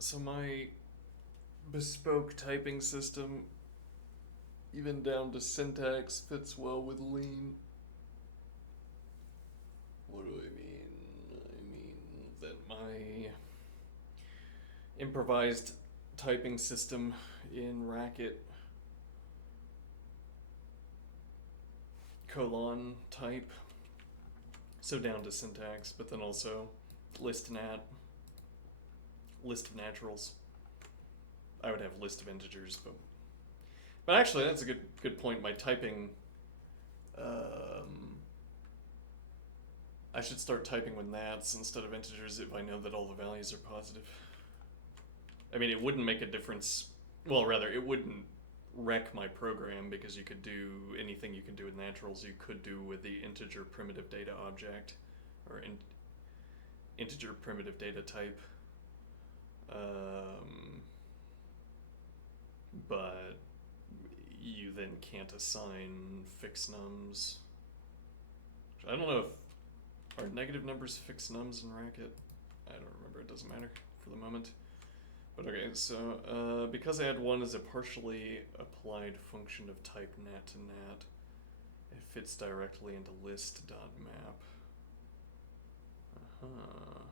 So my bespoke typing system, even down to syntax, fits well with lean. What do I mean? I mean that my improvised typing system in Racket colon type, so down to syntax, but then also list of naturals. I would have list of integers, but actually that's a good point. My typing, um, I should start typing with nats instead of integers if I know that all the values are positive. I mean, it wouldn't make a difference. Well, rather, it wouldn't wreck my program because you could do anything you can do with naturals you could do with the integer primitive data object or integer primitive data type. But you then can't assign fixed nums. I don't know if are negative numbers fixed nums in Racket. I don't remember. It doesn't matter for the moment. But okay, so because add one is a partially applied function of type nat to nat, it fits directly into list.map. Uh-huh.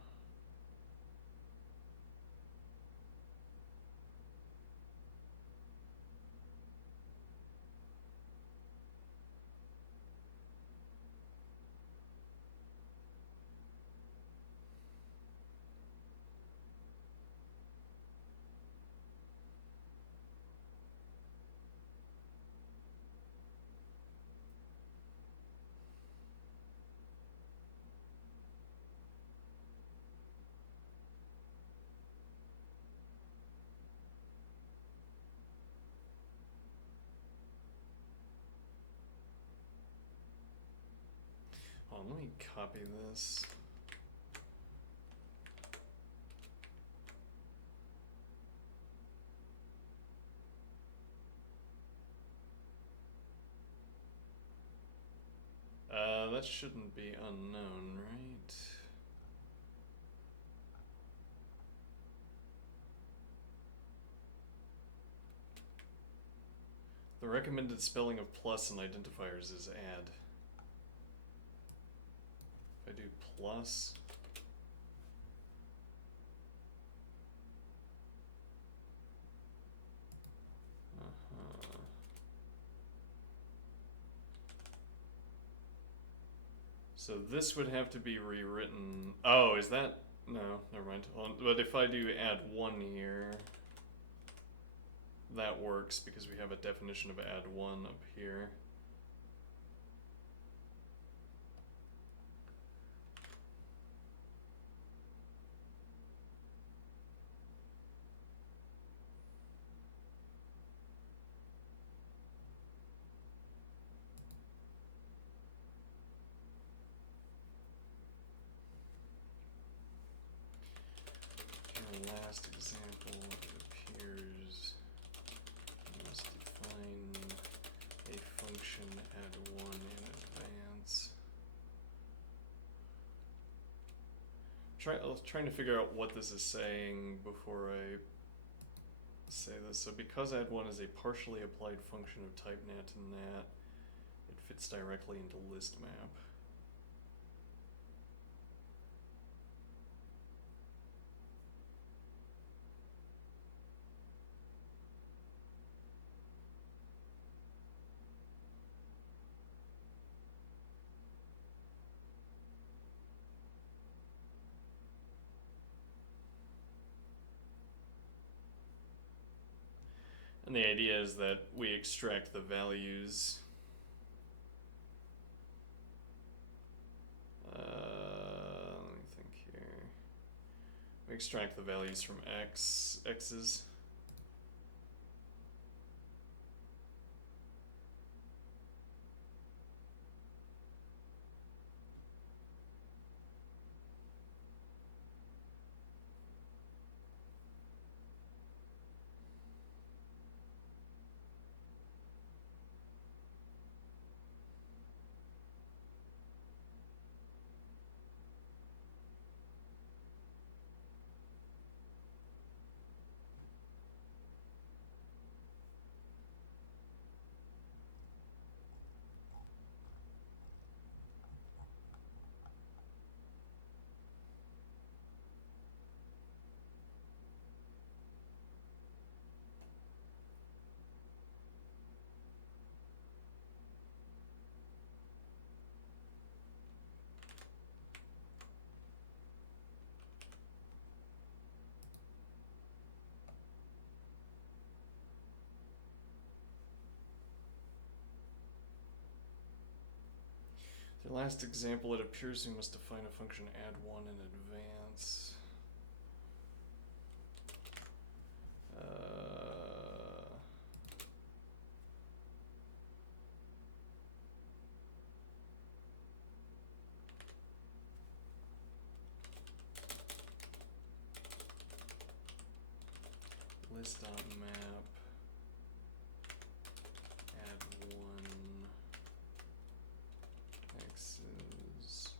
Hold on, let me copy this. That shouldn't be unknown, right? The recommended spelling of plus in identifiers is add. If I do plus, uh-huh. So this would have to be rewritten. Oh, is that? No, never mind. But if I do add one here, that works because we have a definition of add one up here. In our last example, it appears we must define a function add one in advance. I was trying to figure out what this is saying before I say this. So because add one is a partially applied function of type nat to nat, it fits directly into list map. And the idea is that we extract the values. Let me think here. We extract the values from x's. last example, it appears we must define a function add 1 in advance. List.map add 1 x's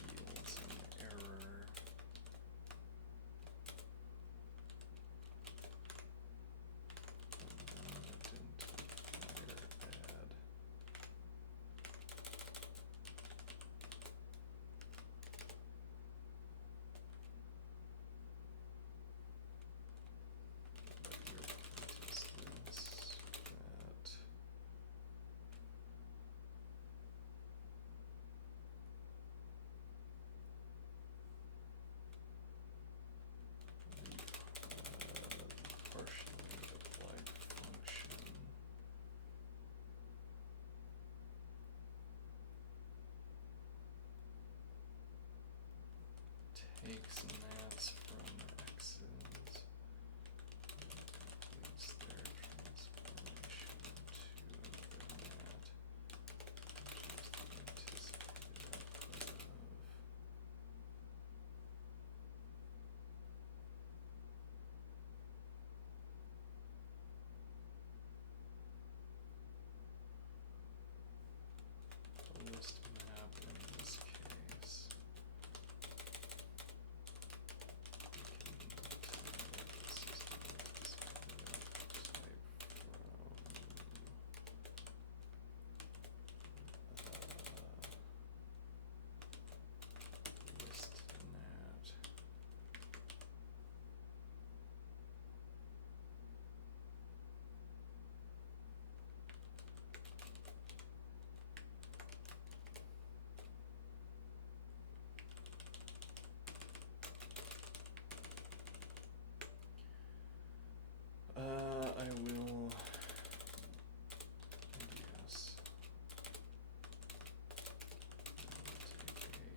yields an error. Add. Takes nats from x's and completes their transformation to another nat, which is the anticipated output of. The list map in this case. I will, yes, I will take a brief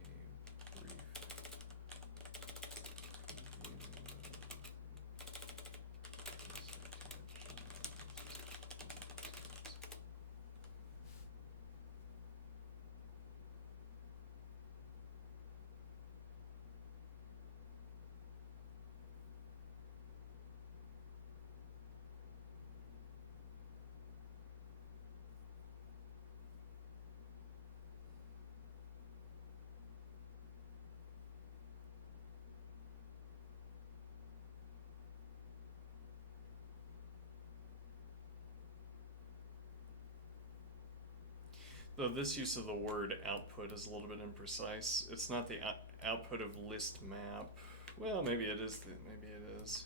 Though this use of the word output is a little bit imprecise. It's not the output of list map. Well, maybe it is. Maybe it is.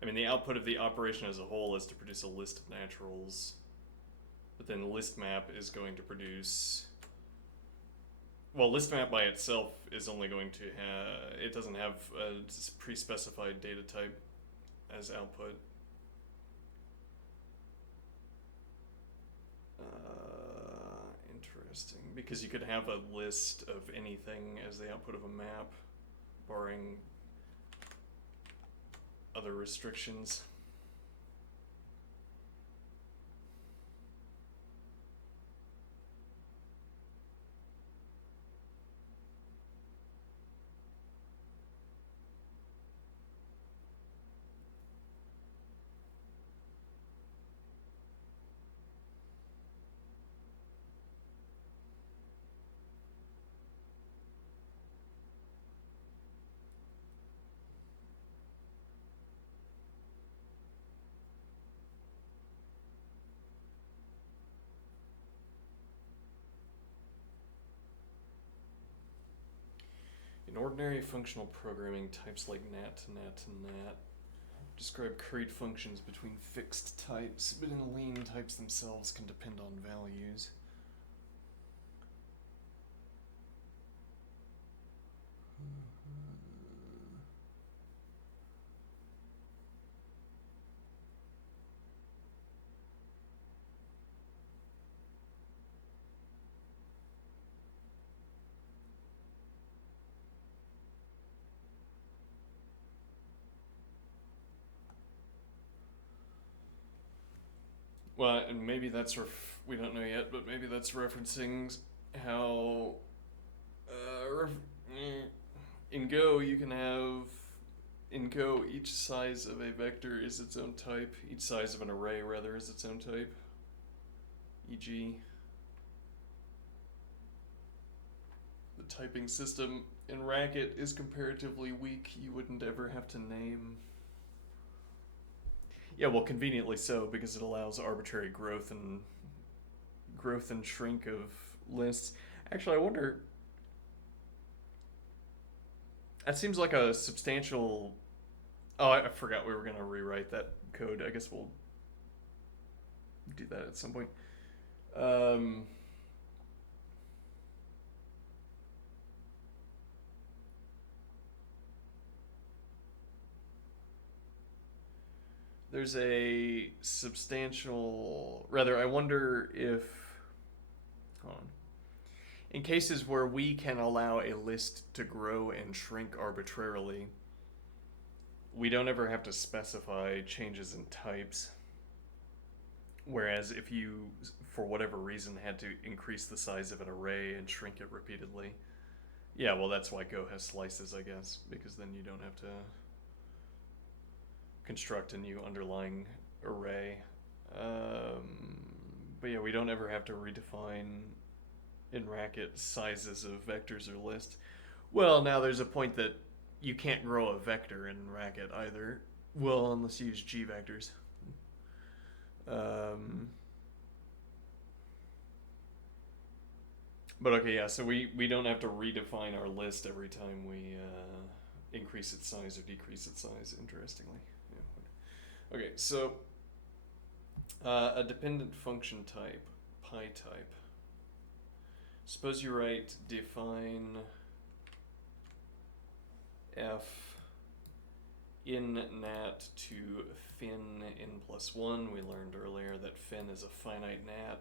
I mean, the output of the operation as a whole is to produce a list of naturals, but then list map is going to produce. Well, list map by itself is only going to have. It doesn't have a pre-specified data type as output. Interesting, because you could have a list of anything as the output of a map, barring other restrictions. In ordinary functional programming, types like nat to nat to nat describe curried functions between fixed types, but in lean, types themselves can depend on values. Well, and maybe that's we don't know yet, but maybe that's referencing how in Go you can have in Go each size of a vector is its own type. Each size of an array rather is its own type. E.g., the typing system in Racket is comparatively weak. You wouldn't ever have to name. Yeah, well, conveniently so, because it allows arbitrary growth and shrink of lists. Actually, I wonder. That seems like a substantial. Oh, I forgot we were gonna rewrite that code. I guess we'll do that at some point. There's a substantial. Rather, I wonder if. Hold on. In cases where we can allow a list to grow and shrink arbitrarily, we don't ever have to specify changes in types. Whereas if you, for whatever reason, had to increase the size of an array and shrink it repeatedly, yeah, well, that's why Go has slices, I guess, because then you don't have to construct a new underlying array. But yeah, we don't ever have to redefine in Racket sizes of vectors or lists. Well, now there's a point that you can't grow a vector in Racket either. Well, unless you use G vectors. But okay, yeah, so we don't have to redefine our list every time we increase its size or decrease its size, interestingly. Yeah. Okay, so a dependent function type, pi type. Suppose you write define f in nat to fin n plus 1. We learned earlier that fin is a finite nat.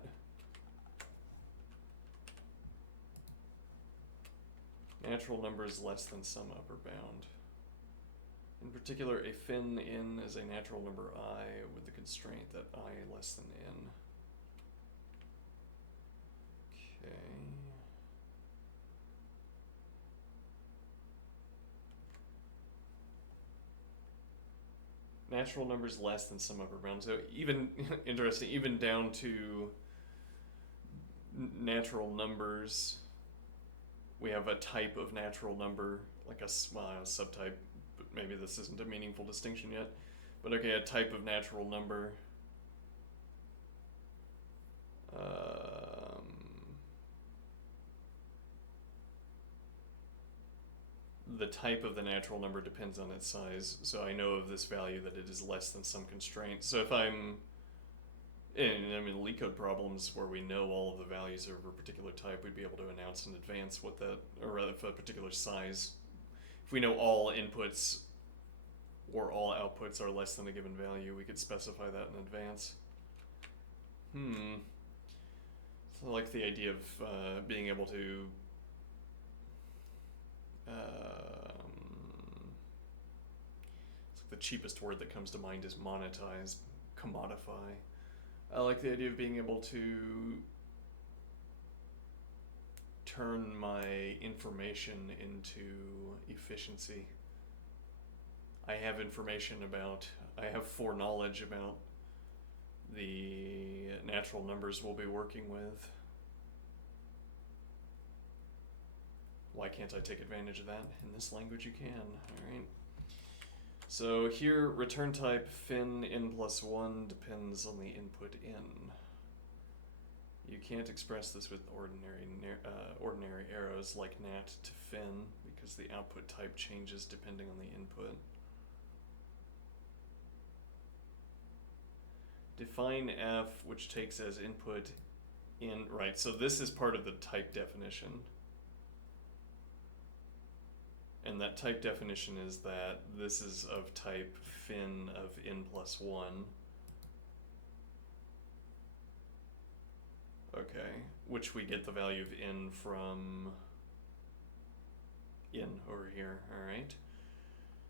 Natural numbers less than some upper bound. In particular, a fin n is a natural number I with the constraint that I less than n. Okay. Natural numbers less than some upper bound. So even, interesting, even down to natural numbers, we have a type of natural number, like a subtype, but maybe this isn't a meaningful distinction yet. But okay, a type of natural number. The type of the natural number depends on its size. So I know of this value that it is less than some constraint. So if I'm in LeetCode problems where we know all of the values of a particular type, we'd be able to announce in advance what that, or rather for a particular size. If we know all inputs or all outputs are less than a given value, we could specify that in advance. So I like the idea of being able to it's like the cheapest word that comes to mind is monetize, commodify. I like the idea of being able to turn my information into efficiency. I have information about, I have foreknowledge about the natural numbers we'll be working with. Why can't I take advantage of that? In this language you can, alright. So here, return type fin n plus 1 depends on the input n. You can't express this with ordinary arrows like nat to fin because the output type changes depending on the input. Define f, which takes as input in, right, so this is part of the type definition. And that type definition is that this is of type fin of n plus 1. Okay, which we get the value of n from n over here, alright?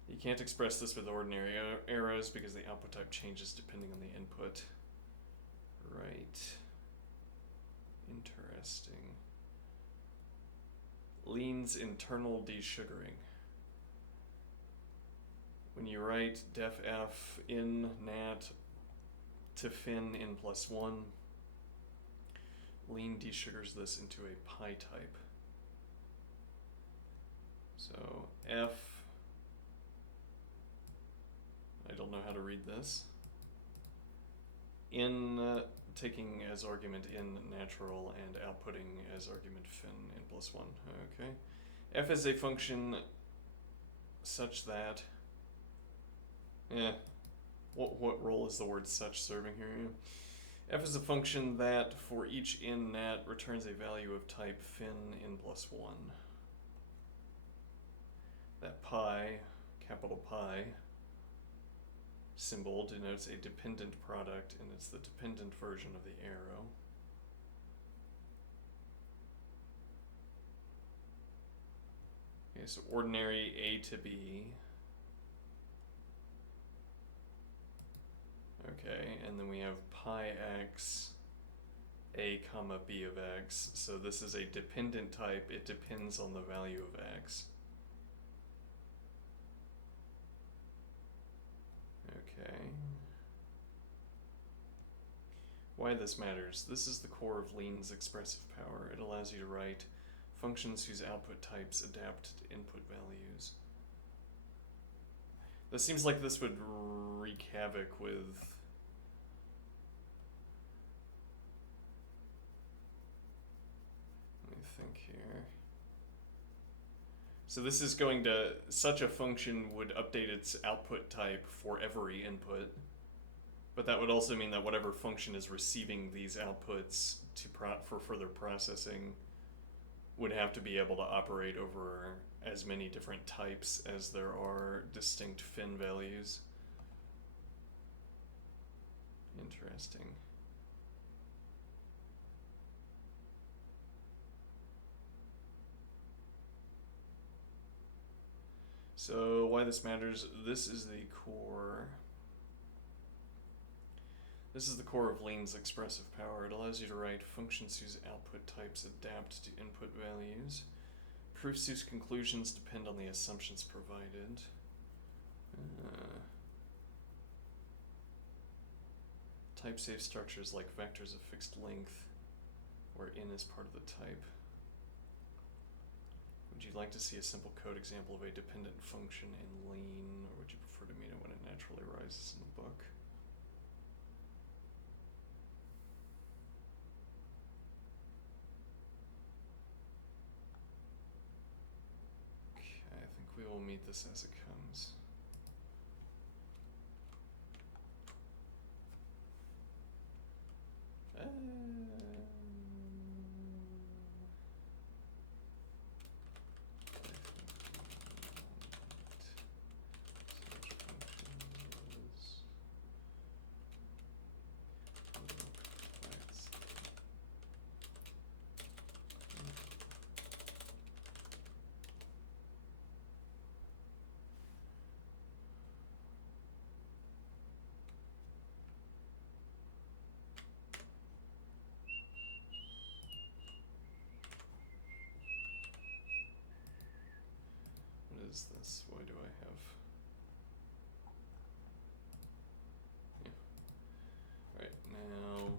You can't express this with ordinary arrows because the output type changes depending on the input. Right. Interesting. Lean's internal desugaring. When you write def f in nat to fin in +1, lean desugars this into a pi type. So f, I don't know how to read this, in taking as argument in natural and outputting as argument fin in +1. Okay. F is a function such that, what role is the word such serving here? F is a function that for each in nat returns a value of type fin in +1. That pi, capital Pi, symbol denotes a dependent product, and it's the dependent version of the arrow. Okay, so ordinary A to B. Okay, and then we have pi x A comma B of x. So this is a dependent type. It depends on the value of x. Okay. Why this matters. This is the core of Lean's expressive power. It allows you to write functions whose output types adapt to input values. This seems like this would wreak havoc with think here. So this is going to, such a function would update its output type for every input, but that would also mean that whatever function is receiving these outputs for further processing would have to be able to operate over as many different types as there are distinct fin values. Interesting. So why this matters, this is the core. This is the core of Lean's expressive power. It allows you to write functions whose output types adapt to input values. Proofs whose conclusions depend on the assumptions provided. Type-safe structures like vectors of fixed length, where in is part of the type. Would you like to see a simple code example of a dependent function in Lean, or would you prefer to meet it when it naturally arises in the book? Okay, I think we will meet this as it comes. What is this? Why do I have? Yeah. Right now.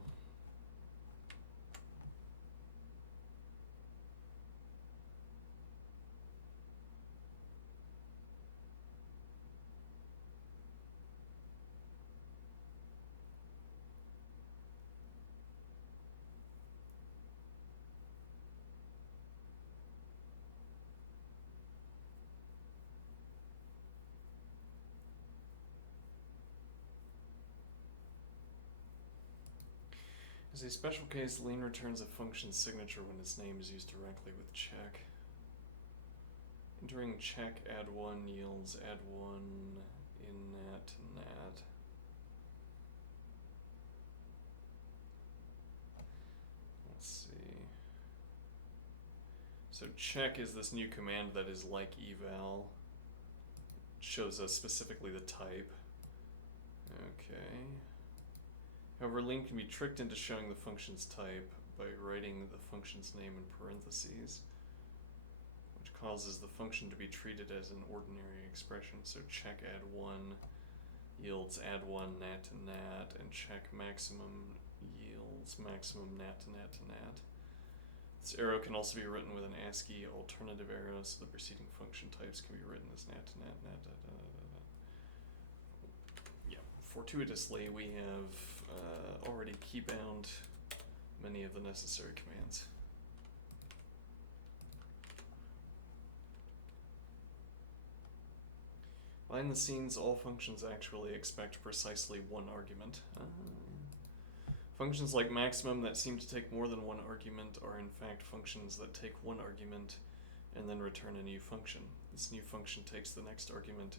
As a special case, Lean returns a function's signature when its name is used directly with check. Entering check add 1 yields add 1 in nat to nat. Let's see. So check is this new command that is like eval. It shows us specifically the type. Okay. However, Lean can be tricked into showing the function's type by writing the function's name in parentheses, which causes the function to be treated as an ordinary expression. So check add 1 yields add 1 nat to nat, and check maximum yields maximum nat to nat to nat. This arrow can also be written with an ASCII alternative arrow, so the preceding function types can be written as nat to nat, nat, da, da, da, da. Yeah, fortuitously we have already keybound many of the necessary commands. Behind the scenes, all functions actually expect precisely one argument. Functions like maximum that seem to take more than one argument are in fact functions that take one argument and then return a new function. This new function takes the next argument,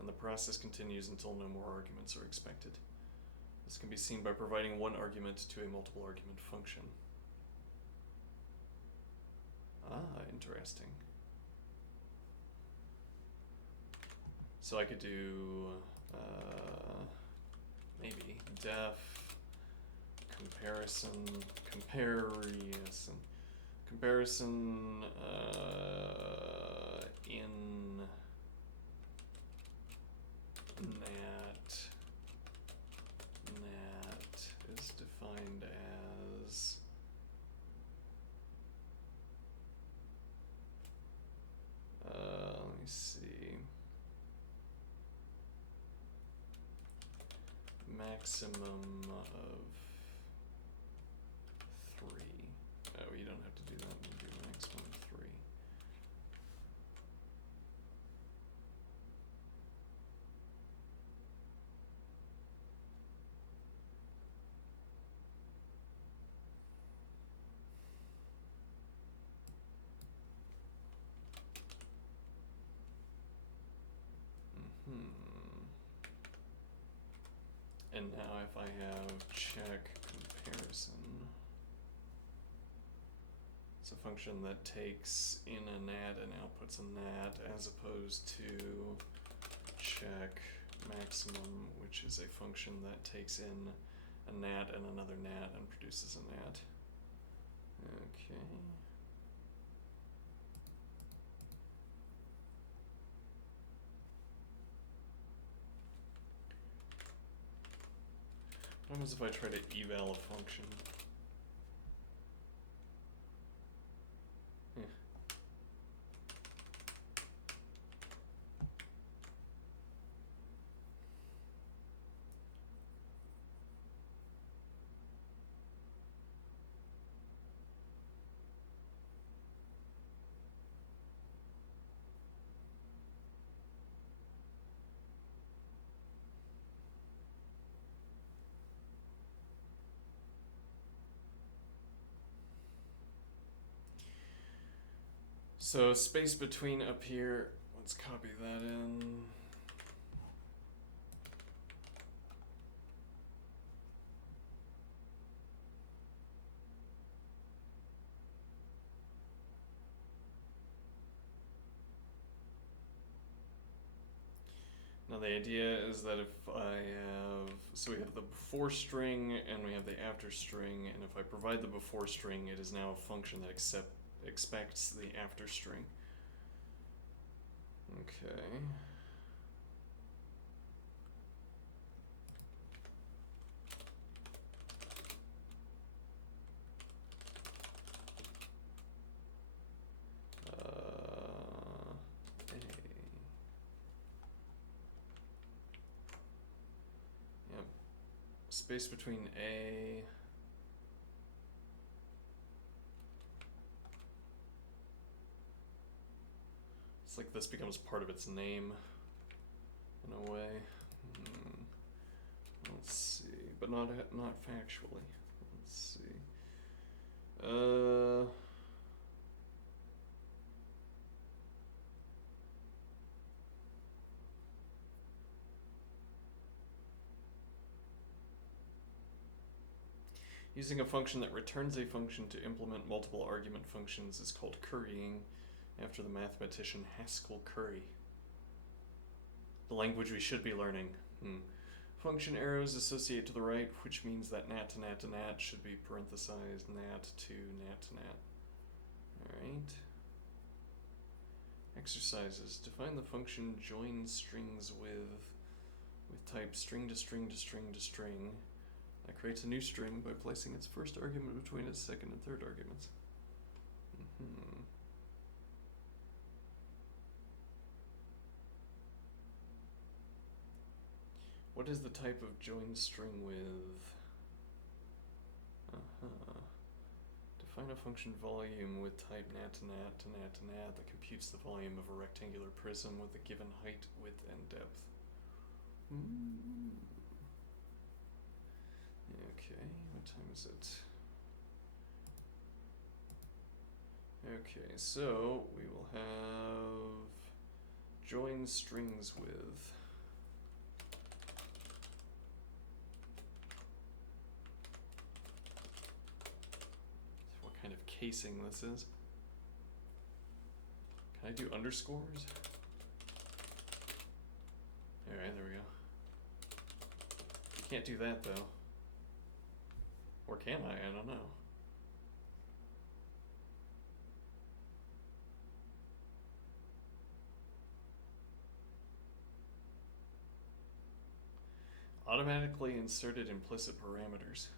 and the process continues until no more arguments are expected. This can be seen by providing one argument to a multiple argument function. Interesting. So I could do maybe def comparison in nat is defined as let me see, maximum of 3. Oh, you don't have to do that. You do maximum of 3. And now if I have check comparison, it's a function that takes in a nat and outputs a nat, as opposed to check maximum, which is a function that takes in a nat and another nat and produces a nat. Okay. What happens if I try to eval a function? So space between up here, let's copy that in. Now the idea is that if I have, so we have the before string and we have the after string, and if I provide the before string, it is now a function that expects the after string. Okay. Yep. Space between A. It's like this becomes part of its name in a way. Let's see, but not factually. Let's see. Using a function that returns a function to implement multiple argument functions is called currying, after the mathematician Haskell Curry. The language we should be learning. function arrows associate to the right, which means that nat to nat to nat should be parenthesized nat to nat to nat. Alright. Exercises. Define the function join strings with type string to string to string to string. That creates a new string by placing its first argument between its second and third arguments. What is the type of join string with? Define a function volume with type nat to nat to nat to nat that computes the volume of a rectangular prism with a given height, width, and depth. Okay, what time is it? Okay, so we will have join strings with. What kind of casing this is? Can I do underscores? Alright, there we go. Can't do that though. Or can I? I don't know. Automatically inserted implicit parameters.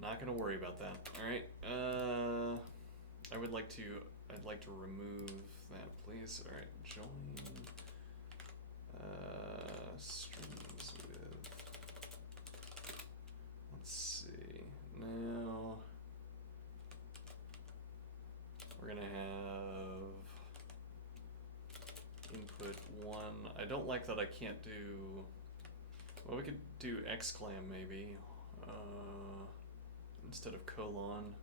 Not gonna worry about that. Alright. I'd like to remove that, please. Alright, join strings with, let's see, now we're gonna have input 1. I don't like that I can't do, well, we could do exclam maybe, instead of colon.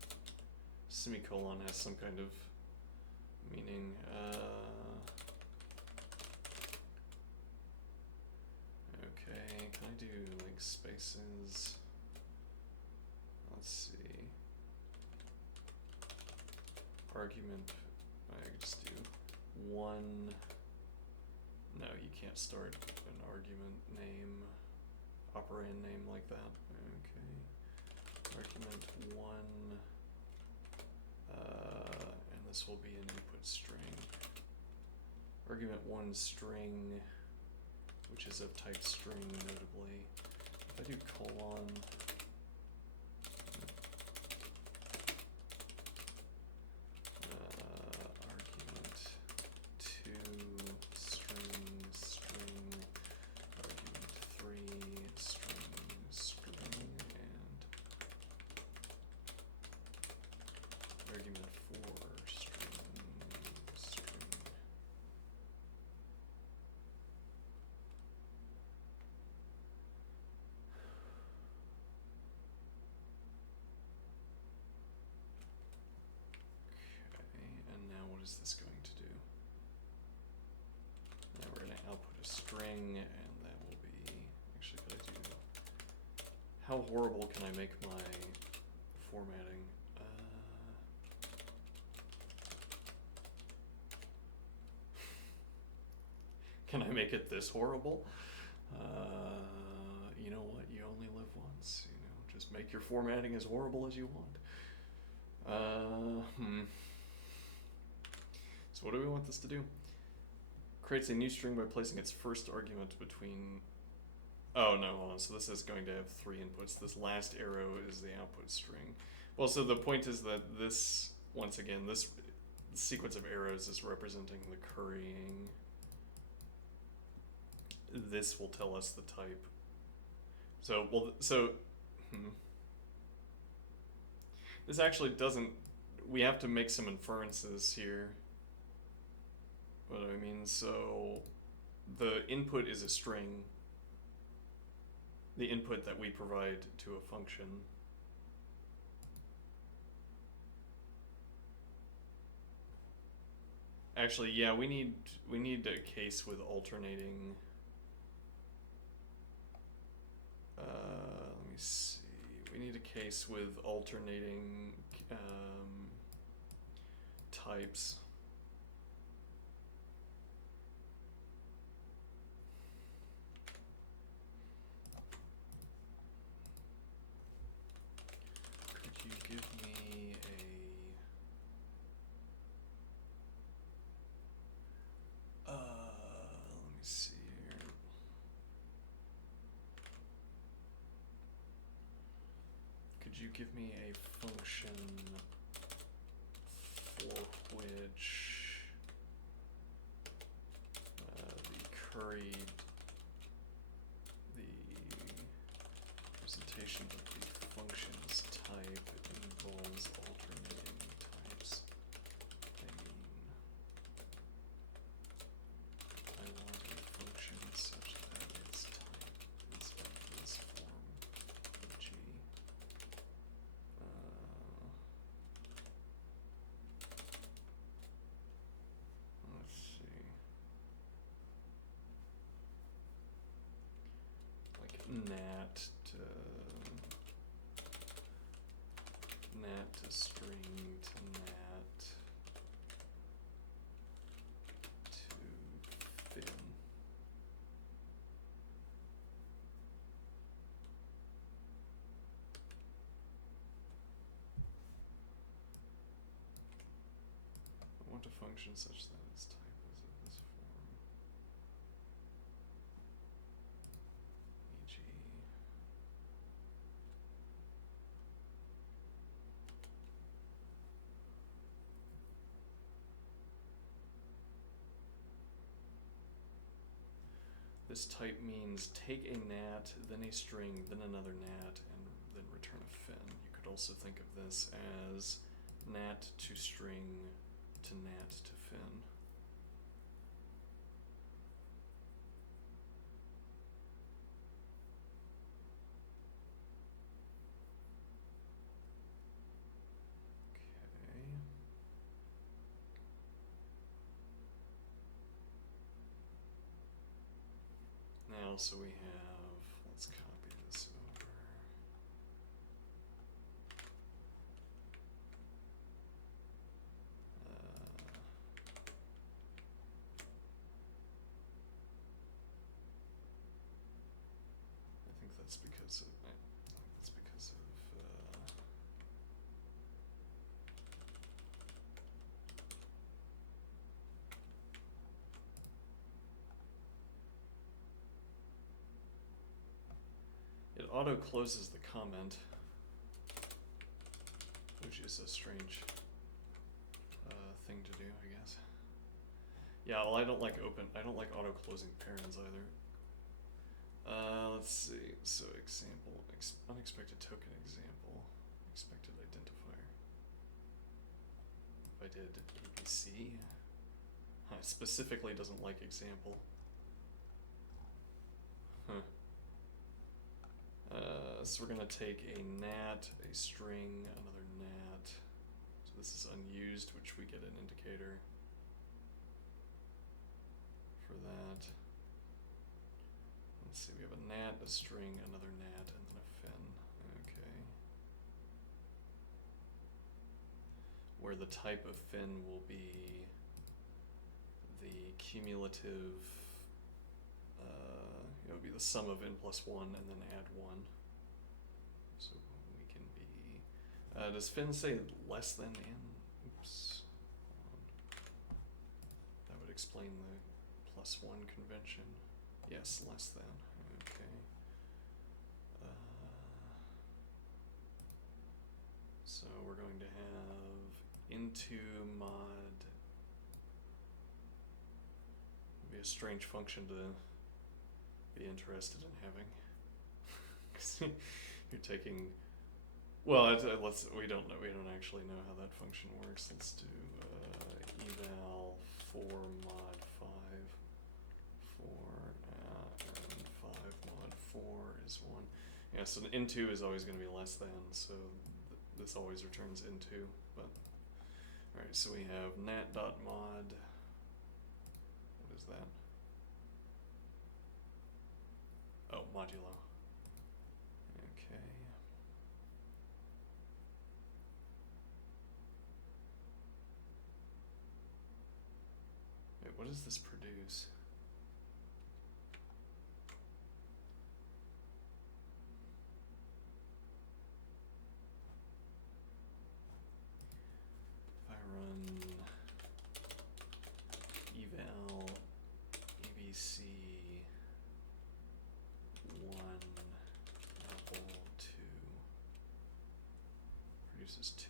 Semicolon has some kind of meaning. Okay, can I do like spaces? Let's see. Argument, I could just do 1. No, you can't start an argument name, operand name like that. Okay, argument 1. And this will be an input string. Argument 1 string, which is of type string, notably. If I do colon, argument 2 string, argument 3 string, and argument 4 string. Okay, and now what is this going to do? Now we're going to output a string, and that will be, actually could I do, how horrible can I make my formatting? Can I make it this horrible? You know what? You only live once. You know, just make your formatting as horrible as you want. So what do we want this to do? Creates a new string by placing its first argument between. Oh no, hold on. So this is going to have 3 inputs. This last arrow is the output string. Well, so the point is that this, once again, this sequence of arrows is representing the currying. This will tell us the type. So, this actually doesn't, we have to make some inferences here. What do I mean? So, the input is a string. The input that we provide to a function. Actually, yeah, we need a case with alternating. Let me see. We need a case with alternating types. you give me a function for which the representation of the function's type involves alternating types. I mean, I want a function such that its type is of this form, e.g. Let's see. Like nat to string to nat to fin. I want a function such that its type is of this form, e.g. This type means take a nat, then a string, then another nat, and then return a fin. You could also think of this as nat to string to nat to fin. Now, so we have, let's copy this over. I think that's because of, it auto closes the comment, which is a strange thing to do, I guess. Yeah, well, I don't like auto closing parens either. Let's see. So example, unexpected token example, expected identifier. If I did ABC, it specifically doesn't like example. Huh. So we're gonna take a nat, a string, another nat. So this is unused, which we get an indicator for that. Let's see, we have a nat, a string, another nat, and then a fin. Okay. Where the type of fin will be the cumulative, it would be the sum of n plus 1 and then add 1. So we can be, does fin say less than n? Oops. That would explain the plus 1 convention. Yes, less than. Okay. So we're going to have into mod. It'd be a strange function to be interested in having. 'Cause you're taking. Well, we don't know. We don't actually know how that function works. Let's do eval for mod 5 and 5 mod 4 is 1. Yeah, so into is always going to be less than, so this always returns into. But all right, so we have nat.mod. What is that? Oh, modulo. Okay. Wait, what does this produce? If I run eval abc 1 apple 2 produces 2.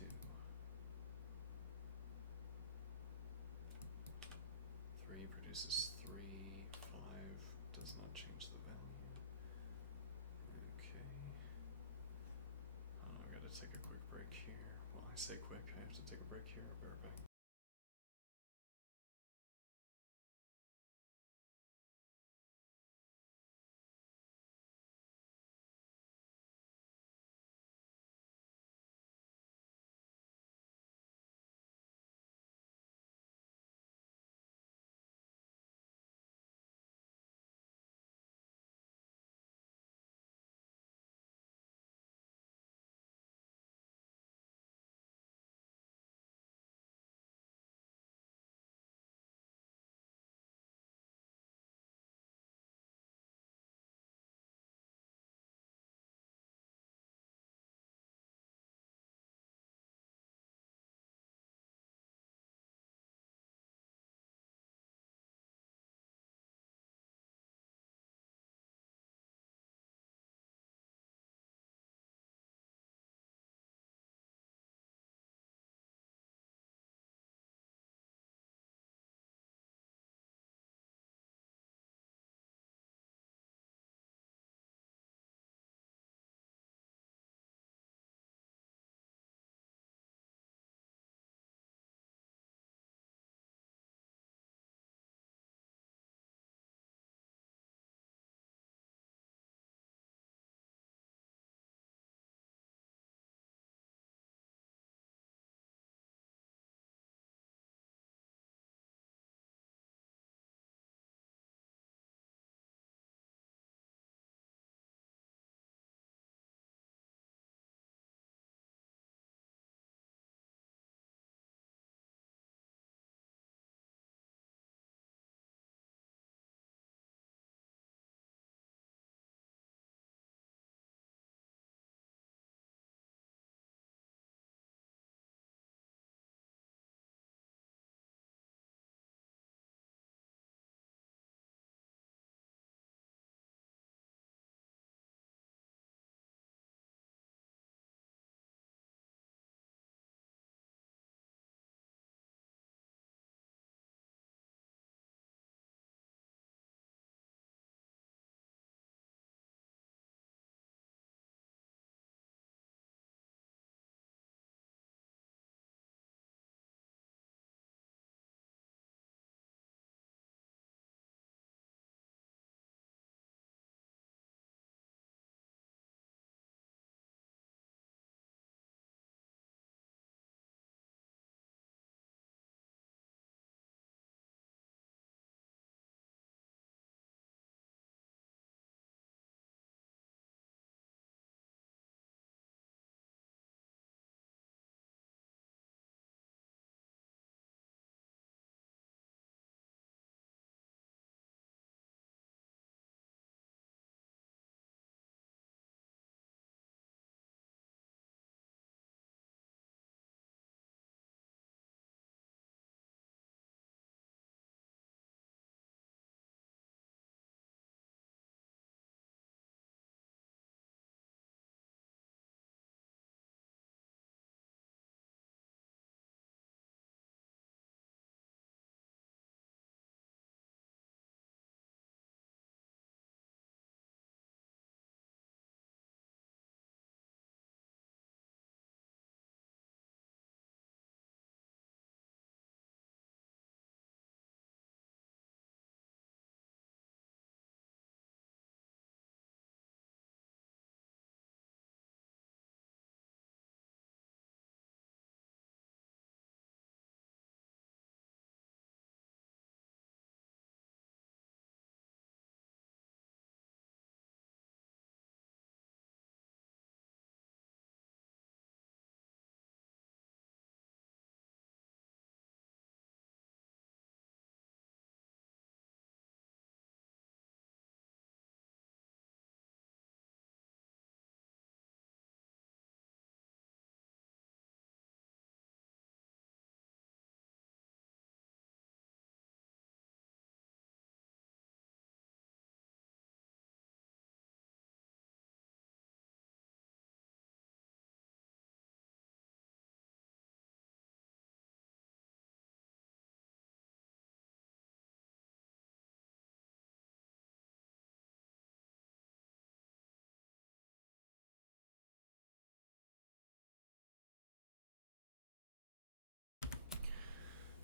3 produces 3. 5 does not change the value. Okay. I gotta take a quick break here. Well, I say quick, I have to take a break here. I'll be right back.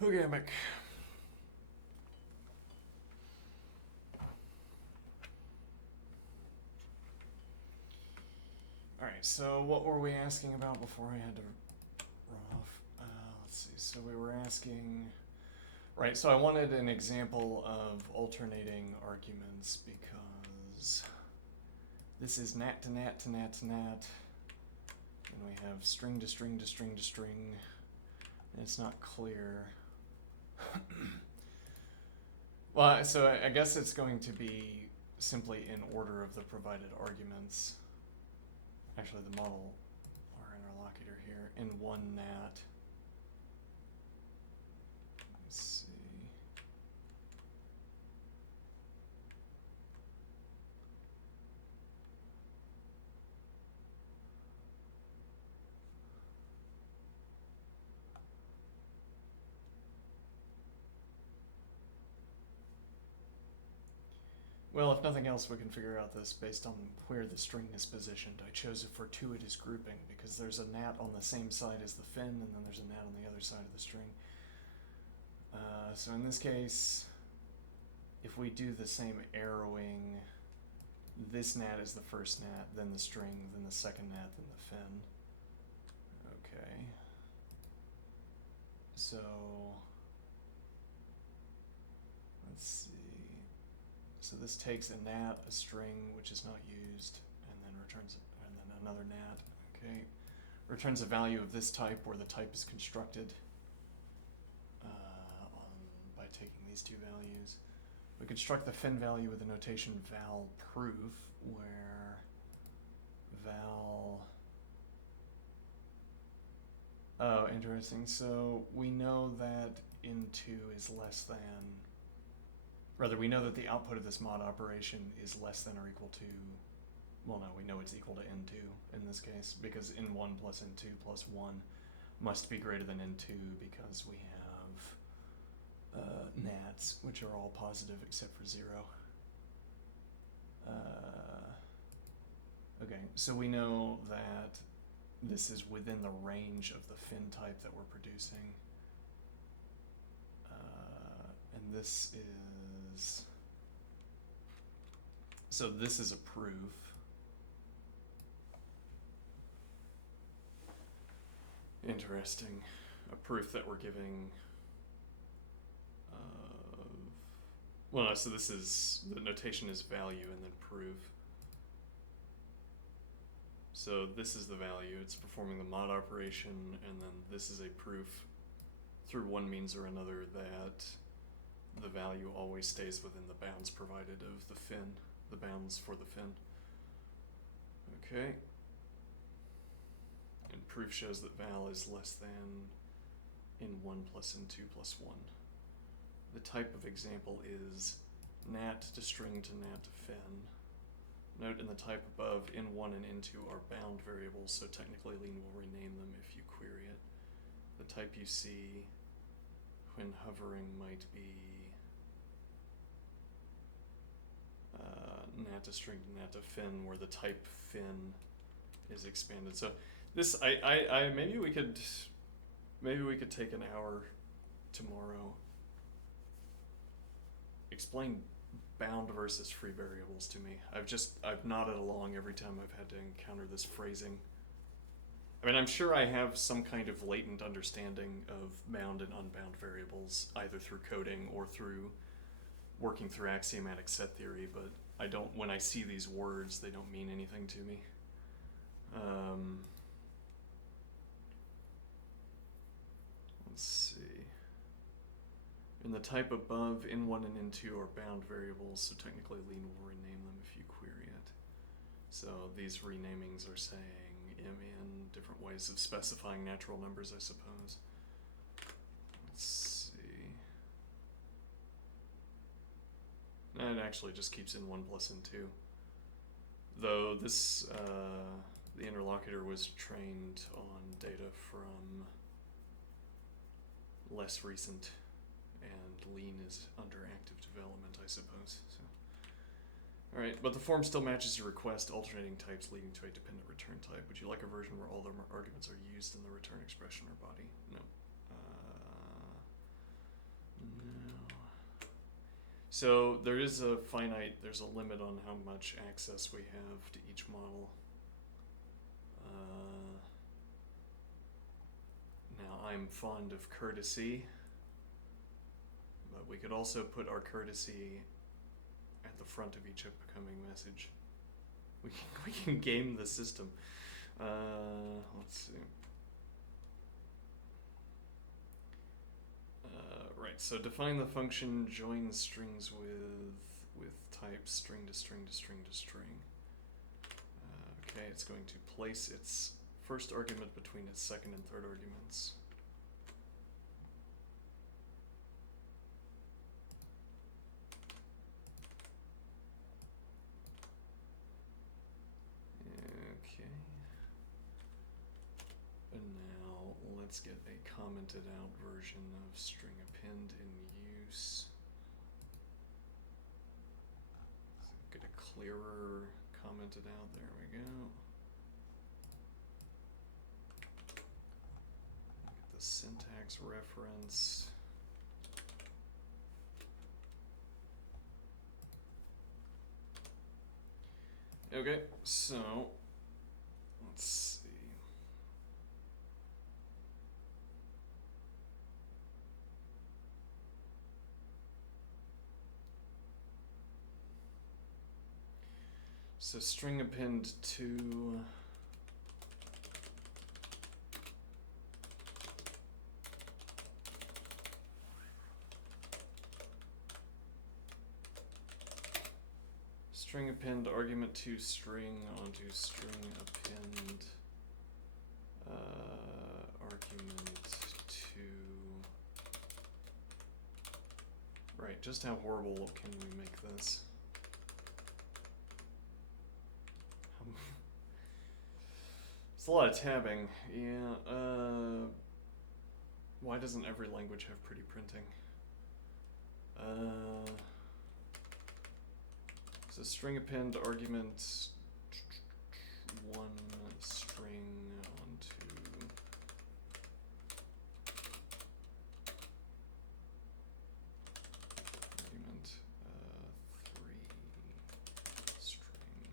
Hogamic. Alright, so what were we asking about before I had to run off? Let's see, so we were asking... Right, so I wanted an example of alternating arguments because this is nat to nat to nat to nat, and we have string to string to string to string, and it's not clear. Well, so I guess it's going to be simply in order of the provided arguments. Actually, the model, our interlocutor here, in one nat. Let's see. Well, if nothing else, we can figure out this based on where the string is positioned. I chose a fortuitous grouping because there's a nat on the same side as the fin, and then there's a nat on the other side of the string. So in this case, if we do the same arrowing, this nat is the first nat, then the string, then the second nat, then the fin. Okay. So, let's see. So this takes a nat, a string, which is not used, and then returns, and then another nat, okay. Returns a value of this type where the type is constructed by taking these two values. We construct the fin value with the notation val proof, where val... Oh, interesting. So we know that in2 is less than... Rather, we know that the output of this mod operation is less than or equal to... Well, no, we know it's equal to n2 in this case, because n1 plus n2 plus 1 must be greater than n2 because we have nats, which are all positive except for 0. Okay, so we know that this is within the range of the fin type that we're producing. And this is... So this is a proof. Interesting. A proof that we're giving... well, no, so this is... The notation is value and then proof. So this is the value, it's performing the mod operation, and then this is a proof through one means or another that the value always stays within the bounds provided of the fin, the bounds for the fin. Okay. And proof shows that val is less than n1 plus n2 plus 1. The type of example is nat to string to nat to fin. Note in the type above, n1 and n2 are bound variables, so technically Lean will rename them if you query it. The type you see when hovering might be nat to string to nat to fin, where the type fin is expanded. So this, maybe we could take an hour tomorrow. Explain bound versus free variables to me. I've nodded along every time I've had to encounter this phrasing. I mean, I'm sure I have some kind of latent understanding of bound and unbound variables, either through coding or through working through axiomatic set theory, but I don't, when I see these words, they don't mean anything to me. Let's see. In the type above, n1 and n2 are bound variables, so technically Lean will rename them if you query it. So these renamings are saying mn, different ways of specifying natural numbers, I suppose. Let's see. And it actually just keeps n1 plus n2. Though this, the interlocutor was trained on data from less recent, and Lean is under active development, I suppose. So, all right, but the form still matches your request, alternating types leading to a dependent return type. Would you like a version where all the arguments are used in the return expression or body? No. So there's a limit on how much access we have to each model. Now I'm fond of courtesy, but we could also put our courtesy at the front of each upcoming message. We can game the system. Let's see. Right, so define the function join strings with type string to string to string to string. Okay, it's going to place its first argument between its second and third arguments. Okay. And now let's get a commented out version of string append in use. So get a clearer commented out, there we go. Get the syntax reference. Okay, so let's see. So string append to string append argument to string onto string append argument to. Right, just how horrible can we make this? It's a lot of tabbing. Yeah, why doesn't every language have pretty printing? So string append argument one string onto argument 3 string.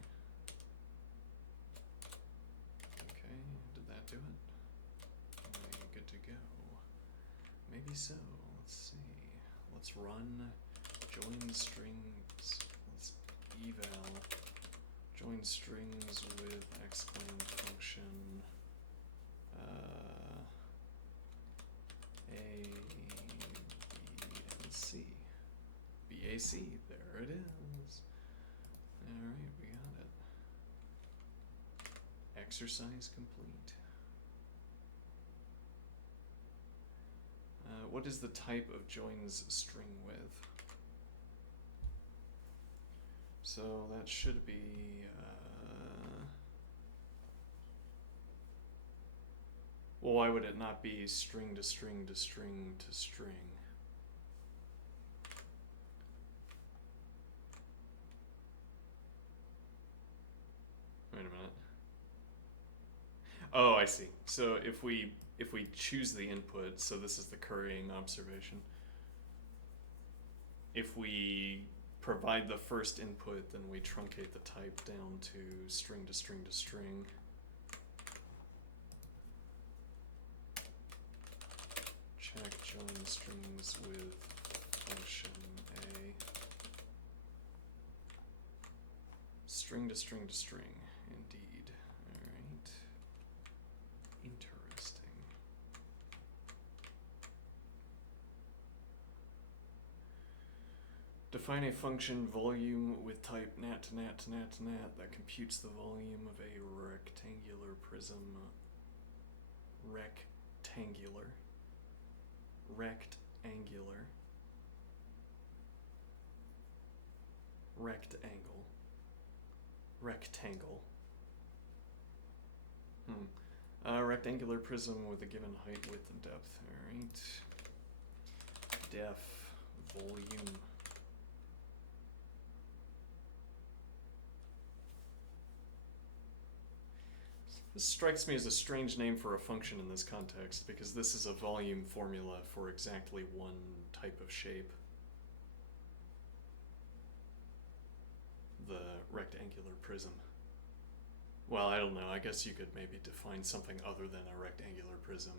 Okay, did that do it? Am I good to go? Maybe so. Let's see. Let's run join strings. Let's eval join strings with exclaim function A, B, and C. BAC, there it is. Alright, we got it. Exercise complete. What is the type of joins string with? So that should be, well, why would it not be string to string to string to string? Wait a minute. Oh, I see. So if we choose the input, so this is the currying observation. If we provide the first input, then we truncate the type down to string to string to string. Check join strings with function A. String to string to string, indeed. Alright. Interesting. Define a function volume with type nat to nat to nat to nat that computes the volume of a rectangular prism. Rectangular. Rectangular. Rectangle. Rectangle. Rectangular prism with a given height, width, and depth. Alright. Def volume. This strikes me as a strange name for a function in this context, because this is a volume formula for exactly one type of shape. rectangular prism. Well, I don't know. I guess you could maybe define something other than a rectangular prism.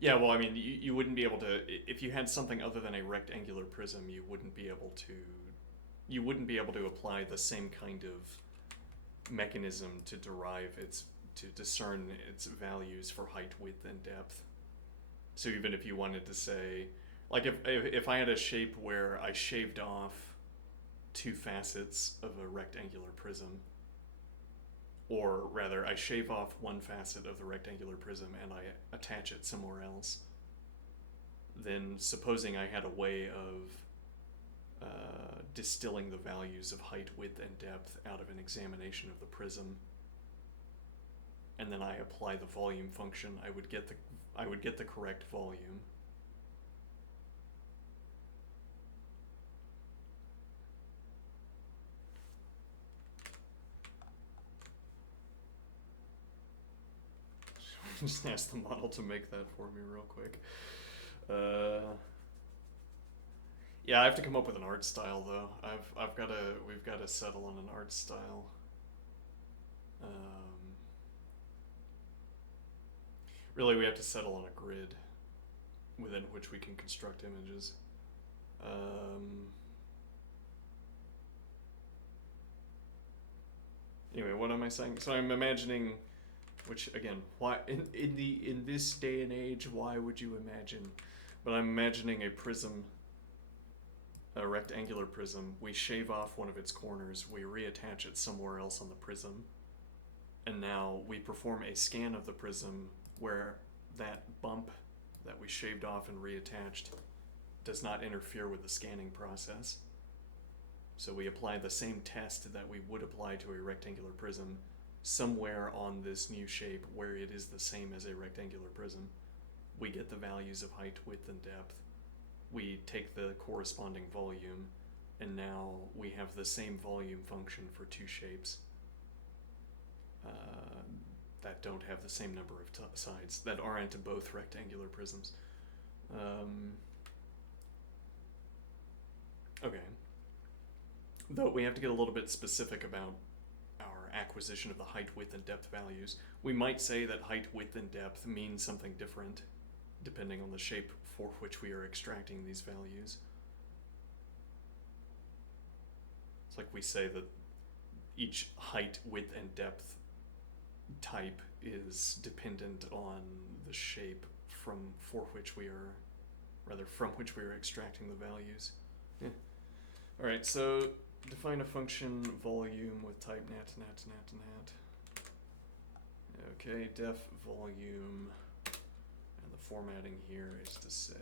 Yeah, well, I mean, you wouldn't be able to, if you had something other than a rectangular prism, you wouldn't be able to apply the same kind of mechanism to to discern its values for height, width, and depth. So even if you wanted to say, like if I had a shape where I shaved off two facets of a rectangular prism, or rather I shave off one facet of the rectangular prism and I attach it somewhere else, then supposing I had a way of distilling the values of height, width, and depth out of an examination of the prism, and then I apply the volume function, I would get the correct volume. Just ask the model to make that for me real quick. Yeah, I have to come up with an art style though. We've got to settle on an art style. Really, we have to settle on a grid within which we can construct images. Anyway, what am I saying? So I'm imagining, which again, why in this day and age, why would you imagine? But I'm imagining a prism, a rectangular prism. We shave off one of its corners, we reattach it somewhere else on the prism, and now we perform a scan of the prism where that bump that we shaved off and reattached does not interfere with the scanning process. So we apply the same test that we would apply to a rectangular prism somewhere on this new shape where it is the same as a rectangular prism. We get the values of height, width, and depth. We take the corresponding volume, and now we have the same volume function for two shapes that don't have the same number of sides, that aren't both rectangular prisms. Okay. Though we have to get a little bit specific about our acquisition of the height, width, and depth values. We might say that height, width, and depth mean something different depending on the shape for which we are extracting these values. It's like we say that each height, width, and depth type is dependent on the shape from which we are extracting the values. Yeah. All right, so define a function volume with type nat. Okay, def volume, and the formatting here is to say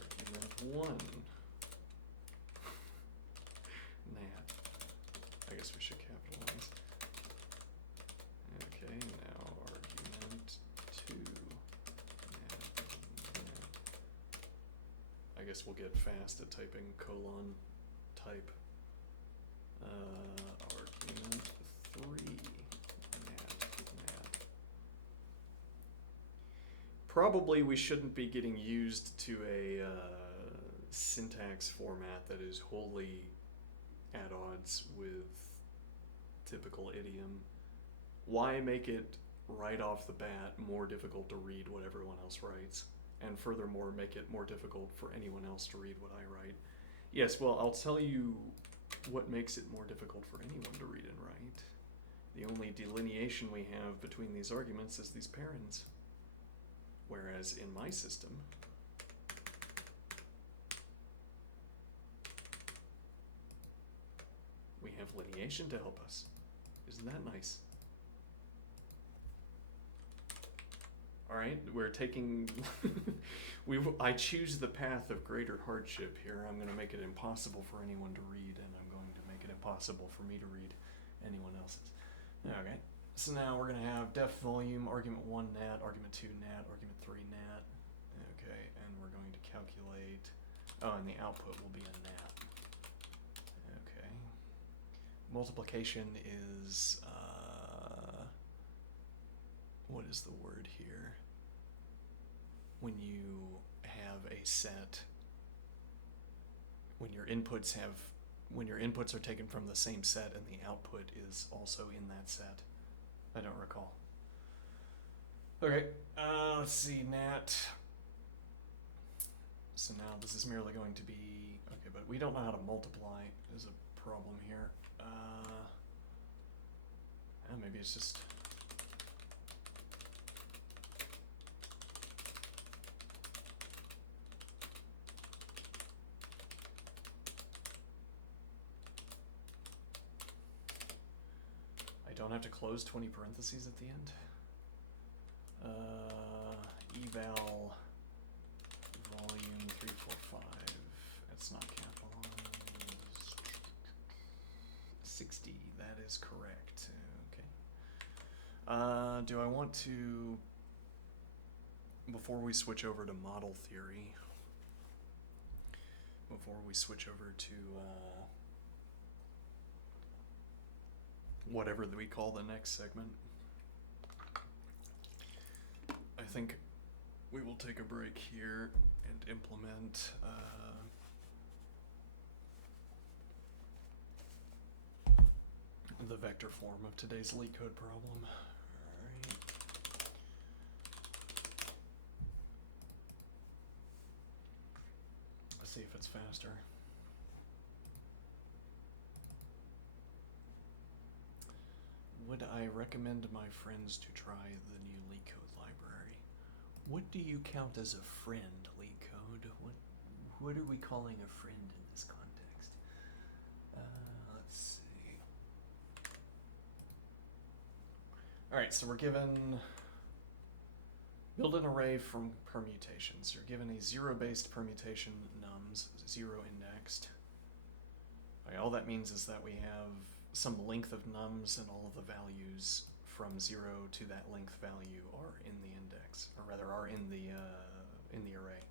argument 1 nat. I guess we should capitalize. Okay, now argument 2 nat. I guess we'll get fast at typing colon type. Argument 3 nat. Probably we shouldn't be getting used to a syntax format that is wholly at odds with typical idiom. Why make it right off the bat more difficult to read what everyone else writes? And furthermore, make it more difficult for anyone else to read what I write. Yes, well, I'll tell you what makes it more difficult for anyone to read and write. The only delineation we have between these arguments is these parens. Whereas in my system, we have lineation to help us. Isn't that nice? All right, we're taking, I choose the path of greater hardship here. I'm going to make it impossible for anyone to read, and I'm going to make it impossible for me to read anyone else's. Okay, so now we're going to have def volume, argument 1 nat, argument 2 nat, argument 3 nat. Okay, and we're going to calculate, and the output will be a nat. Okay, multiplication is, what is the word here? When you have a set when your inputs are taken from the same set and the output is also in that set. I don't recall. Okay, let's see, nat. So now this is merely going to be, okay, but we don't know how to multiply is a problem here. Maybe it's just, I don't have to close 20 parentheses at the end. Eval volume 345. It's not capitalized. 60. That is correct. Okay. Do I want to, before we switch over to model theory, before we switch over to whatever we call the next segment, I think we will take a break here and implement the vector form of today's LeetCode problem. Alright. Let's see if it's faster. Would I recommend my friends to try the new LeetCode library? What do you count as a friend, LeetCode? What are we calling a friend in this context? Let's see. Alright, so we're given, build an array from permutations. You're given a zero-based permutation nums, zero indexed. Okay, all that means is that we have some length of nums and all of the values from 0 to that length value are in the index, or rather are in the array.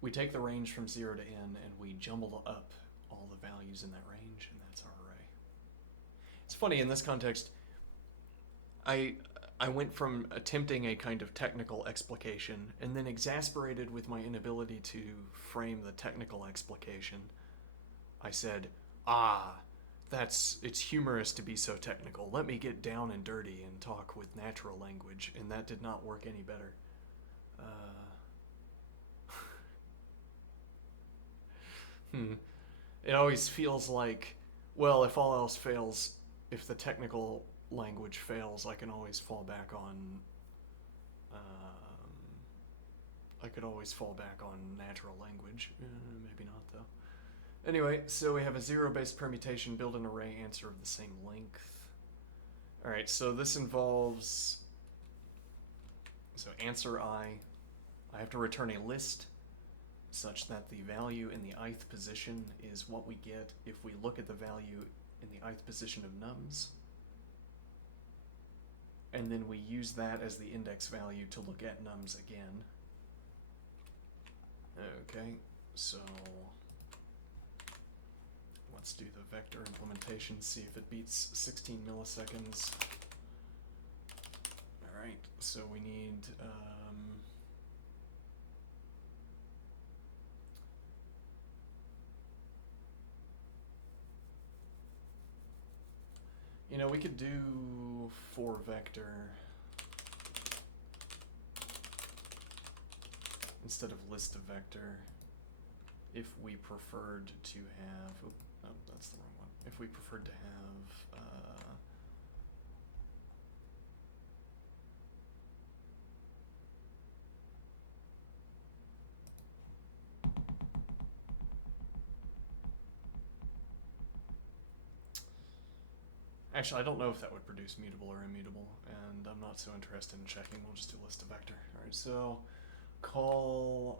We take the range from 0 to n and we jumble up all the values in that range, and that's our array. It's funny, in this context, I went from attempting a kind of technical explication and then exasperated with my inability to frame the technical explication. I said, it's humorous to be so technical. Let me get down and dirty and talk with natural language, and that did not work any better. It always feels like, well, if all else fails, if the technical language fails, I can always fall back on, natural language. Maybe not, though. Anyway, so we have a zero-based permutation, build an array answer of the same length. Alright, so this involves, so answer I have to return a list such that the value in the ith position is what we get if we look at the value in the ith position of nums. And then we use that as the index value to look at nums again. Okay, so let's do the vector implementation, see if it beats 16 milliseconds. Alright, so we need we could do for vector instead of list of vector if we preferred to have, oh, that's the wrong one. If we preferred to have, actually, I don't know if that would produce mutable or immutable, and I'm not so interested in checking. We'll just do list of vector. All right, so call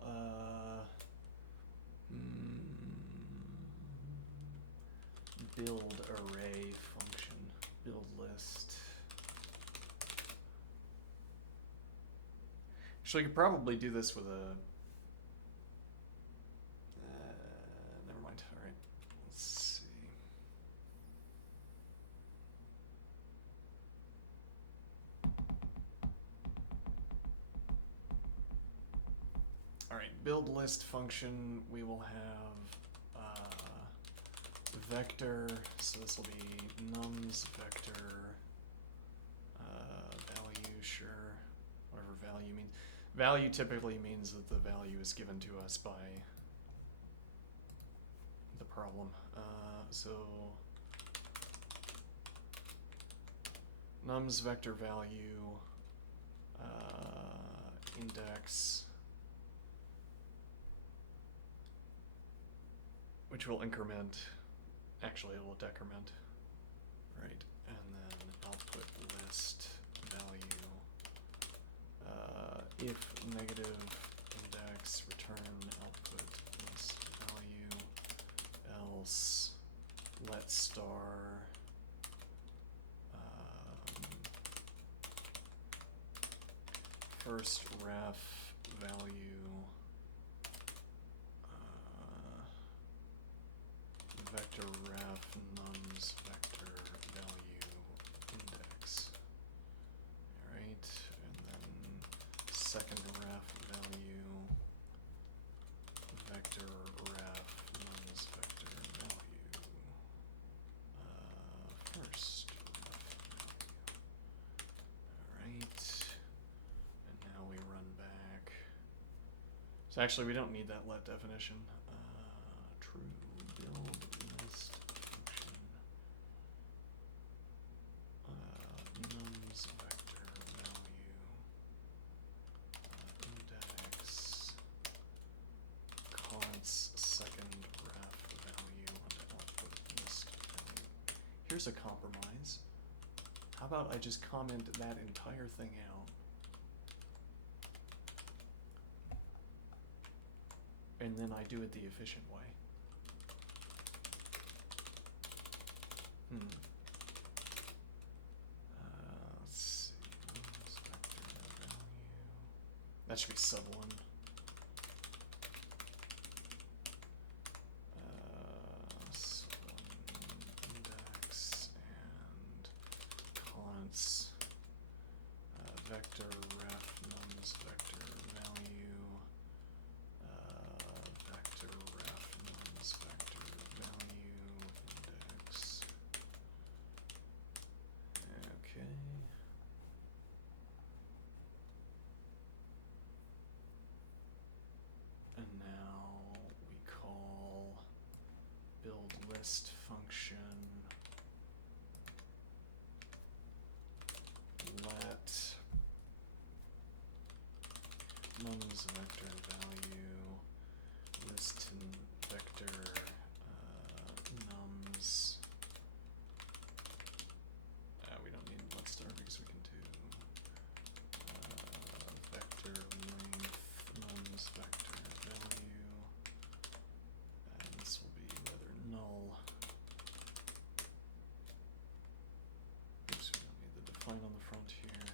build array function, build list. Actually, I could probably do this with a, never mind, all right, let's see. All right, build list function, we will have vector, so this will be nums vector value, sure, whatever value means. Value typically means that the value is given to us by the problem. So nums vector value index, which will increment, actually it will decrement, right? And then output list value, if negative index, return output list value, else let star first ref value vector ref nums vector value index. Alright, and then second ref value vector ref nums vector value first ref value. Alright, and now we run back. So actually we don't need that let definition. True build list function nums vector value index const second ref value onto output list value. Here's a compromise. How about I just comment that entire thing out and then I do it the efficient way. Let's see. Nums vector value. That should be sub one. Sub one index and const vector ref nums vector value vector ref nums vector value index. Okay. And now we call build list function let nums vector value list vector nums. We don't need let star because we can do vector length nums vector value, and this will be whether null. Oops, we don't need the define on the front here.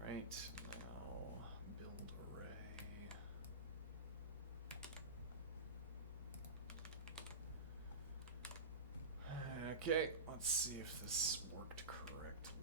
Alright, now build array. Okay, let's see if this worked correctly.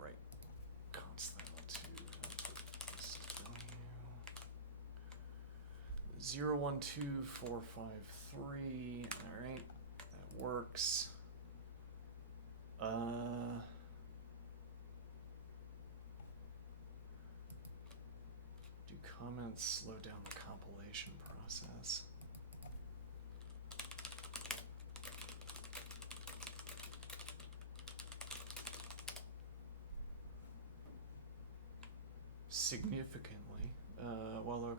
Right. Const that to output list value. 012453. Alright. That works. Do comments slow down the compilation process? significantly. While a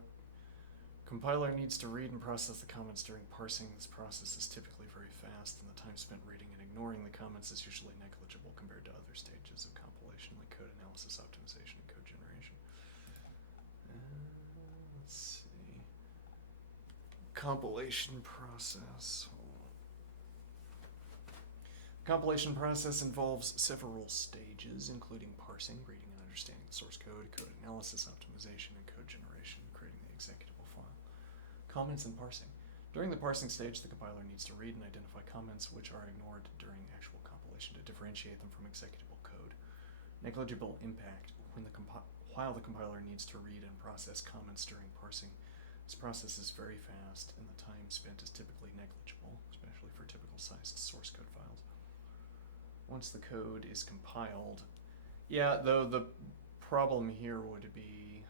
compiler needs to read and process the comments during parsing, this process is typically very fast, and the time spent reading and ignoring the comments is usually negligible compared to other stages of compilation, like code analysis, optimization, and code generation. Let's see. Compilation process. Compilation process involves several stages, including parsing, reading and understanding the source code, code analysis, optimization, and code generation, creating the executable file. Comments and parsing. During the parsing stage, the compiler needs to read and identify comments which are ignored during actual compilation to differentiate them from executable code. Negligible impact. While the compiler needs to read and process comments during parsing, this process is very fast, and the time spent is typically negligible, especially for typical sized source code files. Once the code is compiled, yeah, though the problem here would be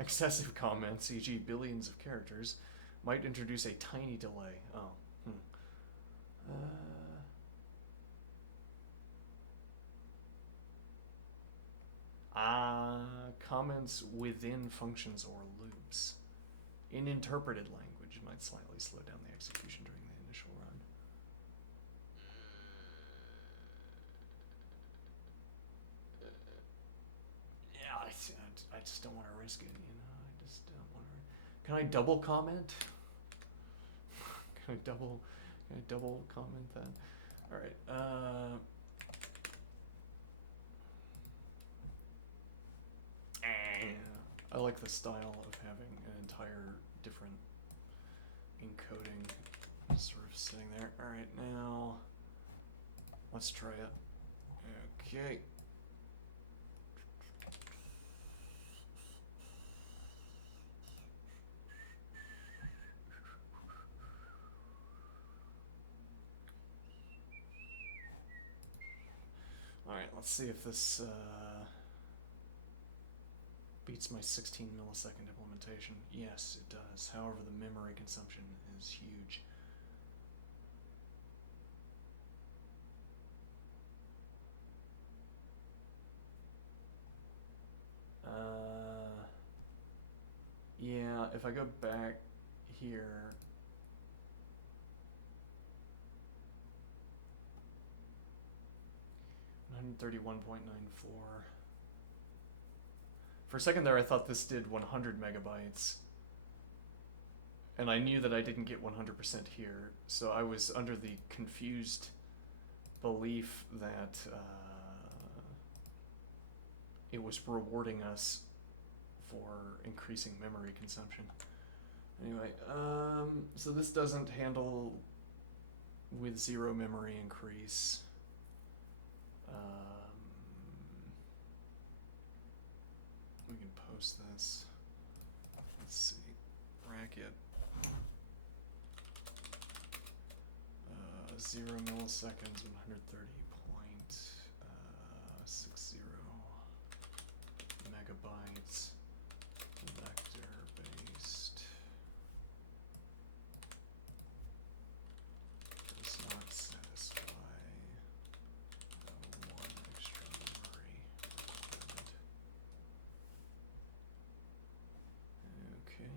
excessive comments, e.g. billions of characters, might introduce a tiny delay. Oh, comments within functions or loops. In interpreted language, might slightly slow down the execution during the initial run. Yeah, I just don't want to risk it, you know. I just don't want to. Can I double comment? Can I double comment that? All right. I like the style of having an entire different encoding sort of sitting there. All right, now let's try it. Okay. All right, let's see if this beats my 16 millisecond implementation. Yes, it does. However, the memory consumption is huge. Yeah, if I go back here, $131.94. For a second there, I thought this did 100 megabytes. And I knew that I didn't get 100% here, so I was under the confused belief that it was rewarding us for increasing memory consumption. Anyway, so this doesn't handle with zero memory increase. We can post this. Let's see. Bracket. 0 milliseconds, 130.60 megabytes. Vector-based. Does not satisfy the 1 extra memory requirement. Okay.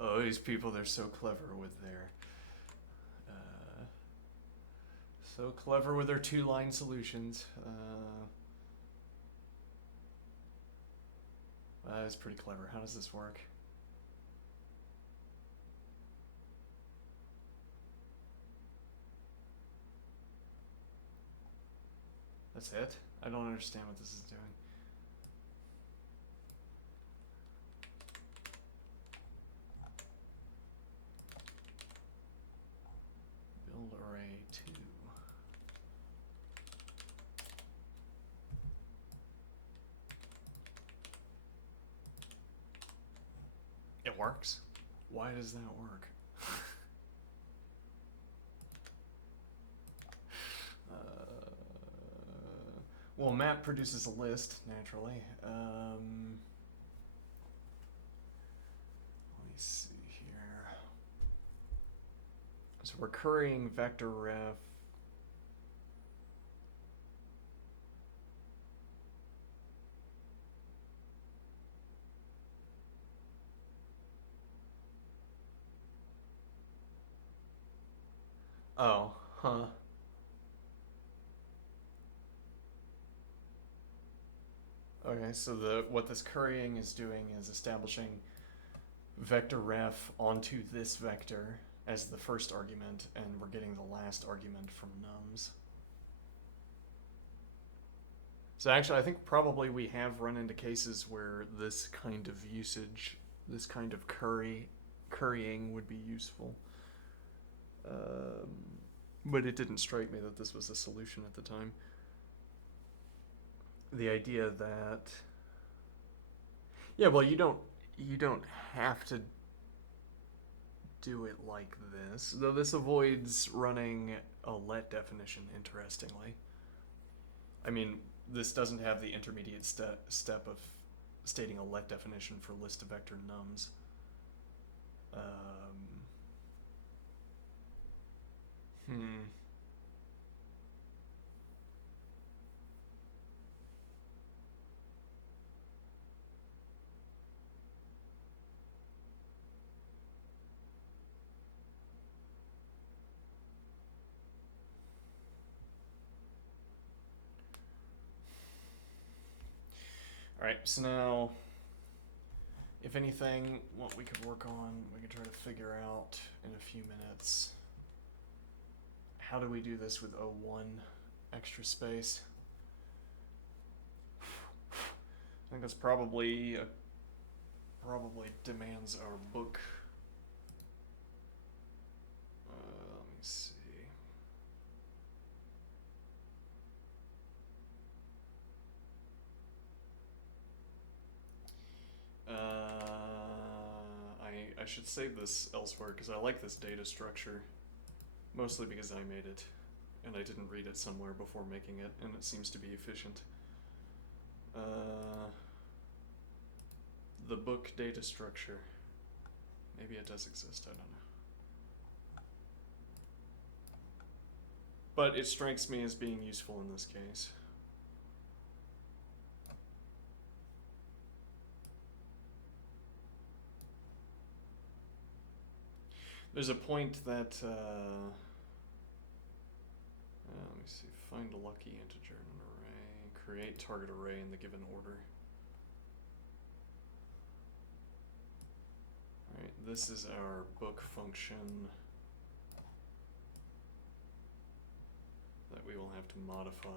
Oh, these people, they're so clever with their two-line solutions. That is pretty clever. How does this work? That's it? I don't understand what this is doing. Build array 2. It works? Why does that work? Well, map produces a list, naturally. Let me see here. So recurring vector ref. Oh, huh. Okay, so what this currying is doing is establishing vector ref onto this vector as the first argument, and we're getting the last argument from nums. So actually, I think probably we have run into cases where this kind of usage, this kind of currying would be useful. But it didn't strike me that this was a solution at the time. The idea that, yeah, well, you don't have to do it like this, though this avoids running a let definition, interestingly. I mean, this doesn't have the intermediate step of stating a let definition for list of vector nums. Alright, so now, if anything, what we could work on, we could try to figure out in a few minutes. How do we do this with O1 extra space? I think that's probably demands our book. Let me see. I should save this elsewhere because I like this data structure, mostly because I made it, and I didn't read it somewhere before making it, and it seems to be efficient. The book data structure. Maybe it does exist, I don't know. But it strikes me as being useful in this case. There's a point that, let me see, find a lucky integer in an array, create target array in the given order. Alright, this is our book function that we will have to modify.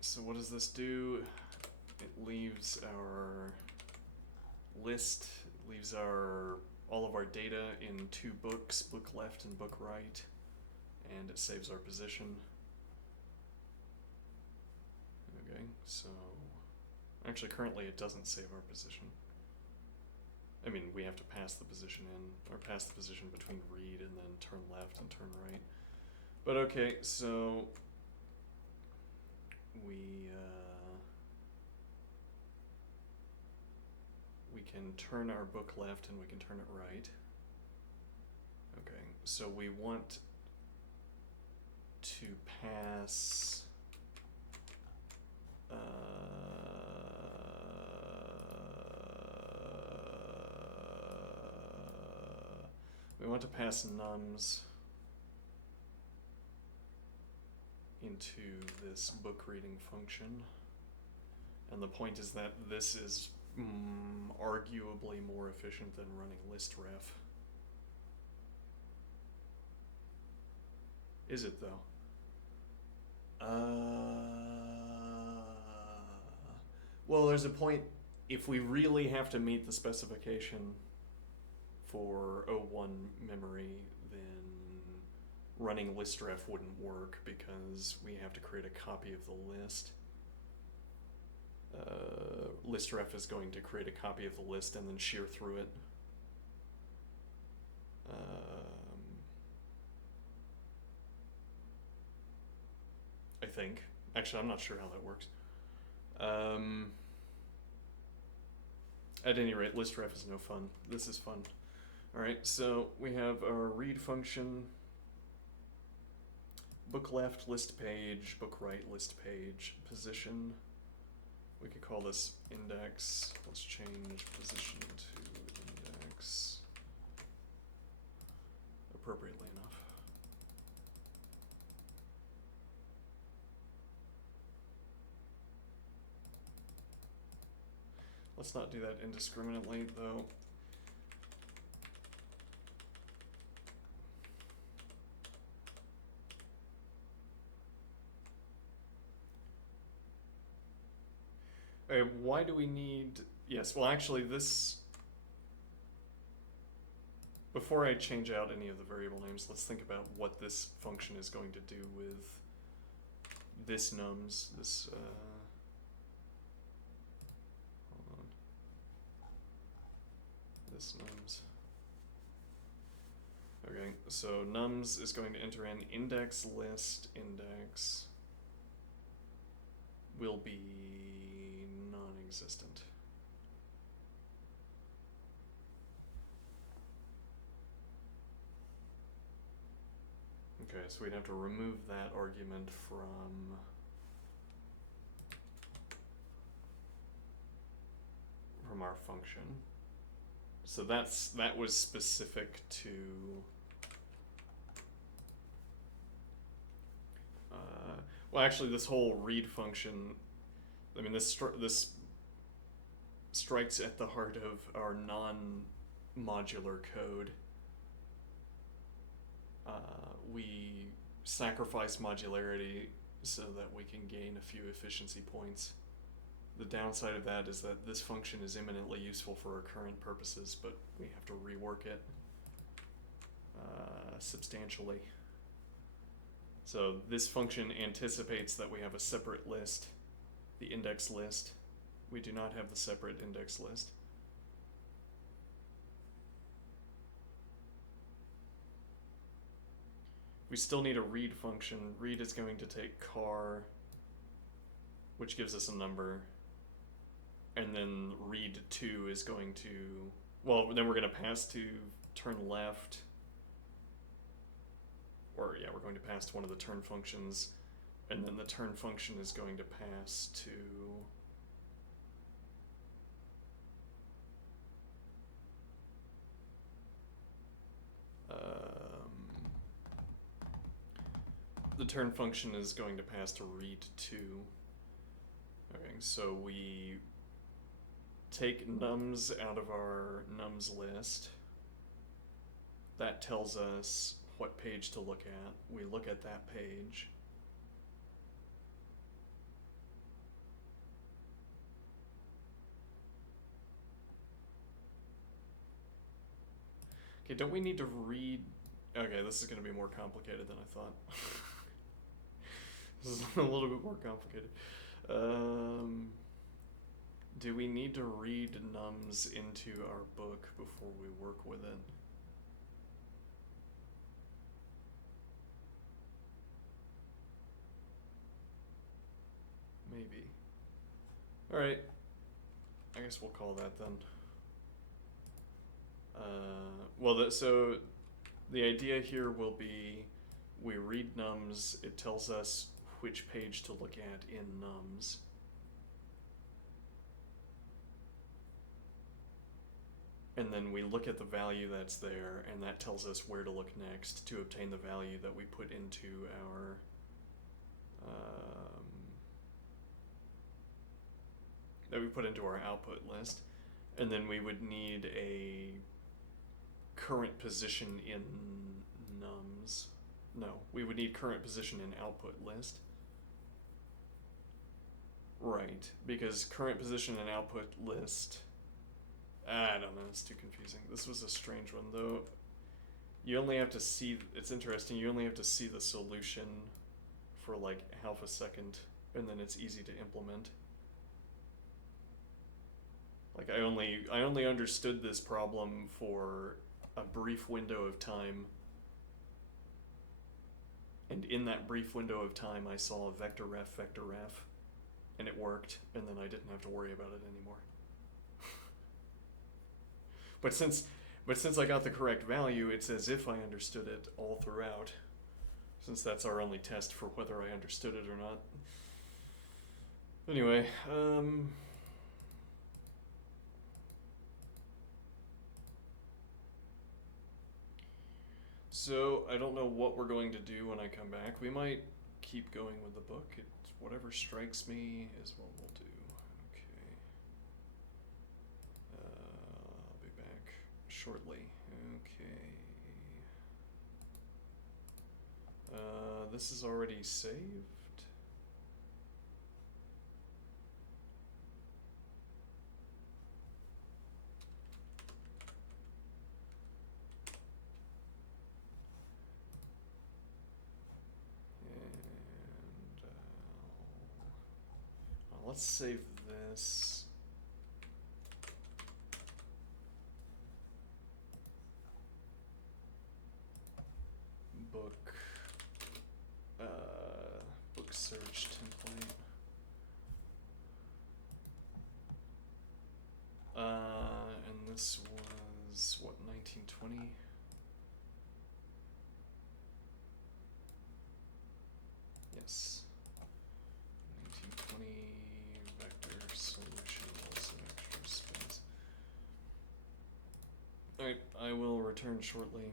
So what does this do? It leaves our list, leaves all of our data in two books, book left and book right, and it saves our position. Okay, so actually currently it doesn't save our position. I mean, we have to pass the position in, or pass the position between read and then turn left and turn right. But okay, so we can turn our book left and we can turn it right. Okay, so we want to pass We want to pass nums into this book reading function. And the point is that this is arguably more efficient than running listref. Is it though? Well, there's a point, if we really have to meet the specification for O1 memory, then running listref wouldn't work because we have to create a copy of the list. Listref is going to create a copy of the list and then shear through it. I think. Actually, I'm not sure how that works. At any rate, listref is no fun. This is fun. Alright, so we have our read function, book left list page, book right list page, position. We could call this index. Let's change position to index appropriately enough. Let's not do that indiscriminately, though. Why do we need... Yes, well actually this... Before I change out any of the variable names, let's think about what this function is going to do with this nums, this... hold on. This nums. Okay, so nums is going to enter in index list index will be non-existent. Okay, so we'd have to remove that argument from our function. So that was specific to well, actually, this whole read function, I mean, this strikes at the heart of our non-modular code. We sacrifice modularity so that we can gain a few efficiency points. The downside of that is that this function is eminently useful for our current purposes, but we have to rework it substantially. So this function anticipates that we have a separate list, the index list. We do not have the separate index list. We still need a read function. Read is going to take car, which gives us a number, and then read2 is going to, well, then we're going to pass to turn left, or yeah, we're going to pass to one of the turn functions, and then the turn function is going to pass to the turn function is going to pass to read2. Okay, so we take nums out of our nums list. That tells us what page to look at. We look at that page. Okay, don't we need to read... Okay, this is going to be more complicated than I thought. This is a little bit more complicated. Do we need to read nums into our book before we work with it? Maybe. Alright. I guess we'll call that then. So the idea here will be we read nums, it tells us which page to look at in nums. and then we look at the value that's there, and that tells us where to look next to obtain the value that we put into our output list. And then we would need a current position in nums. No, we would need current position in output list. Right, because current position in output list, I don't know, it's too confusing. This was a strange one though. You only have to see, it's interesting, you only have to see the solution for like half a second, and then it's easy to implement. Like I only understood this problem for a brief window of time, and in that brief window of time I saw vector ref, and it worked, and then I didn't have to worry about it anymore. But since I got the correct value, it's as if I understood it all throughout, since that's our only test for whether I understood it or not. Anyway, so I don't know what we're going to do when I come back. We might keep going with the book. Whatever strikes me is what we'll do. Okay. I'll be back shortly. Okay. This is already saved. Let's save this. Book search template. And this was what, 1920? Yes. 1920 vector solution, also extra space. Alright, I will return shortly.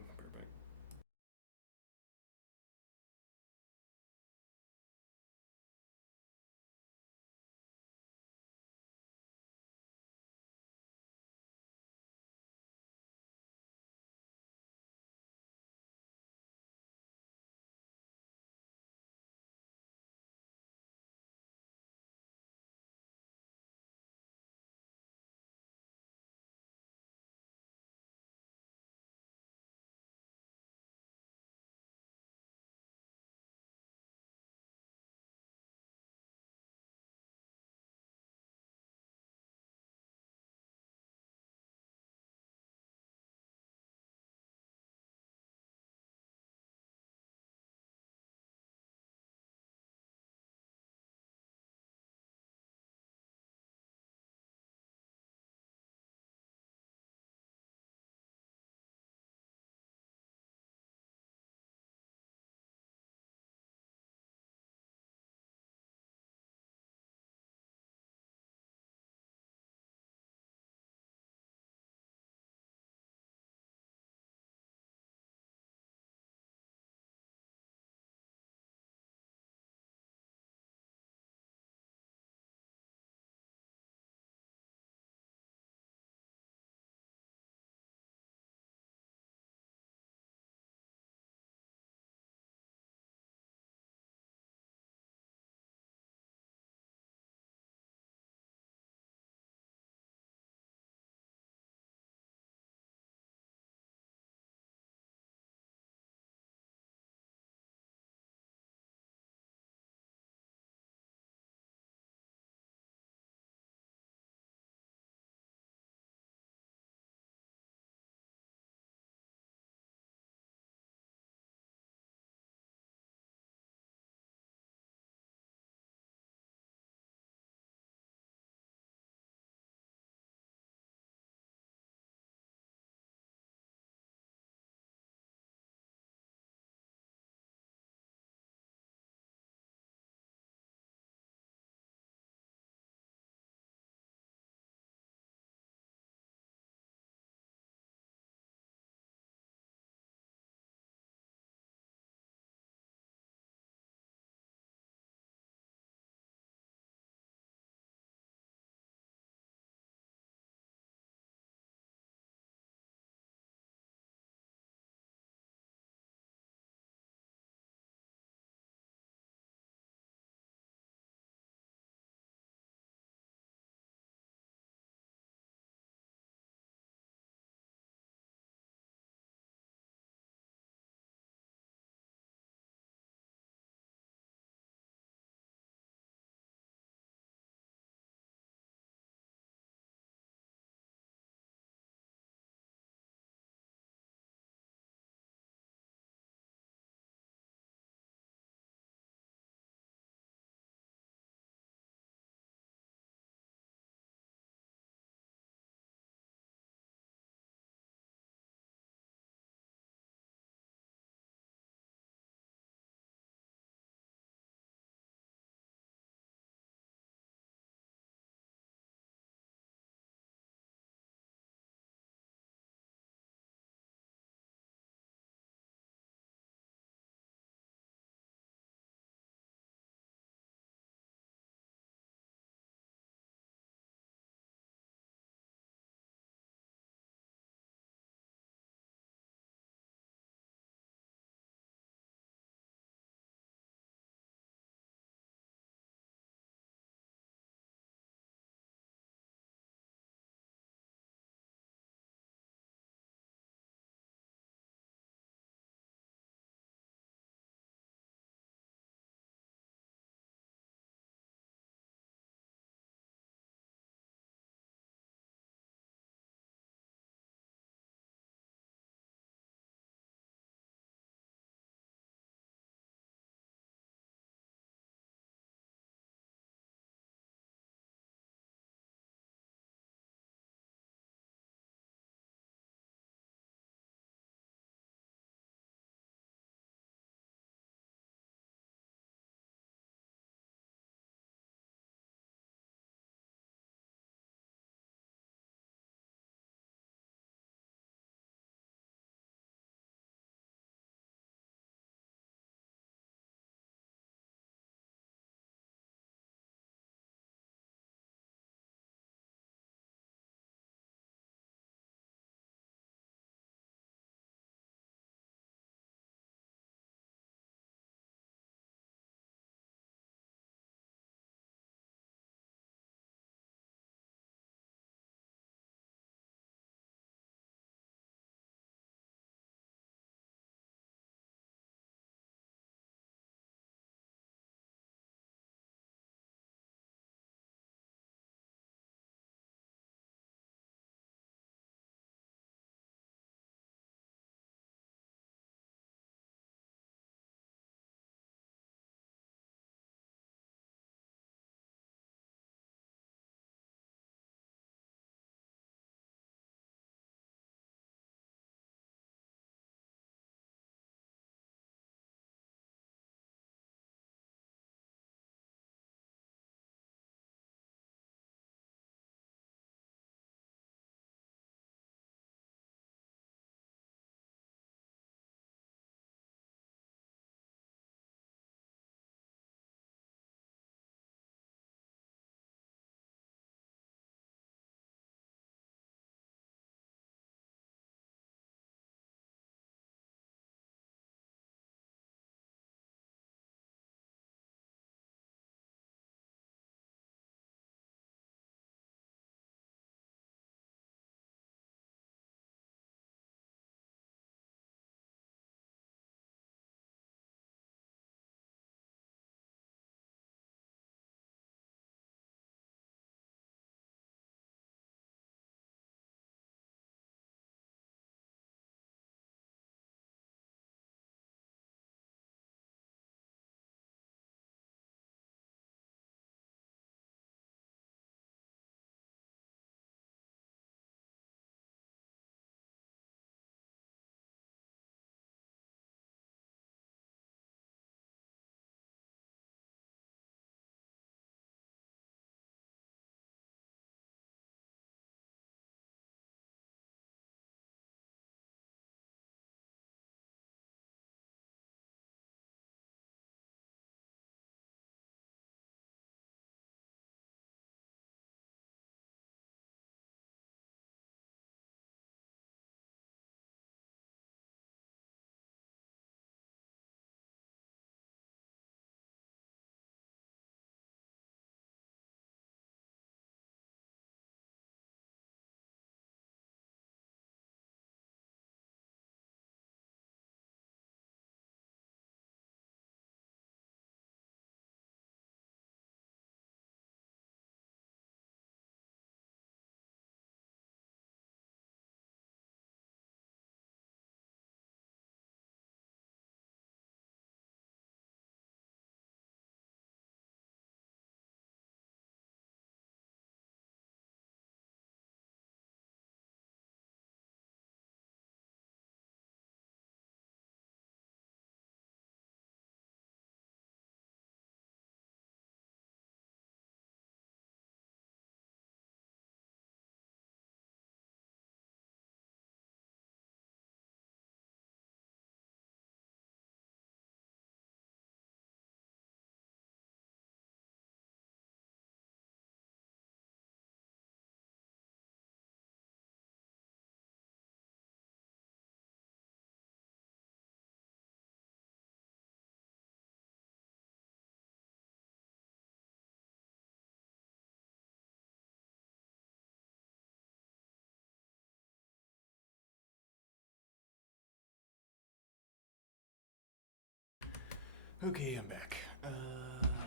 Okay, I'm back.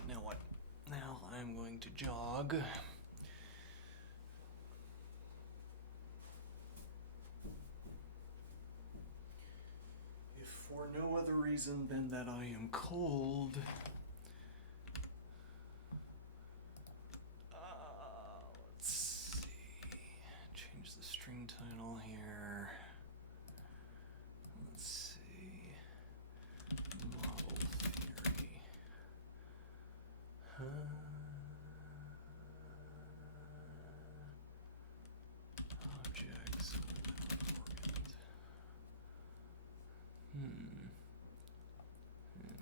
Now what? Now I'm going to jog. If for no other reason than that I am cold. Let's see. Change the string title here. Let's see. Model theory. Objects without organs.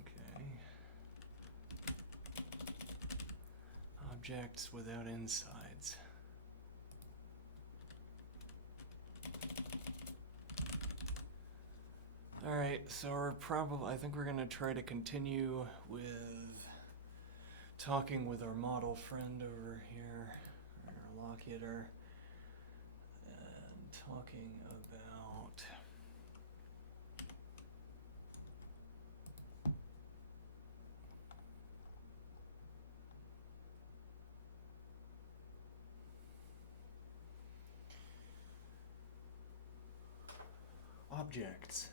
Okay. Objects without insides. Alright, so I think we're gonna try to continue with talking with our model friend over here, our locator, and talking about objects.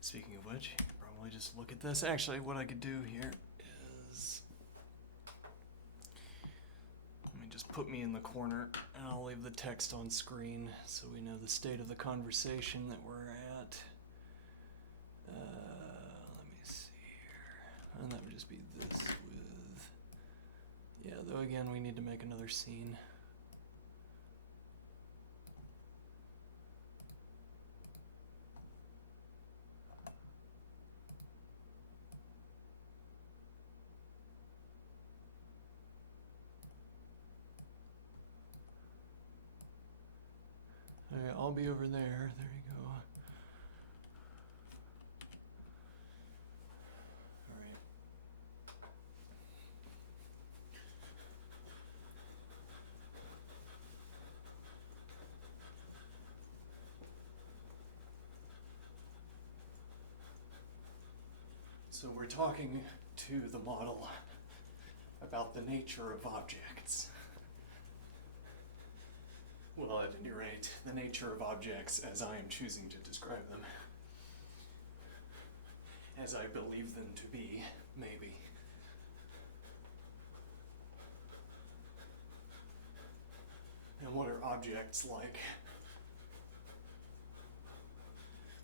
Speaking of which, you can probably just look at this. Actually, what I could do here is, let me just put me in the corner and I'll leave the text on screen so we know the state of the conversation that we're at. Let me see here. And that would just be this with, yeah, though again, we need to make another scene. Okay, I'll be over there. There you go. Alright. So we're talking to the model about the nature of objects. Well, at any rate, the nature of objects as I am choosing to describe them. As I believe them to be, maybe. And what are objects like?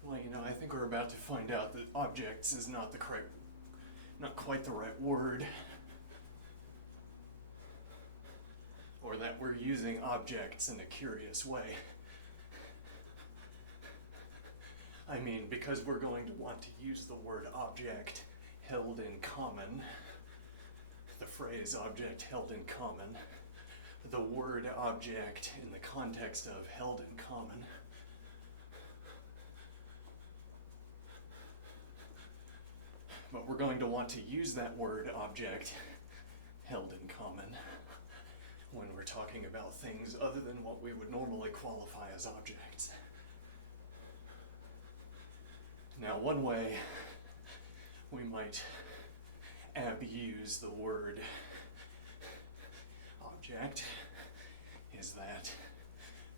Well, you know, I think we're about to find out that objects is not quite the right word. Or that we're using objects in a curious way. I mean, because we're going to want to use the word object held in common, the phrase object held in common, the word object in the context of held in common. But we're going to want to use that word object held in common when we're talking about things other than what we would normally qualify as objects. Now, one way we might abuse the word object is that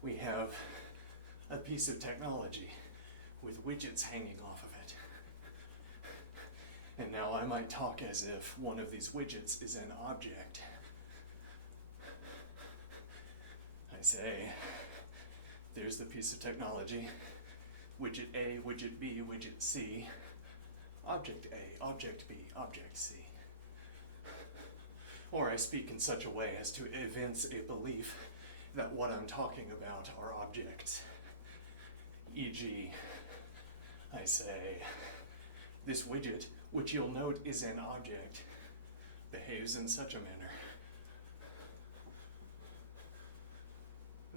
we have a piece of technology with widgets hanging off of it. And now I might talk as if one of these widgets is an object. I say, there's the piece of technology, widget A, widget B, widget C, object A, object B, object C. Or I speak in such a way as to evince a belief that what I'm talking about are objects. E.g., I say, this widget, which you'll note is an object, behaves in such a manner.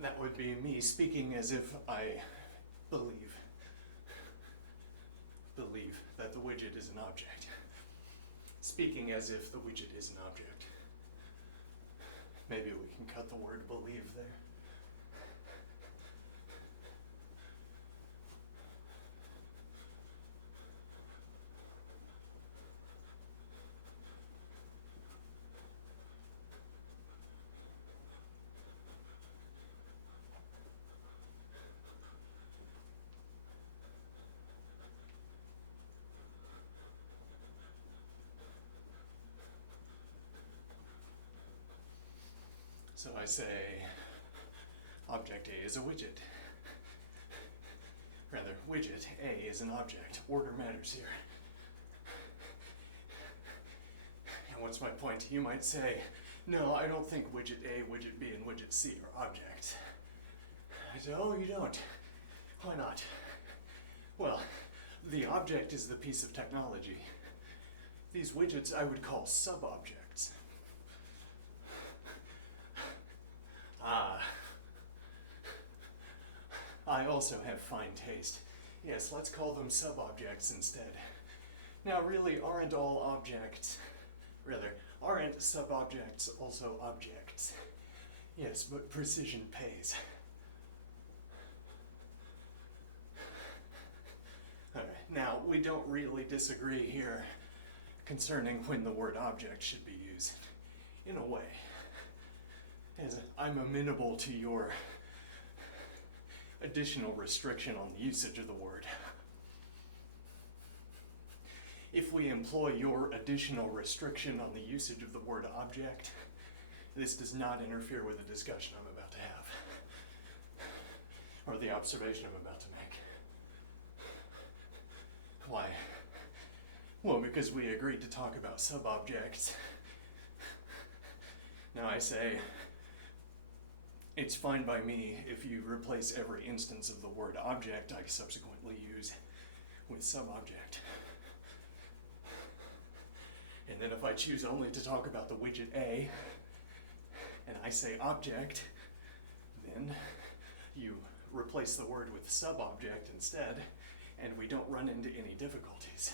That would be me speaking as if I believe that the widget is an object. Speaking as if the widget is an object. Maybe we can cut the word believe there. So I say object A is a widget. Rather, widget A is an object. Order matters here. And what's my point? You might say, no, I don't think widget A, widget B, and widget C are objects. I say, oh, you don't? Why not? Well, the object is the piece of technology. These widgets I would call sub-objects. I also have fine taste. Yes, let's call them sub-objects instead. Now really, aren't sub-objects also objects? Yes, but precision pays. Alright, now we don't really disagree here concerning when the word object should be used. In a way, as I'm amenable to your additional restriction on the usage of the word. If we employ your additional restriction on the usage of the word object, this does not interfere with the discussion I'm about to have, or the observation I'm about to make. Why? Well, because we agreed to talk about sub-objects. Now I say, it's fine by me if you replace every instance of the word object I subsequently use with sub-object. And then if I choose only to talk about the widget A, and I say object, then you replace the word with sub-object instead, and we don't run into any difficulties.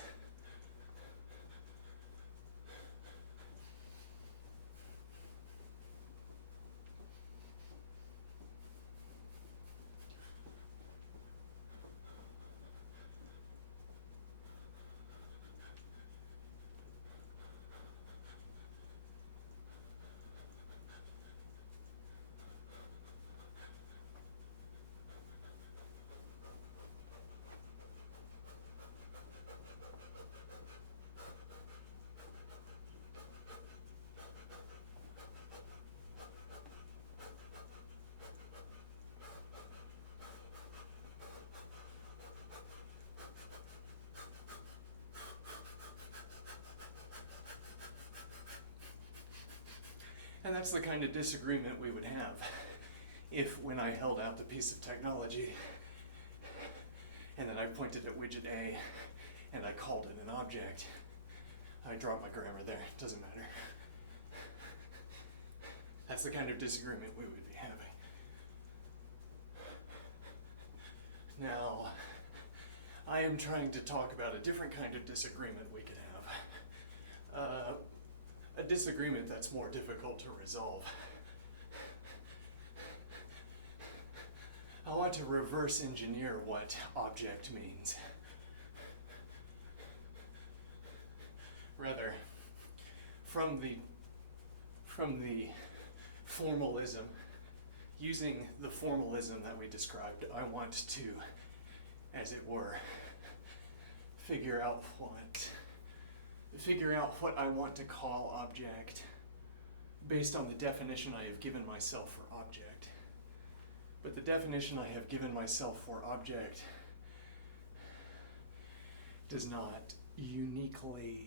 And that's the kind of disagreement we would have if, when I held out the piece of technology and then I pointed at widget A and I called it an object, I dropped my grammar there, doesn't matter. That's the kind of disagreement we would be having. Now, I am trying to talk about a different kind of disagreement we could have. A disagreement that's more difficult to resolve. I want to reverse engineer what object means. Rather, from the formalism, using the formalism that we described, I want to, as it were, figure out what I want to call object based on the definition I have given myself for object. But the definition I have given myself for object does not uniquely,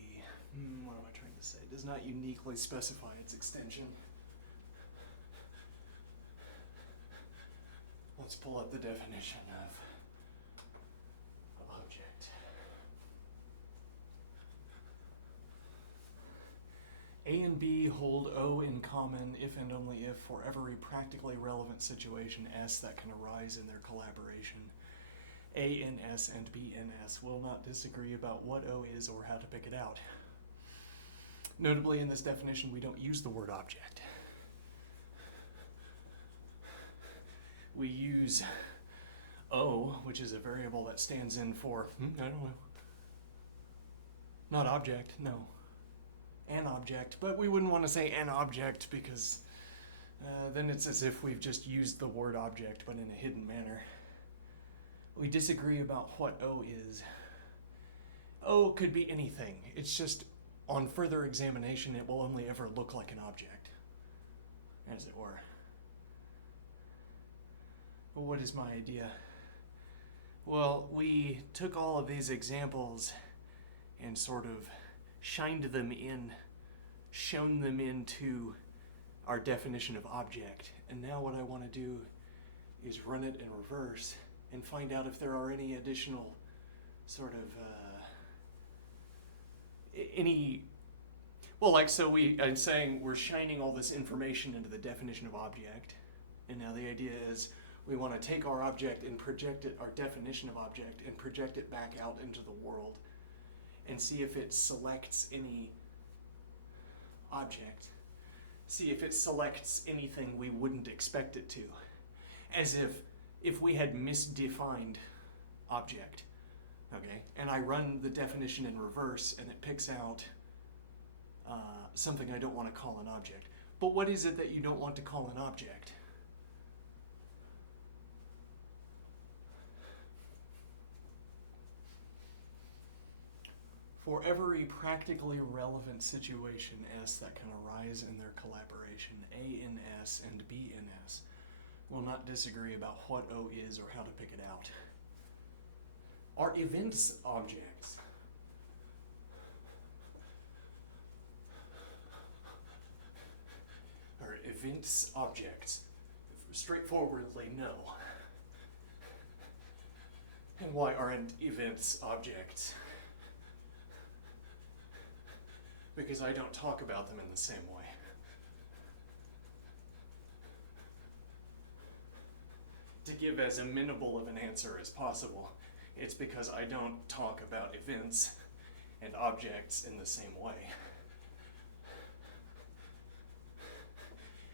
what am I trying to say? Does not uniquely specify its extension. Let's pull up the definition of object. A and B hold O in common if and only if for every practically relevant situation S that can arise in their collaboration. A in S and B in S will not disagree about what O is or how to pick it out. Notably, in this definition, we don't use the word object. We use O, which is a variable that stands in for, I don't know. Not object, no. An object, but we wouldn't want to say an object because then it's as if we've just used the word object but in a hidden manner. We disagree about what O is. O could be anything. It's just on further examination it will only ever look like an object, as it were. What is my idea? Well, we took all of these examples and sort of shown them into our definition of object. And now what I want to do is run it in reverse and find out if there are any additional sort of I'm saying we're shining all this information into the definition of object, and now the idea is we want to take our object and project it, our definition of object, and project it back out into the world and see if it selects any object, see if it selects anything we wouldn't expect it to, as if we had misdefined object. Okay, and I run the definition in reverse and it picks out something I don't want to call an object. But what is it that you don't want to call an object? For every practically relevant situation S that can arise in their collaboration, A in S and B in S will not disagree about what O is or how to pick it out. Are events objects? Are events objects? Straightforwardly, no. And why aren't events objects? Because I don't talk about them in the same way. To give as amenable of an answer as possible, it's because I don't talk about events and objects in the same way.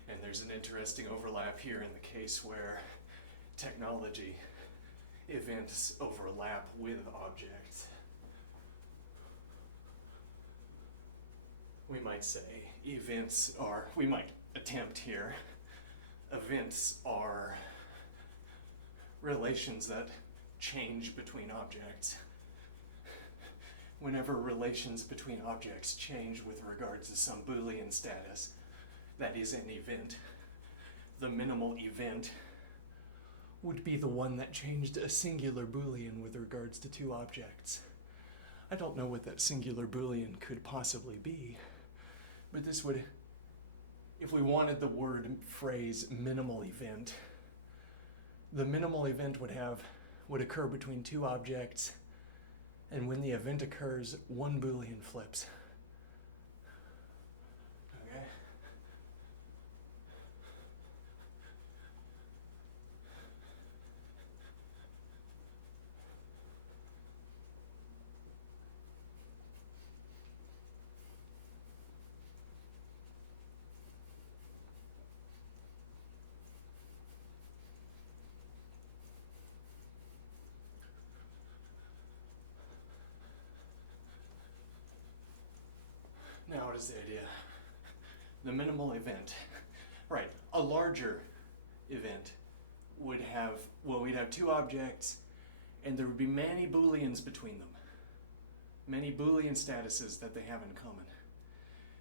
And there's an interesting overlap here in the case where technology events overlap with objects. We might say we might attempt here, events are relations that change between objects. Whenever relations between objects change with regards to some Boolean status, that is an event. The minimal event would be the one that changed a singular Boolean with regards to two objects. I don't know what that singular Boolean could possibly be, but this would, if we wanted the phrase minimal event, the minimal event would occur between two objects, and when the event occurs, one Boolean flips. Okay? Now what is the idea? The minimal event. Right, a larger event would have, we'd have two objects and there would be many Booleans between them. Many Boolean statuses that they have in common.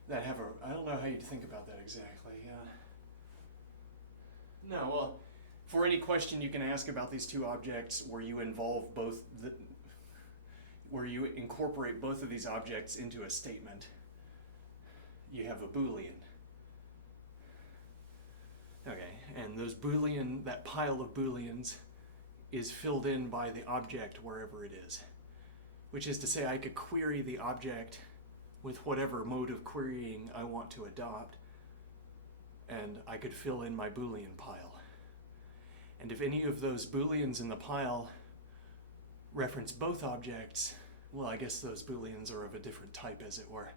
That have I don't know how you'd think about that exactly. No, well, for any question you can ask about these two objects where you where you incorporate both of these objects into a statement, you have a Boolean. Okay, and that pile of Booleans is filled in by the object wherever it is. Which is to say, I could query the object with whatever mode of querying I want to adopt, and I could fill in my Boolean pile. And if any of those Booleans in the pile reference both objects, well, I guess those Booleans are of a different type, as it were.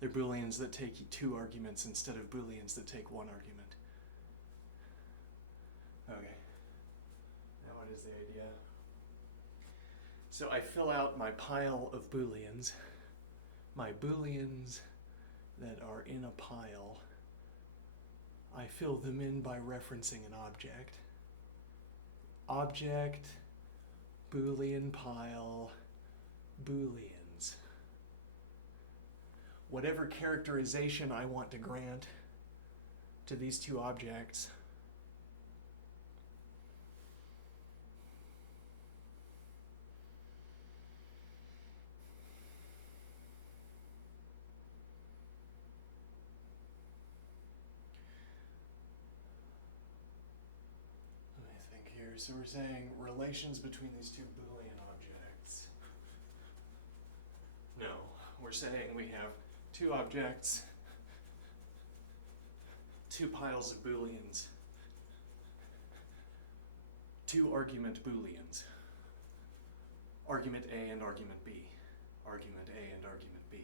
They're Booleans that take two arguments instead of Booleans that take one argument. Okay. Now what is the idea? So I fill out my pile of Booleans. My Booleans that are in a pile, I fill them in by referencing an object. Object, Boolean pile, Booleans. Whatever characterization I want to grant to these two objects, so we're saying relations between these two Boolean objects. No, we're saying we have two objects, two piles of Booleans, two argument Booleans, argument A and argument B, argument A and argument B.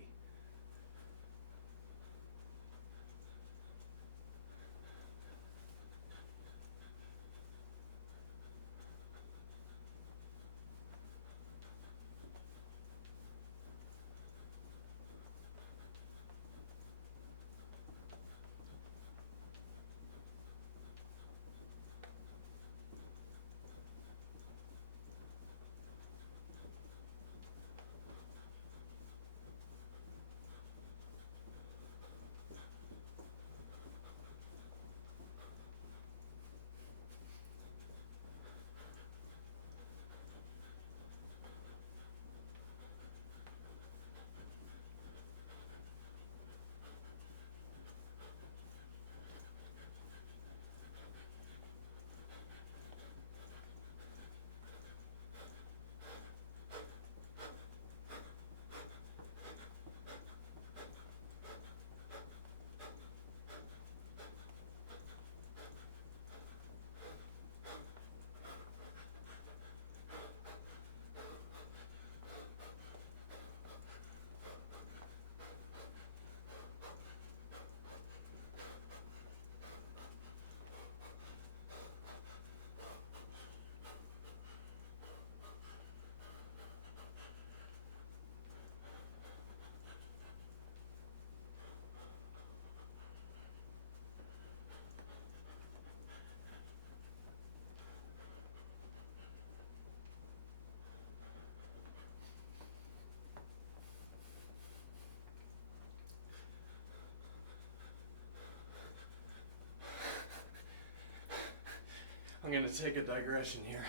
I'm going to take a digression here.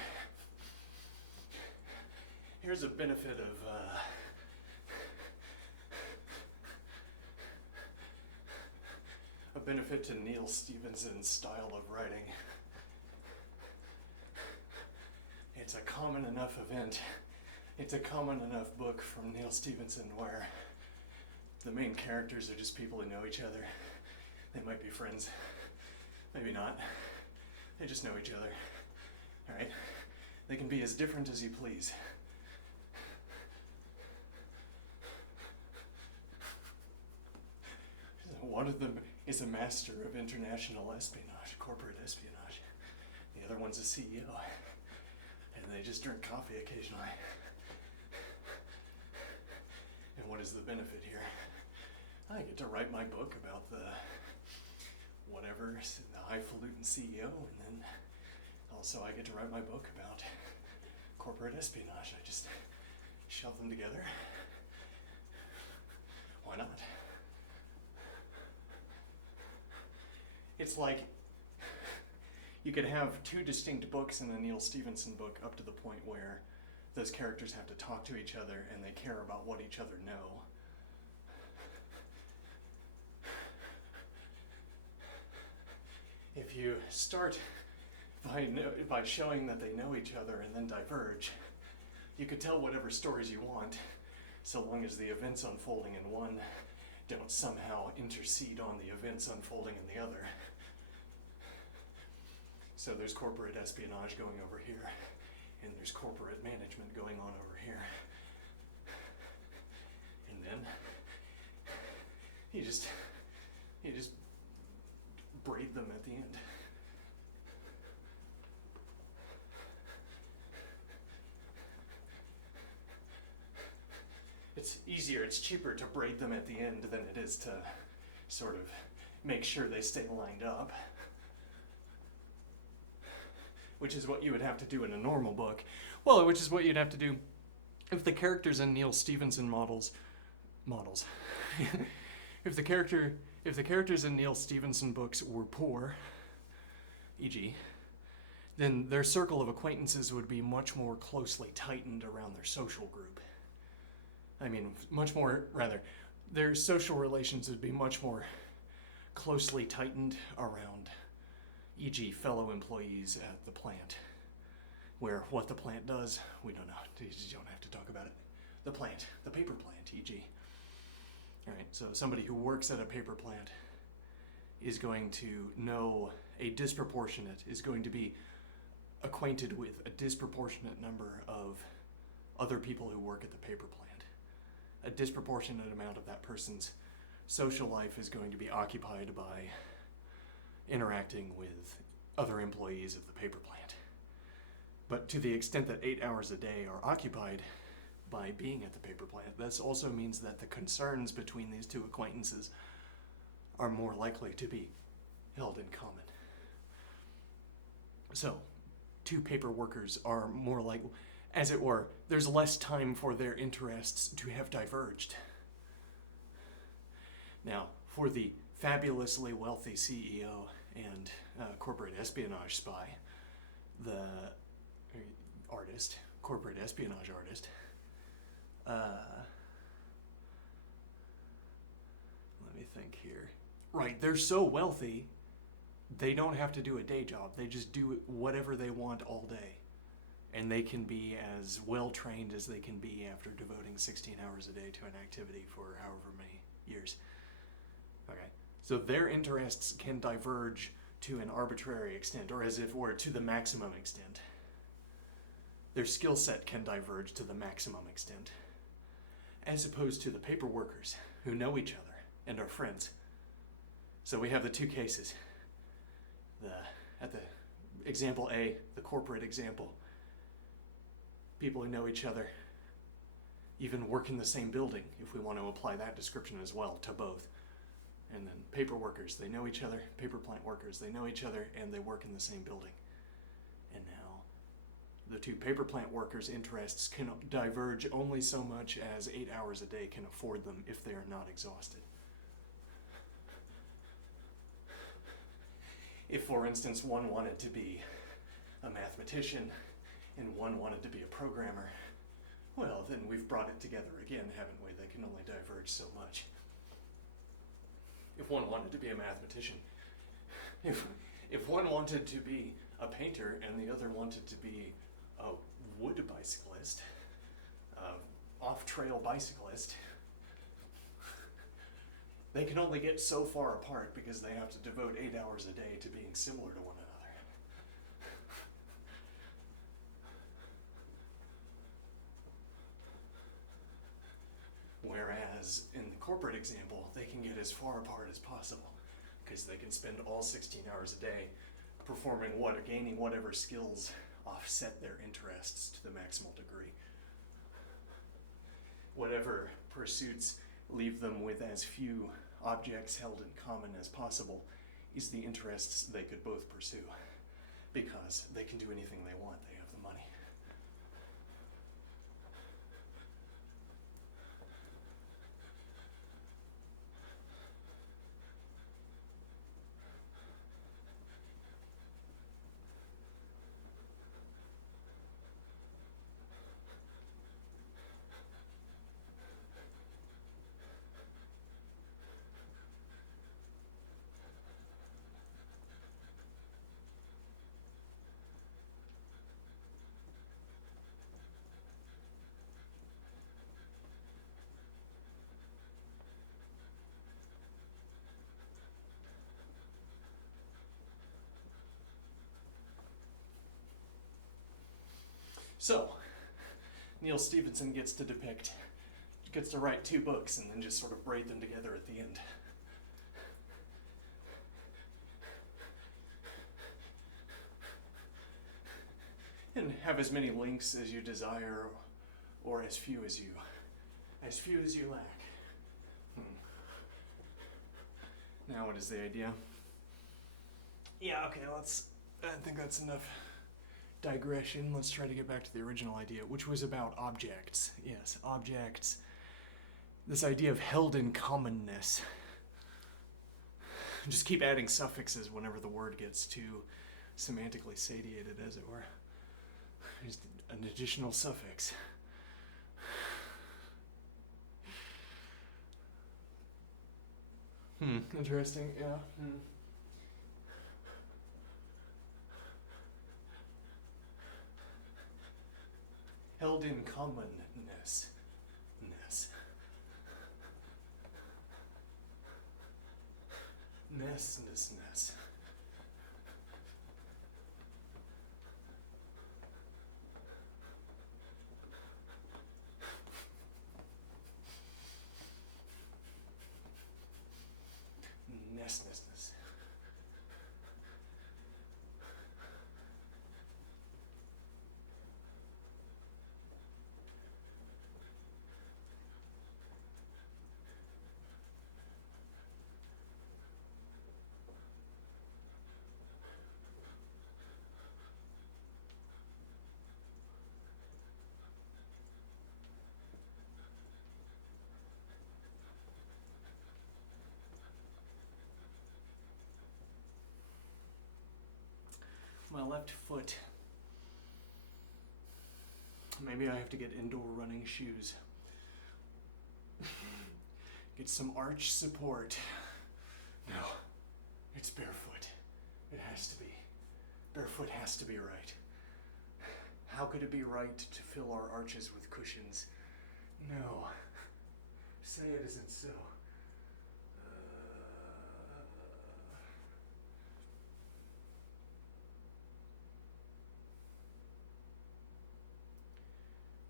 Here's a benefit of to Neil Stephenson's style of writing. It's a common enough event. It's a common enough book from Neil Stephenson where the main characters are just people who know each other. They might be friends, maybe not. They just know each other, all right? They can be as different as you please. One of them is a master of international espionage, corporate espionage. The other one's a CEO, and they just drink coffee occasionally. And what is the benefit here? I get to write my book about the whatever, the highfalutin CEO, and then also I get to write my book about corporate espionage. I just shove them together. Why not? It's like you could have two distinct books in a Neil Stephenson book up to the point where those characters have to talk to each other and they care about what each other know. If you start by showing that they know each other and then diverge, you could tell whatever stories you want, so long as the events unfolding in one don't somehow intercede on the events unfolding in the other. So there's corporate espionage going over here, and there's corporate management going on over here. And then you just braid them at the end. It's easier, it's cheaper to braid them at the end than it is to sort of make sure they stay lined up. Which is what you would have to do in a normal book. Well, which is what you'd have to do if the characters in Neil Stephenson models. If the characters in Neil Stephenson books were poor, e.g., then their circle of acquaintances would be much more closely tightened around their social group. Their social relations would be much more closely tightened around, e.g., fellow employees at the plant. where what the plant does, we don't know. You just don't have to talk about it. The plant, the paper plant, e.g. All right, so somebody who works at a paper plant is going to know is going to be acquainted with a disproportionate number of other people who work at the paper plant. A disproportionate amount of that person's social life is going to be occupied by interacting with other employees of the paper plant. But to the extent that 8 hours a day are occupied by being at the paper plant, this also means that the concerns between these two acquaintances are more likely to be held in common. So, two paper workers are more like, as it were, there's less time for their interests to have diverged. Now, for the fabulously wealthy CEO and corporate espionage spy, the corporate espionage artist, let me think here. Right, they're so wealthy, they don't have to do a day job. They just do whatever they want all day. And they can be as well trained as they can be after devoting 16 hours a day to an activity for however many years. Okay, so their interests can diverge to an arbitrary extent, or as if were to the maximum extent. Their skill set can diverge to the maximum extent, as opposed to the paper workers who know each other and are friends. So we have the two cases. At the example A, the corporate example, people who know each other, even work in the same building, if we want to apply that description as well to both. And then paper workers, they know each other. Paper plant workers, they know each other and they work in the same building. And now, the two paper plant workers' interests can diverge only so much as 8 hours a day can afford them if they are not exhausted. If, for instance, one wanted to be a mathematician and one wanted to be a programmer, well, then we've brought it together again, haven't we? They can only diverge so much. If one wanted to be a mathematician, if one wanted to be a painter and the other wanted to be a wood bicyclist, off-trail bicyclist, they can only get so far apart because they have to devote 8 hours a day to being similar to one another. Whereas in the corporate example, they can get as far apart as possible because they can spend all 16 hours a day performing gaining whatever skills offset their interests to the maximal degree. Whatever pursuits leave them with as few objects held in common as possible is the interests they could both pursue because they can do anything they want. They have the money. So, Neil Stephenson gets to write 2 books and then just sort of braid them together at the end. And have as many links as you desire, or as few as you lack. Now what is the idea? Yeah, okay, I think that's enough digression. Let's try to get back to the original idea, which was about objects. Yes, objects. This idea of held in commonness. Just keep adding suffixes whenever the word gets too semantically satiated, as it were. Just an additional suffix. Interesting, yeah. held in commonness. Ness. Ness. My left foot. Maybe I have to get indoor running shoes. Get some arch support. No, it's barefoot. It has to be. Barefoot has to be right. How could it be right to fill our arches with cushions? No. Say it isn't so.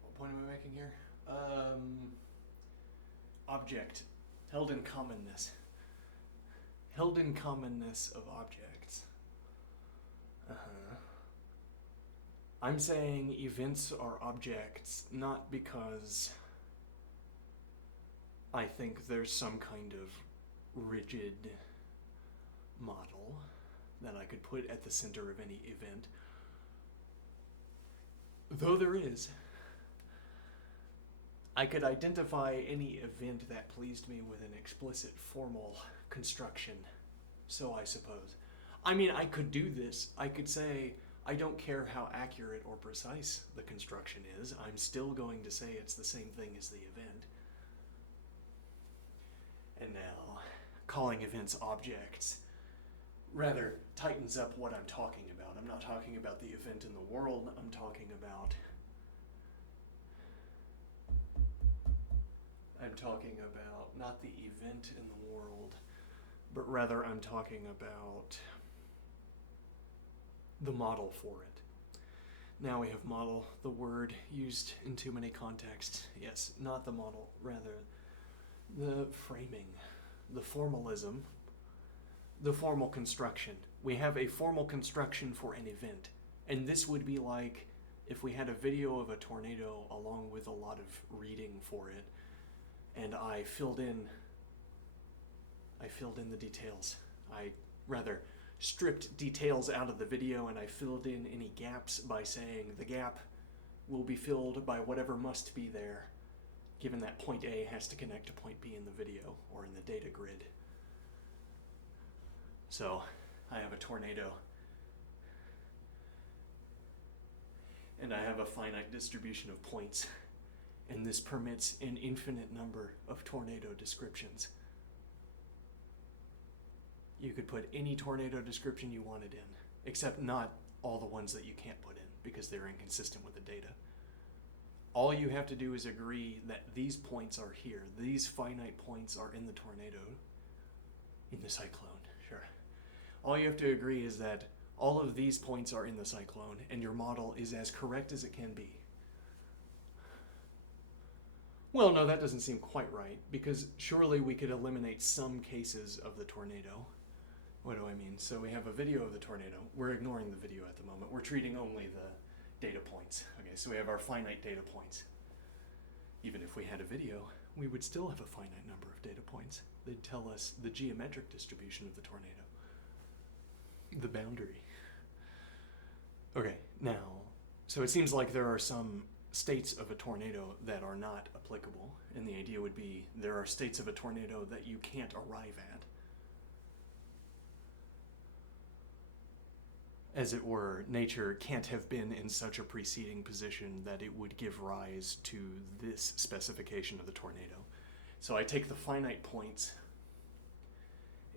What point am I making here? Object. Held in commonness. Held in commonness of objects. I'm saying events are objects not because I think there's some kind of rigid model that I could put at the center of any event. Though there is. I could identify any event that pleased me with an explicit formal construction, so I suppose. I mean, I could do this. I could say, I don't care how accurate or precise the construction is, I'm still going to say it's the same thing as the event. And now, calling events objects rather tightens up what I'm talking about. I'm not talking about the event in the world, I'm talking about not the event in the world, but rather I'm talking about the model for it. Now we have model, the word used in too many contexts. Yes, not the model, rather the framing, the formalism, the formal construction. We have a formal construction for an event, and this would be like if we had a video of a tornado along with a lot of reading for it, and I filled in the details. I rather stripped details out of the video and I filled in any gaps by saying the gap will be filled by whatever must be there, given that point A has to connect to point B in the video or in the data grid. So I have a tornado and I have a finite distribution of points, and this permits an infinite number of tornado descriptions. You could put any tornado description you wanted in, except not all the ones that you can't put in because they're inconsistent with the data. All you have to do is agree that these points are here. These finite points are in the tornado, in the cyclone, sure. All you have to agree is that all of these points are in the cyclone and your model is as correct as it can be. Well, no, that doesn't seem quite right, because surely we could eliminate some cases of the tornado. What do I mean? So we have a video of the tornado. We're ignoring the video at the moment. We're treating only the data points. Okay, so we have our finite data points. Even if we had a video, we would still have a finite number of data points. They'd tell us the geometric distribution of the tornado, the boundary. Okay, now, so it seems like there are some states of a tornado that are not applicable, and the idea would be there are states of a tornado that you can't arrive at. As it were, nature can't have been in such a preceding position that it would give rise to this specification of the tornado. So I take the finite points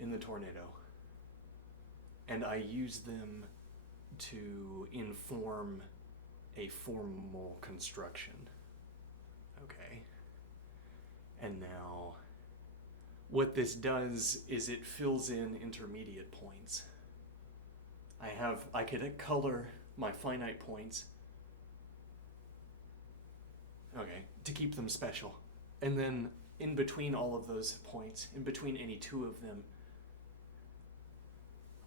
in the tornado and I use them to inform a formal construction. Okay. And now, what this does is it fills in intermediate points. I could color my finite points, okay, to keep them special. And then in between all of those points, in between any two of them,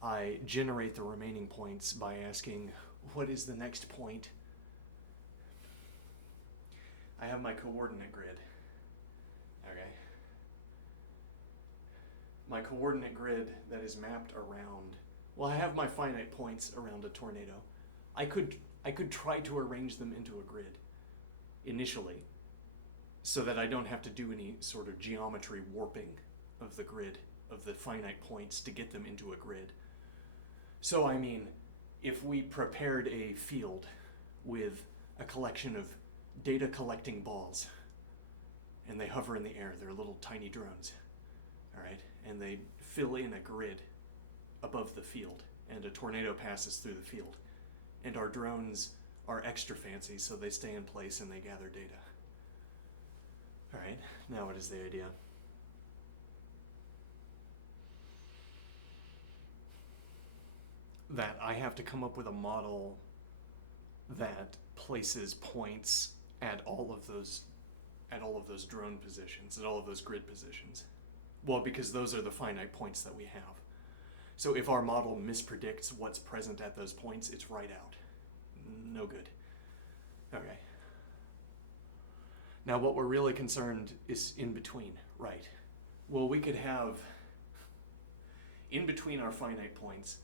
I generate the remaining points by asking, what is the next point? I have my coordinate grid. Okay. My coordinate grid that is mapped around, well, I have my finite points around a tornado. I could try to arrange them into a grid initially so that I don't have to do any sort of geometry warping of the grid, of the finite points to get them into a grid. So I mean, if we prepared a field with a collection of data collecting balls, and they hover in the air, they're little tiny drones, all right, and they fill in a grid above the field, and a tornado passes through the field, and our drones are extra fancy, so they stay in place and they gather data. All right, now what is the idea? That I have to come up with a model that places points at all of those drone positions, at all of those grid positions. Well, because those are the finite points that we have. So if our model mispredicts what's present at those points, it's right out. No good. Okay. Now what we're really concerned is in between, right? Well, we could have, in between our finite points,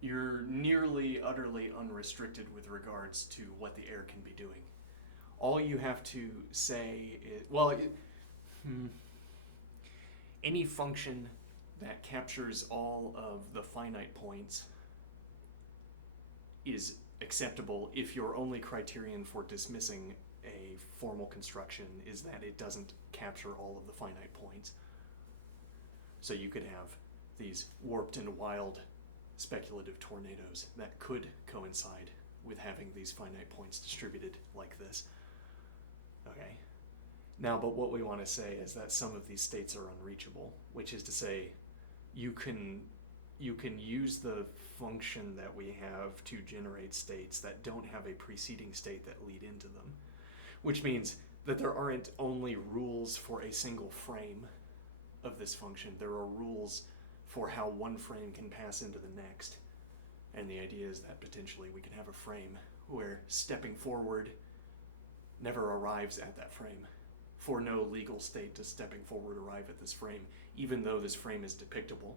you're nearly utterly unrestricted with regards to what the air can be doing. All you have to say is, well, any function that captures all of the finite points is acceptable if your only criterion for dismissing a formal construction is that it doesn't capture all of the finite points. So you could have these warped and wild speculative tornadoes that could coincide with having these finite points distributed like this. Okay. Now, but what we want to say is that some of these states are unreachable, which is to say, you can use the function that we have to generate states that don't have a preceding state that lead into them, which means that there aren't only rules for a single frame of this function. There are rules for how one frame can pass into the next. And the idea is that potentially we can have a frame where stepping forward never arrives at that frame. For no legal state does stepping forward arrive at this frame, even though this frame is depictable.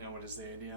Now what is the idea?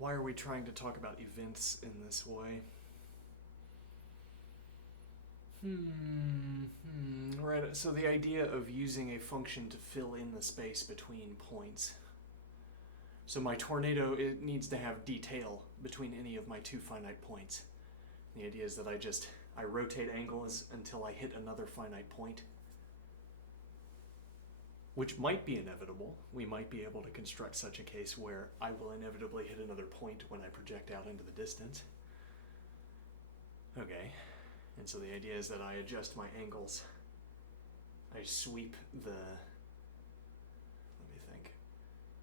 Why are we trying to talk about events in this way? Right, so the idea of using a function to fill in the space between points. So my tornado, it needs to have detail between any of my two finite points. The idea is that I rotate angles until I hit another finite point, which might be inevitable. We might be able to construct such a case where I will inevitably hit another point when I project out into the distance. Okay, and so the idea is that I adjust my angles. I sweep the, let me think.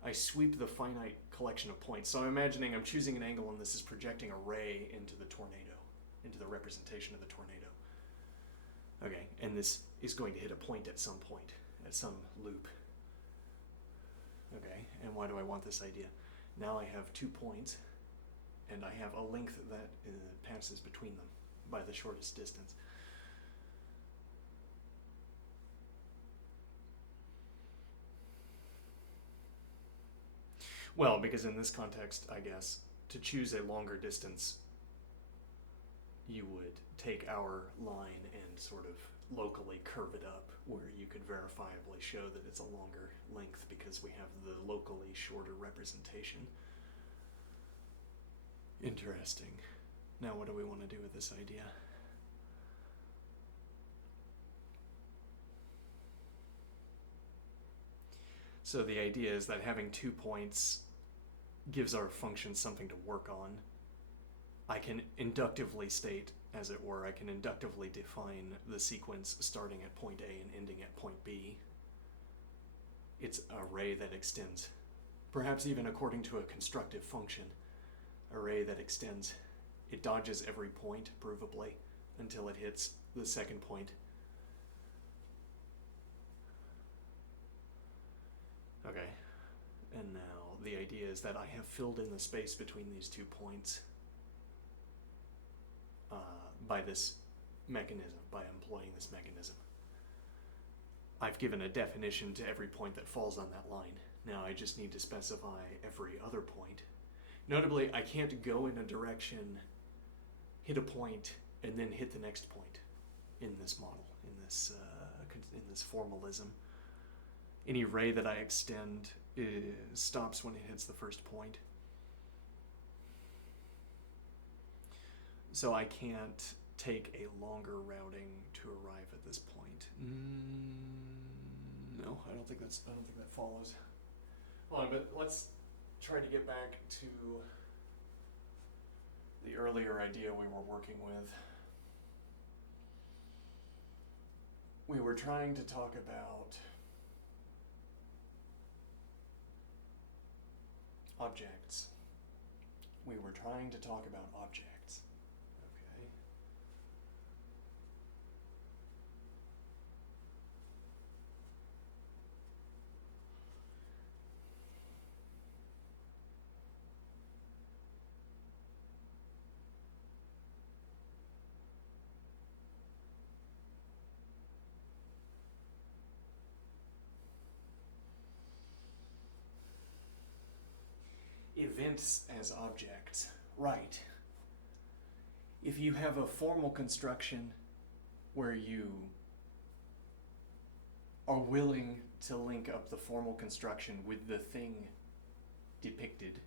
I sweep the finite collection of points. So I'm imagining I'm choosing an angle and this is projecting a ray into the tornado, into the representation of the tornado. Okay, and this is going to hit a point, at some loop. Okay, and why do I want this idea? Now I have 2 points, and I have a length that passes between them by the shortest distance. Well, because in this context, I guess, to choose a longer distance, you would take our line and sort of locally curve it up where you could verifiably show that it's a longer length because we have the locally shorter representation. Interesting. Now what do we want to do with this idea? So the idea is that having 2 points gives our function something to work on. I can inductively state, as it were, I can inductively define the sequence starting at point A and ending at point B. It's an array that extends, perhaps even according to a constructive function, array that extends. It dodges every point, provably, until it hits the second point. Okay, and now the idea is that I have filled in the space between these 2 points by this mechanism, by employing this mechanism. I've given a definition to every point that falls on that line. Now I just need to specify every other point. Notably, I can't go in a direction, hit a point, and then hit the next point in this model, in this formalism. Any ray that I extend stops when it hits the first point. So I can't take a longer routing to arrive at this point. No, I don't think that follows. Hold on, but let's try to get back to the earlier idea we were working with. We were trying to talk about objects. We were trying to talk about objects. Okay. Events as objects. Right. If you have a formal construction where you are willing to link up the formal construction with the thing depicted,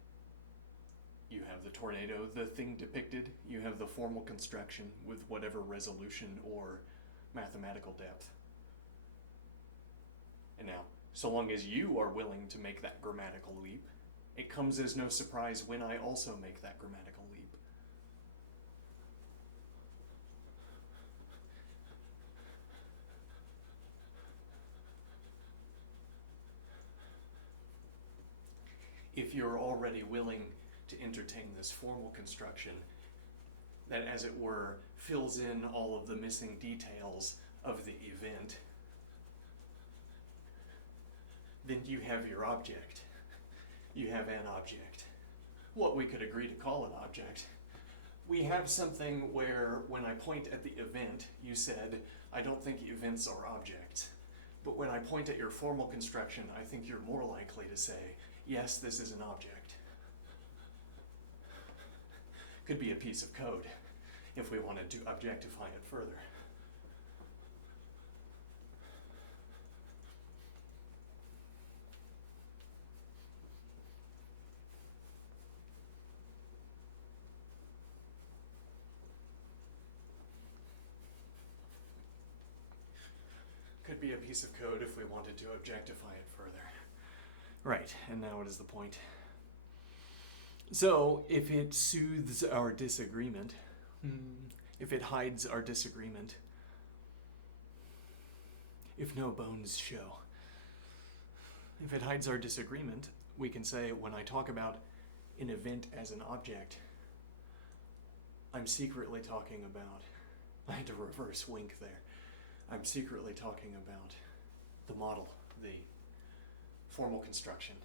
you have the tornado, the thing depicted, you have the formal construction with whatever resolution or mathematical depth. And now, so long as you are willing to make that grammatical leap, it comes as no surprise when I also make that grammatical leap. If you're already willing to entertain this formal construction that, as it were, fills in all of the missing details of the event, then you have your object. You have an object. What we could agree to call an object. We have something where when I point at the event, you said, I don't think events are objects. But when I point at your formal construction, I think you're more likely to say, yes, this is an object. Could be a piece of code if we wanted to objectify it further. Could be a piece of code if we wanted to objectify it further. Right, and now what is the point? So, if it soothes our disagreement, if it hides our disagreement, if no bones show, if it hides our disagreement, we can say when I talk about an event as an object, I'm secretly talking about, I had to reverse wink there, I'm secretly talking about the model, the formal construction.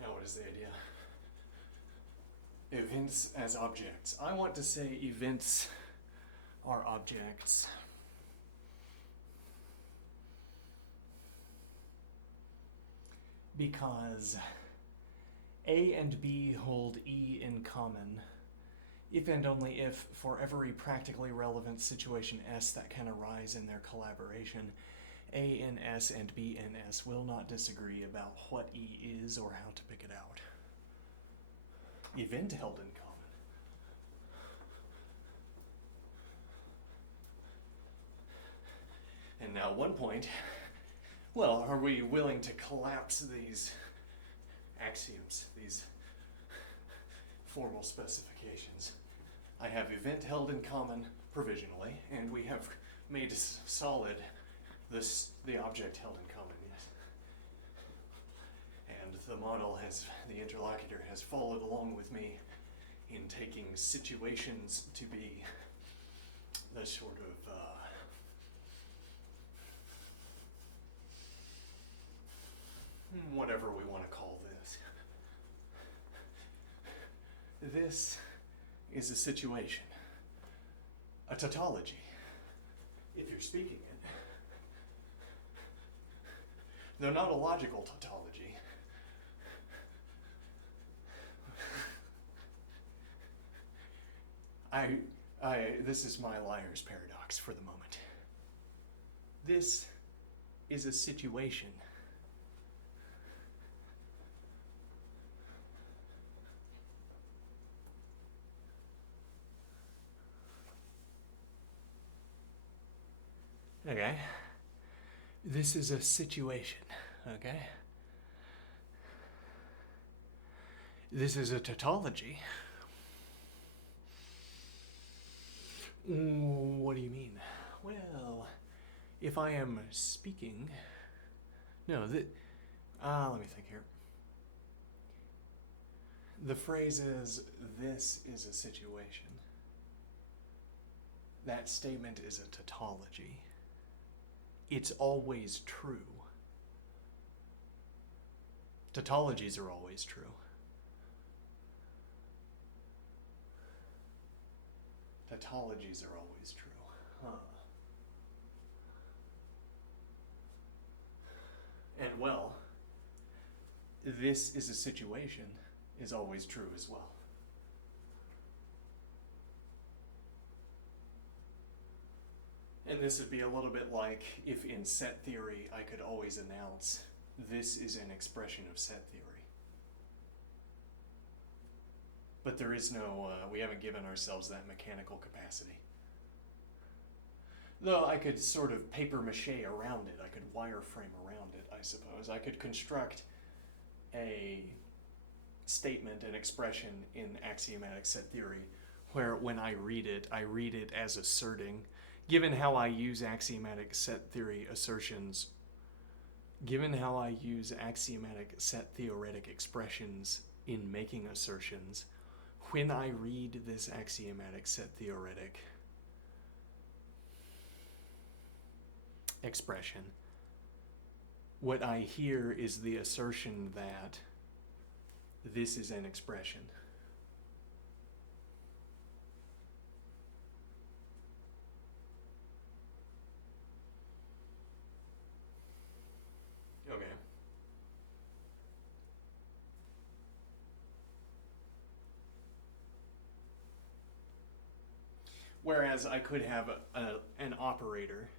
Now what is the idea? Events as objects. I want to say events are objects because A and B hold E in common if and only if, for every practically relevant situation S that can arise in their collaboration, A in S and B in S will not disagree about what E is or how to pick it out. Event held in common. And now, one point, well, are we willing to collapse these axioms, these formal specifications? I have event held in common provisionally, and we have made solid the object held in common, yes. And the model has, the interlocutor has followed along with me in taking situations to be the sort of whatever we want to call this. This is a situation, a tautology, if you're speaking it. Though not a logical tautology. This is my liar's paradox for the moment. This is a situation. Okay. This is a situation, okay? This is a tautology. What do you mean? Well, if I am speaking... No, let me think here. The phrase is, this is a situation. That statement is a tautology. It's always true. Tautologies are always true. Tautologies are always true. And well, this is a situation is always true as well. And this would be a little bit like if in set theory I could always announce this is an expression of set theory. But there is no, we haven't given ourselves that mechanical capacity. Though I could sort of paper mache around it, I could wireframe around it, I suppose. I could construct a statement, an expression in axiomatic set theory where when I read it as asserting, given how I use axiomatic set theory assertions, given how I use axiomatic set theoretic expressions in making assertions, when I read this axiomatic set theoretic expression, what I hear is the assertion that this is an expression. Okay. Whereas I could have an operator.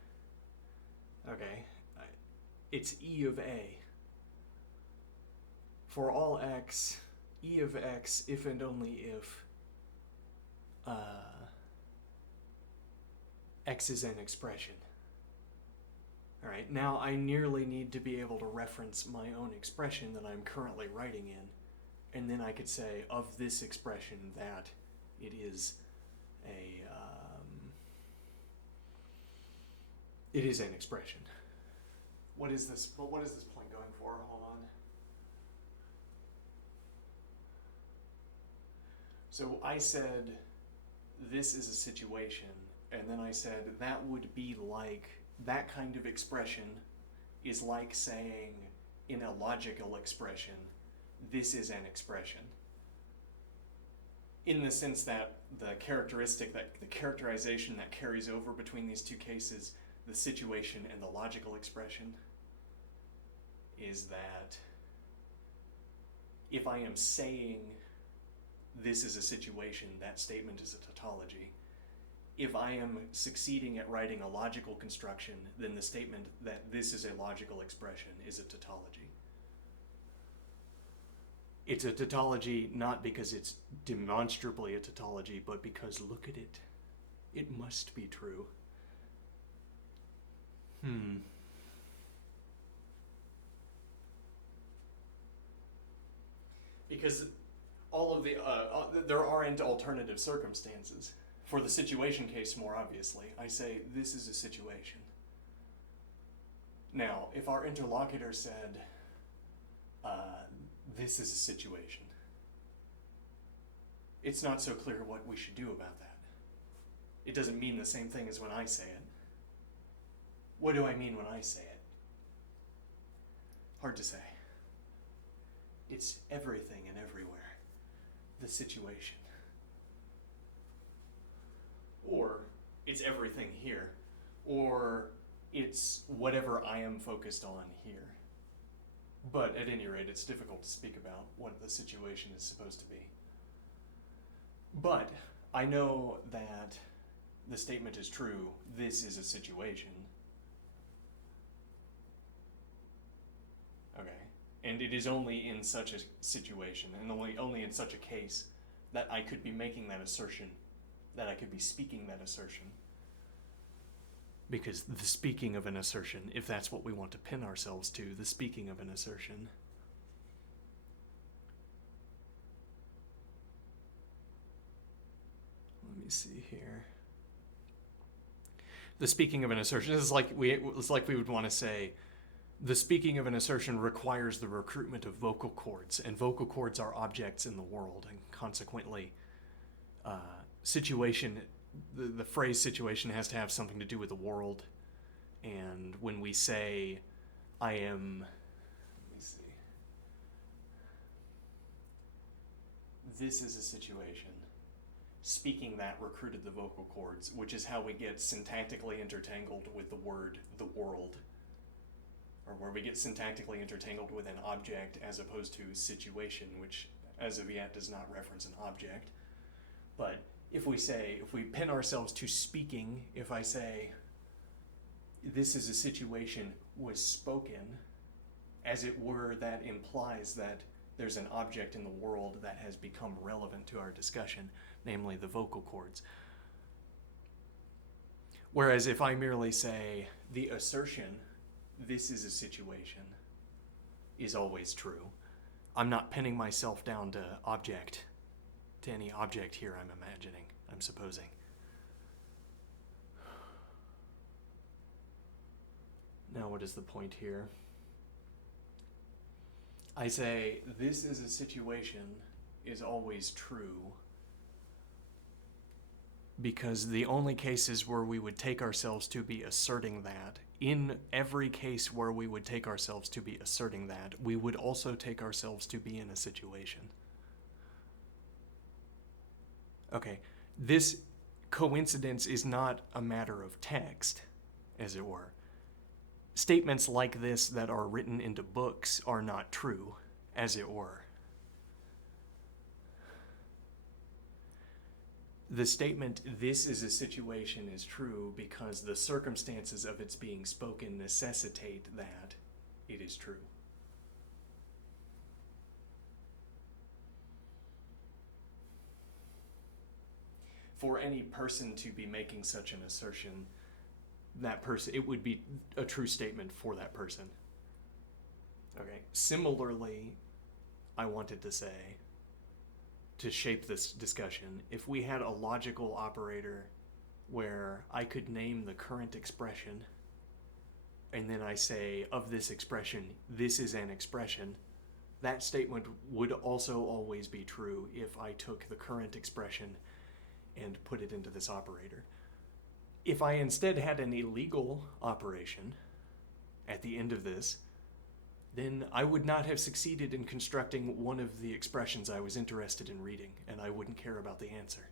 Okay, it's E of A. For all x, E of x if and only if x is an expression. All right, now I nearly need to be able to reference my own expression that I'm currently writing in, and then I could say of this expression that it is it is an expression. What is this point going for? Hold on. So I said this is a situation, and then I said that would be like, that kind of expression is like saying in a logical expression, this is an expression. In the sense that the characterization that carries over between these two cases, the situation and the logical expression, is that if I am saying this is a situation, that statement is a tautology. If I am succeeding at writing a logical construction, then the statement that this is a logical expression is a tautology. It's a tautology not because it's demonstrably a tautology, but because look at it. It must be true. Because all of the there aren't alternative circumstances. For the situation case, more obviously, I say this is a situation. Now, if our interlocutor said this is a situation, it's not so clear what we should do about that. It doesn't mean the same thing as when I say it. What do I mean when I say it? Hard to say. It's everything and everywhere. The situation. Or it's everything here. Or it's whatever I am focused on here. But at any rate, it's difficult to speak about what the situation is supposed to be. But I know that the statement is true, this is a situation. Okay. And it is only in such a situation, and only in such a case, that I could be making that assertion, that I could be speaking that assertion. Because the speaking of an assertion, if that's what we want to pin ourselves to, the speaking of an assertion. Let me see here. The speaking of an assertion is like we would want to say, the speaking of an assertion requires the recruitment of vocal cords, and vocal cords are objects in the world, and consequently, situation. The phrase situation has to have something to do with the world, and when we say, I am, let me see, this is a situation, speaking that recruited the vocal cords, which is how we get syntactically intertangled with the word the world, or where we get syntactically intertangled with an object as opposed to situation, which as of yet does not reference an object. But if we pin ourselves to speaking, if I say, this is a situation was spoken, as it were, that implies that there's an object in the world that has become relevant to our discussion, namely the vocal cords. Whereas if I merely say, the assertion, this is a situation, is always true, I'm not pinning myself down to any object here I'm imagining, I'm supposing. Now what is the point here? I say, this is a situation is always true because the only cases where we would take ourselves to be asserting that, in every case where we would take ourselves to be asserting that, we would also take ourselves to be in a situation. Okay, this coincidence is not a matter of text, as it were. Statements like this that are written into books are not true, as it were. The statement, "this is a situation," is true because the circumstances of its being spoken necessitate that it is true. For any person to be making such an assertion, that person, it would be a true statement for that person. Okay. Similarly, I wanted to say, to shape this discussion, if we had a logical operator where I could name the current expression, and then I say, of this expression, this is an expression, that statement would also always be true if I took the current expression and put it into this operator. If I instead had an illegal operation at the end of this, then I would not have succeeded in constructing one of the expressions I was interested in reading, and I wouldn't care about the answer.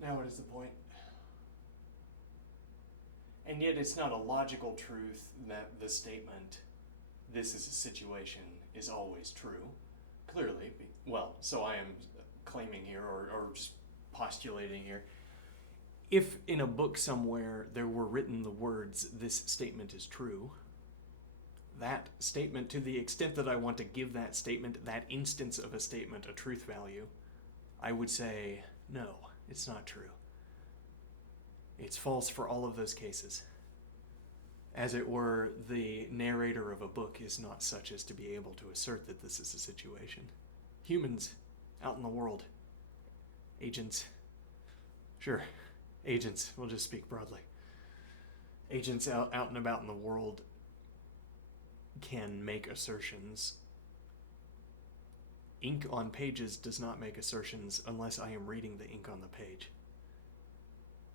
Now what is the point? And yet it's not a logical truth that the statement, "this is a situation," is always true. Clearly, well, so I am claiming here, or just postulating here, if in a book somewhere there were written the words, "this statement is true," that statement, to the extent that I want to give that statement, that instance of a statement, a truth value, I would say, no, it's not true. It's false for all of those cases. As it were, the narrator of a book is not such as to be able to assert that this is a situation. Humans out in the world, agents, sure, agents, we'll just speak broadly. Agents out and about in the world can make assertions. Ink on pages does not make assertions unless I am reading the ink on the page.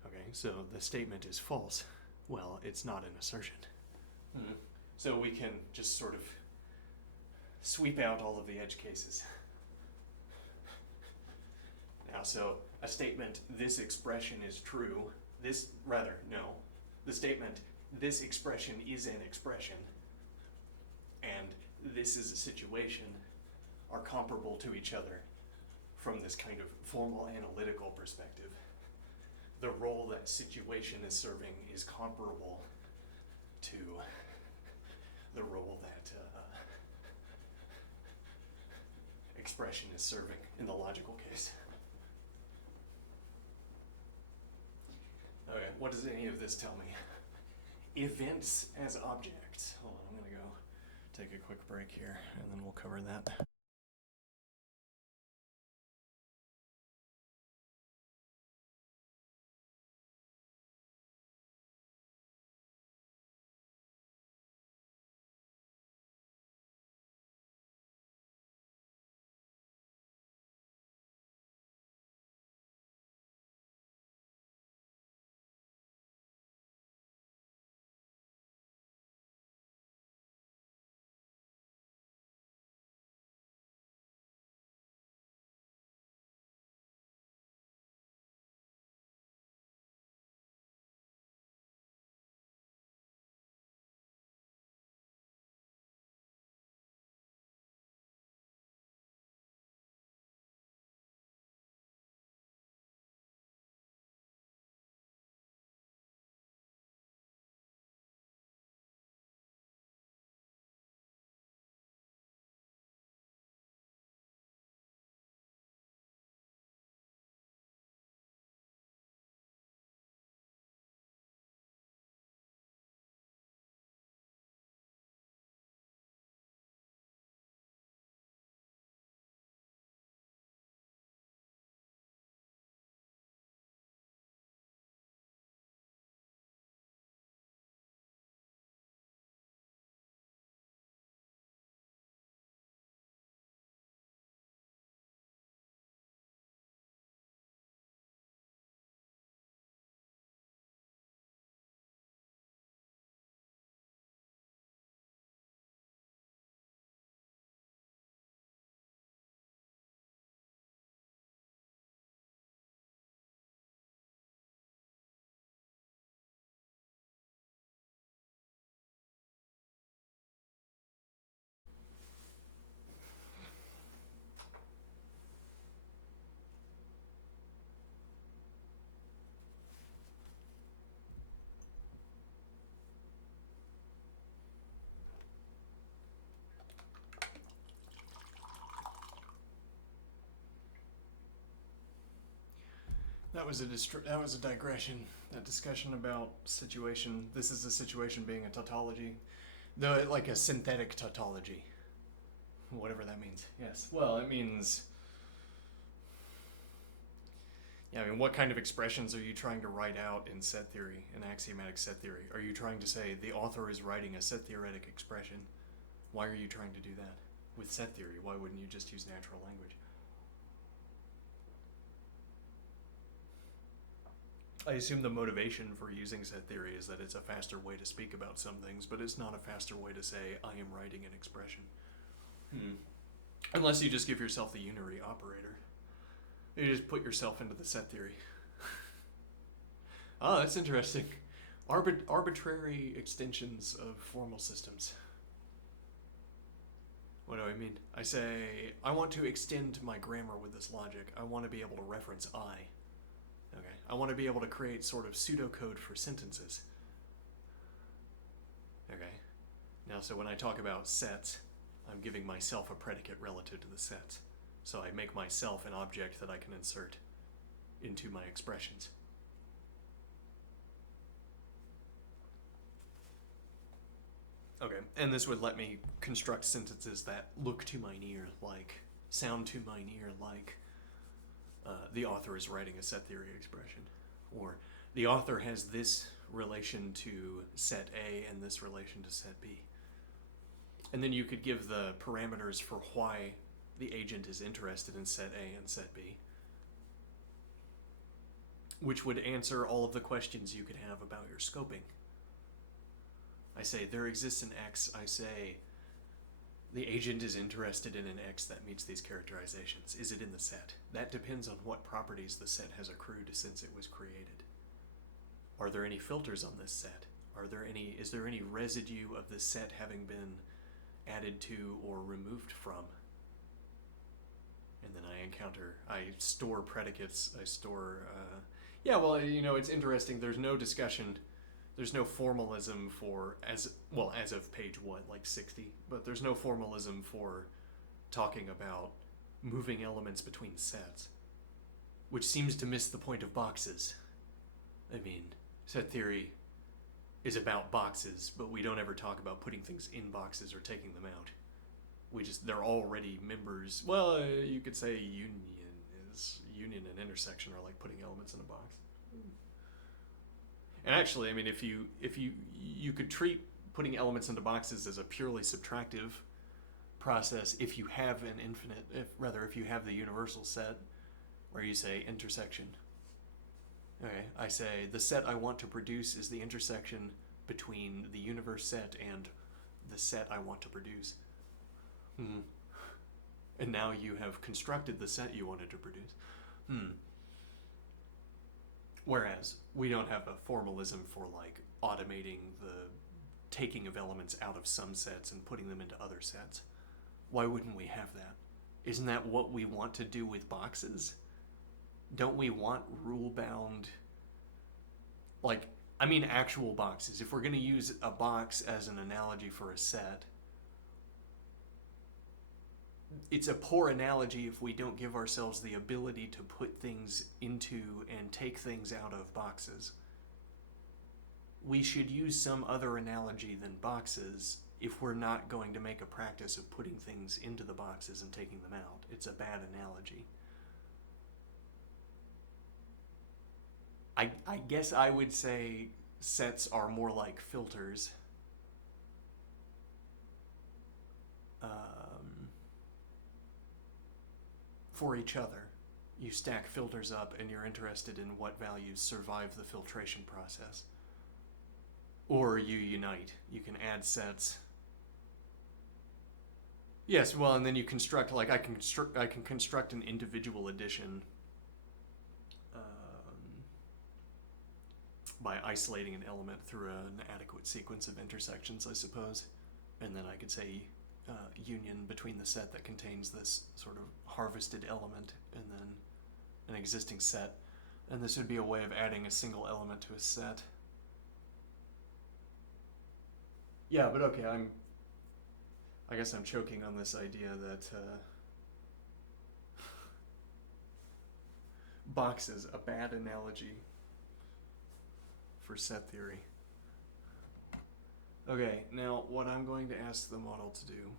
Okay, so the statement is false. Well, it's not an assertion. So we can just sort of sweep out all of the edge cases. Now, so a statement, "this expression is true," the statement, "this expression is an expression," and "this is a situation," are comparable to each other from this kind of formal analytical perspective. The role that situation is serving is comparable to the role that expression is serving in the logical case. Okay, what does any of this tell me? Events as objects. Hold on, I'm going to go take a quick break here, and then we'll cover that. That was a digression. That discussion about situation. This is a situation being a tautology, though like a synthetic tautology, whatever that means. Yes. Well, it means. Yeah, I mean, what kind of expressions are you trying to write out in set theory, in axiomatic set theory? Are you trying to say the author is writing a set theoretic expression? Why are you trying to do that with set theory? Why wouldn't you just use natural language? I assume the motivation for using set theory is that it's a faster way to speak about some things, but it's not a faster way to say, I am writing an expression. Unless you just give yourself the unary operator. You just put yourself into the set theory. Oh, that's interesting. Arbitrary extensions of formal systems. What do I mean? I say, I want to extend my grammar with this logic. I want to be able to reference I. Okay. I want to be able to create sort of pseudocode for sentences. Okay. Now, so when I talk about sets, I'm giving myself a predicate relative to the sets. So I make myself an object that I can insert into my expressions. Okay, and this would let me construct sentences that look to mine ear like, sound to mine ear like, the author is writing a set theory expression. Or the author has this relation to set A and this relation to set B. And then you could give the parameters for why the agent is interested in set A and set B, which would answer all of the questions you could have about your scoping. I say, there exists an X. I say, the agent is interested in an X that meets these characterizations. Is it in the set? That depends on what properties the set has accrued since it was created. Are there any filters on this set? Is there any residue of the set having been added to or removed from? And then I store predicates, it's interesting, there's no discussion, there's no formalism for, as of page 60, but there's no formalism for talking about moving elements between sets, which seems to miss the point of boxes. I mean, set theory is about boxes, but we don't ever talk about putting things in boxes or taking them out. They're already members. Well, you could say union and intersection are like putting elements in a box. And actually, I mean, if you could treat putting elements into boxes as a purely subtractive process if you have if you have the universal set where you say intersection. Okay, I say the set I want to produce is the intersection between the universe set and the set I want to produce. Mm-hmm. And now you have constructed the set you wanted to produce. Whereas we don't have a formalism for like automating the taking of elements out of some sets and putting them into other sets. Why wouldn't we have that? Isn't that what we want to do with boxes? Don't we want rule-bound, actual boxes? If we're going to use a box as an analogy for a set, it's a poor analogy if we don't give ourselves the ability to put things into and take things out of boxes. We should use some other analogy than boxes if we're not going to make a practice of putting things into the boxes and taking them out. It's a bad analogy. I guess I would say sets are more like filters. For each other. You stack filters up and you're interested in what values survive the filtration process. Or you unite. You can add sets. Yes, well, and then you construct, I can construct an individual addition by isolating an element through an adequate sequence of intersections, I suppose. And then I could say union between the set that contains this sort of harvested element and then an existing set. And this would be a way of adding a single element to a set. Yeah, but okay, I guess I'm choking on this idea that boxes, a bad analogy for set theory. Okay, now what I'm going to ask the model to do,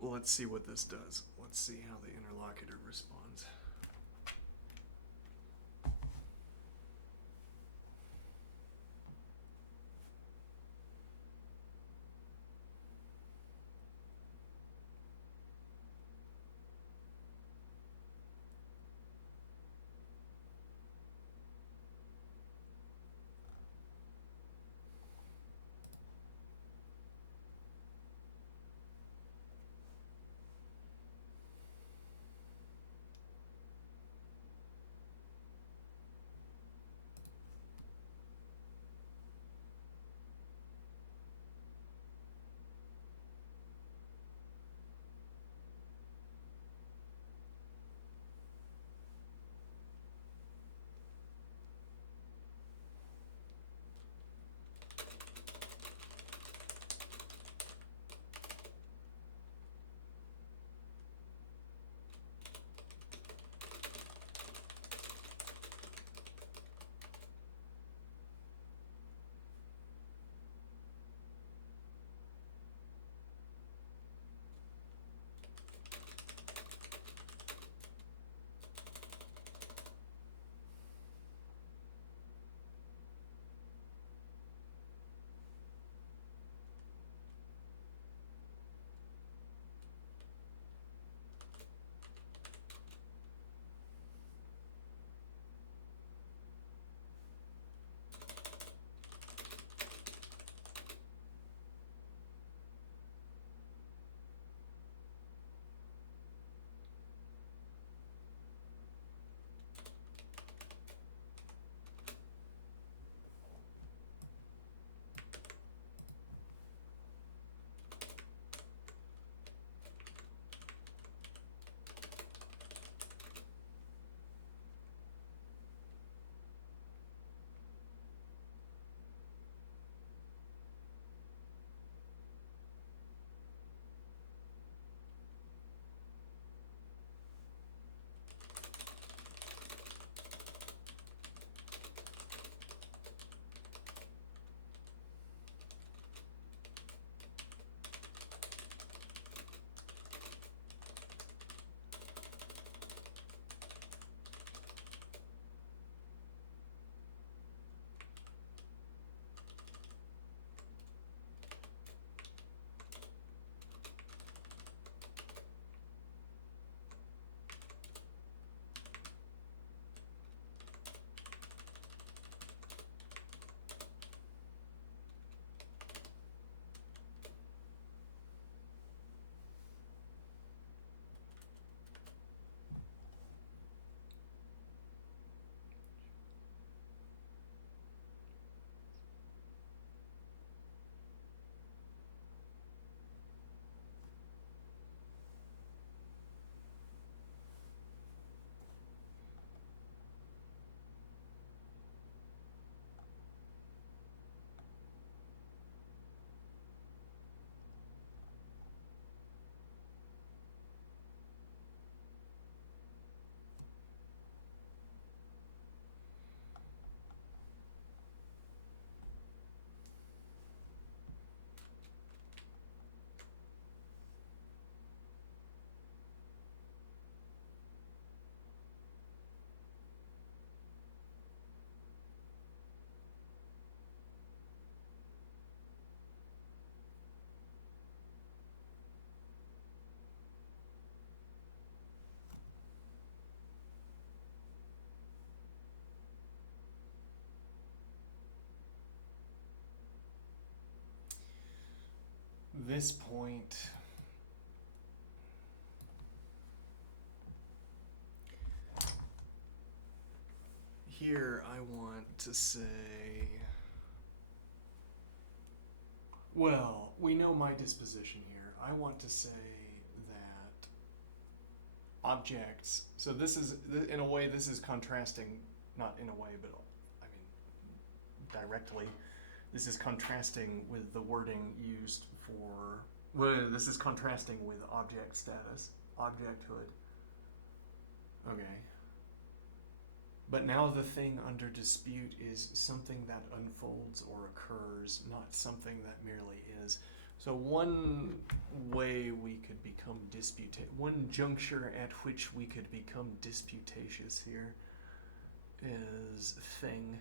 let's see what this does. Let's see how the interlocutor responds. This point, here I want to say, well, we know my disposition here. I want to say that objects, so this is, in a way, this is contrasting, not in a way, but I mean, directly, this is contrasting with the wording used for, well, this is contrasting with object status, objecthood. Okay. But now the thing under dispute is something that unfolds or occurs, not something that merely is. So one way we could become one juncture at which we could become disputatious here is thing.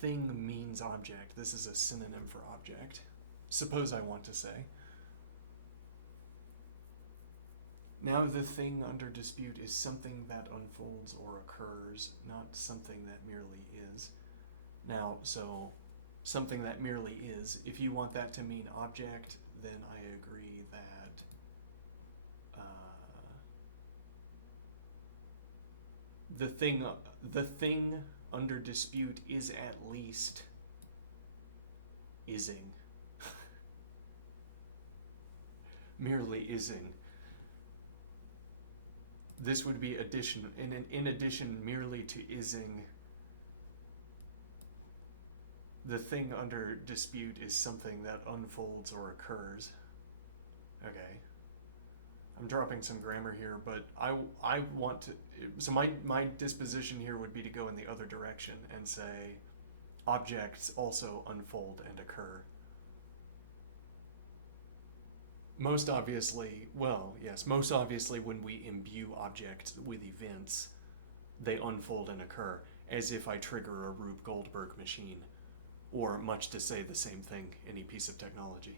Thing means object. This is a synonym for object. Suppose I want to say, now the thing under dispute is something that unfolds or occurs, not something that merely is. Now, so something that merely is, if you want that to mean object, then I agree that the thing under dispute is at least ising. Merely ising. This would be addition, and in addition merely to ising, the thing under dispute is something that unfolds or occurs. Okay. I'm dropping some grammar here, but I want to, so my disposition here would be to go in the other direction and say objects also unfold and occur. Most obviously when we imbue objects with events, they unfold and occur, as if I trigger a Rube Goldberg machine, or much to say the same thing, any piece of technology.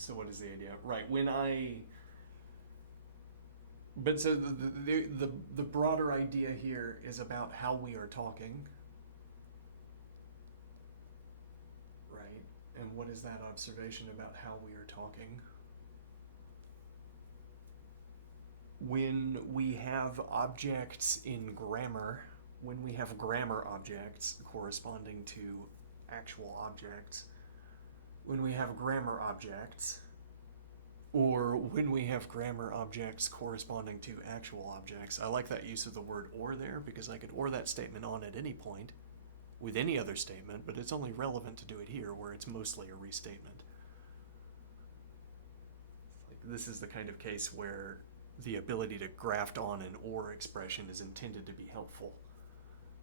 So what is the idea? Right, but so the broader idea here is about how we are talking, right? And what is that observation about how we are talking? When we have objects in grammar, when we have grammar objects corresponding to actual objects, when we have grammar objects, or when we have grammar objects corresponding to actual objects. I like that use of the word or there, because I could or that statement on at any point with any other statement, but it's only relevant to do it here where it's mostly a restatement. This is the kind of case where the ability to graft on an or expression is intended to be helpful.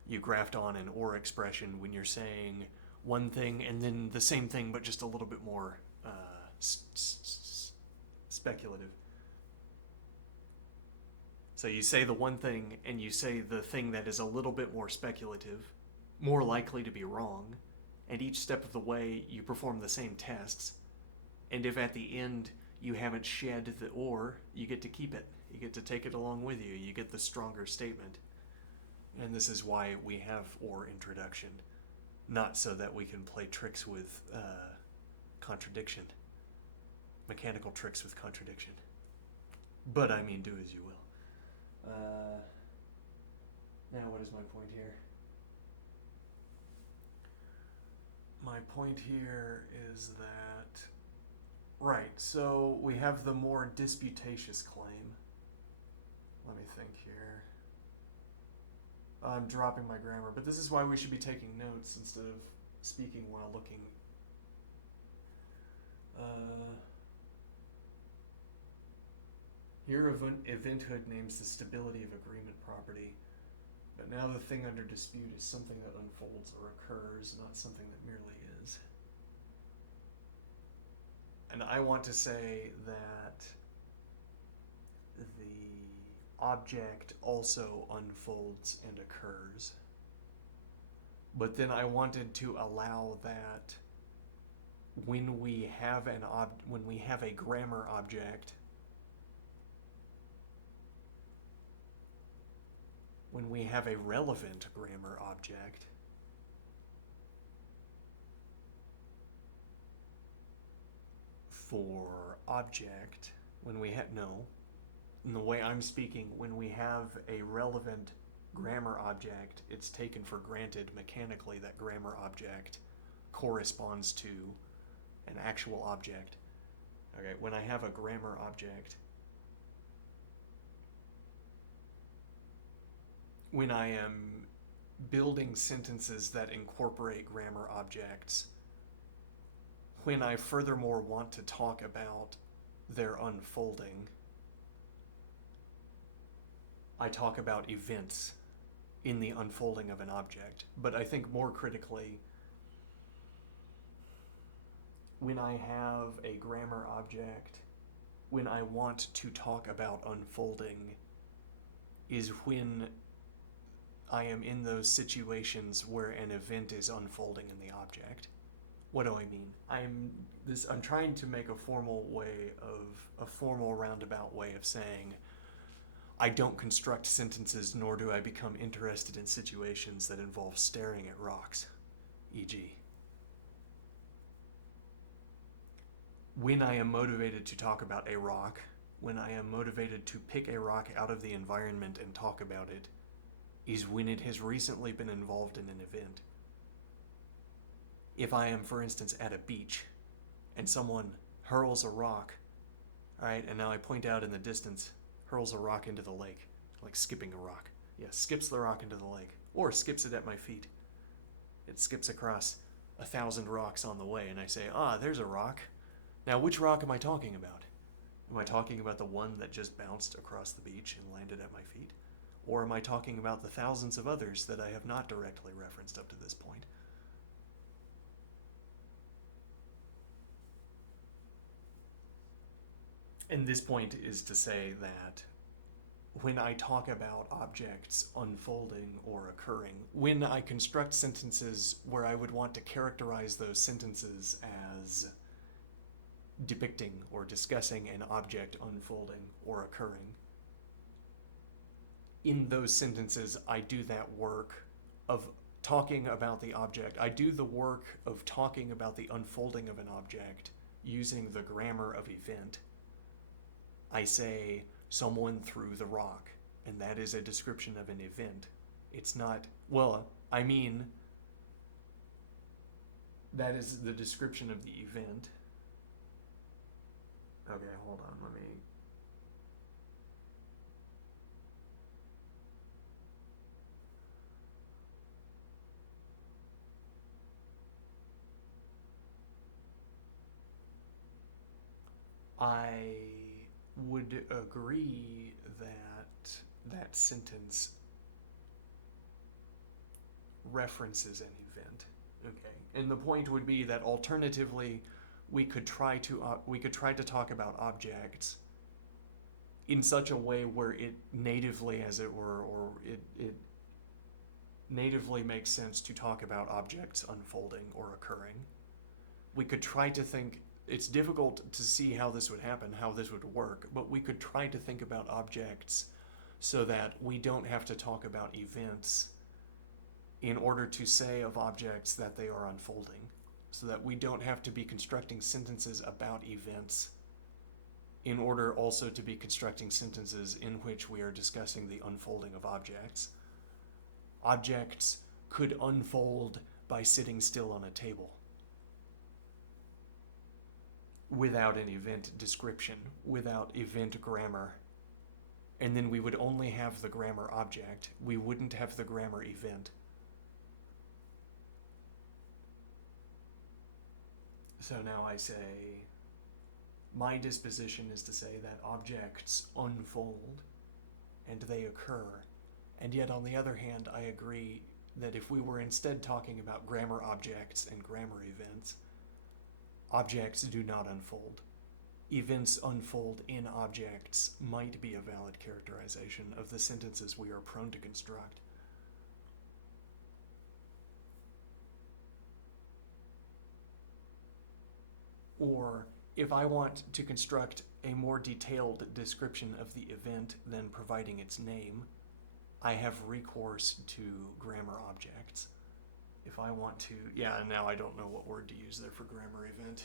You graft on an or expression when you're saying one thing and then the same thing but just a little bit more speculative. So you say the one thing and you say the thing that is a little bit more speculative, more likely to be wrong, and each step of the way you perform the same tests, and if at the end you haven't shed the or, you get to keep it. You get to take it along with you. You get the stronger statement. And this is why we have or introduction. Not so that we can play tricks with contradiction. Mechanical tricks with contradiction. But I mean, do as you will. Now, what is my point here? My point here is that, right, so we have the more disputatious claim. Let me think here. I'm dropping my grammar, but this is why we should be taking notes instead of speaking while looking. Here, eventhood names the stability of agreement property, but now the thing under dispute is something that unfolds or occurs, not something that merely is. And I want to say that the object also unfolds and occurs. But then I wanted to allow that when we have a grammar object, when we have a relevant grammar object, for object, when we have, no, in the way I'm speaking, when we have a relevant grammar object, it's taken for granted mechanically that grammar object corresponds to an actual object. Okay, when I have a grammar object, when I am building sentences that incorporate grammar objects, when I furthermore want to talk about their unfolding, I talk about events in the unfolding of an object. But I think more critically, when I have a grammar object, when I want to talk about unfolding, is when I am in those situations where an event is unfolding in the object. What do I mean? I'm trying to make a formal roundabout way of saying I don't construct sentences, nor do I become interested in situations that involve staring at rocks, e.g. when I am motivated to talk about a rock, when I am motivated to pick a rock out of the environment and talk about it, is when it has recently been involved in an event. If I am, for instance, at a beach and someone hurls a rock, right, and now I point out in the distance, hurls a rock into the lake, like skipping a rock. Yeah, skips the rock into the lake, or skips it at my feet. It skips across 1,000 rocks on the way, and I say, there's a rock. Now, which rock am I talking about? Am I talking about the one that just bounced across the beach and landed at my feet? Or am I talking about the thousands of others that I have not directly referenced up to this point? And this point is to say that when I talk about objects unfolding or occurring, when I construct sentences where I would want to characterize those sentences as depicting or discussing an object unfolding or occurring, in those sentences I do that work of talking about the object. I do the work of talking about the unfolding of an object using the grammar of event. I say, someone threw the rock, and that is a description of an event. It's not, that is the description of the event. Okay, hold on, let me... I would agree that that sentence references an event. Okay, and the point would be that alternatively, we could try to talk about objects in such a way where it natively, as it were, or it natively makes sense to talk about objects unfolding or occurring. We could try to think. It's difficult to see how this would happen, how this would work, but we could try to think about objects so that we don't have to talk about events in order to say of objects that they are unfolding, so that we don't have to be constructing sentences about events in order also to be constructing sentences in which we are discussing the unfolding of objects. Objects could unfold by sitting still on a table, without an event description, without event grammar. And then we would only have the grammar object. We wouldn't have the grammar event. So now I say, my disposition is to say that objects unfold and they occur. And yet on the other hand, I agree that if we were instead talking about grammar objects and grammar events, objects do not unfold. Events unfold in objects might be a valid characterization of the sentences we are prone to construct. Or if I want to construct a more detailed description of the event than providing its name, I have recourse to grammar objects. If I want to, now I don't know what word to use there for grammar event.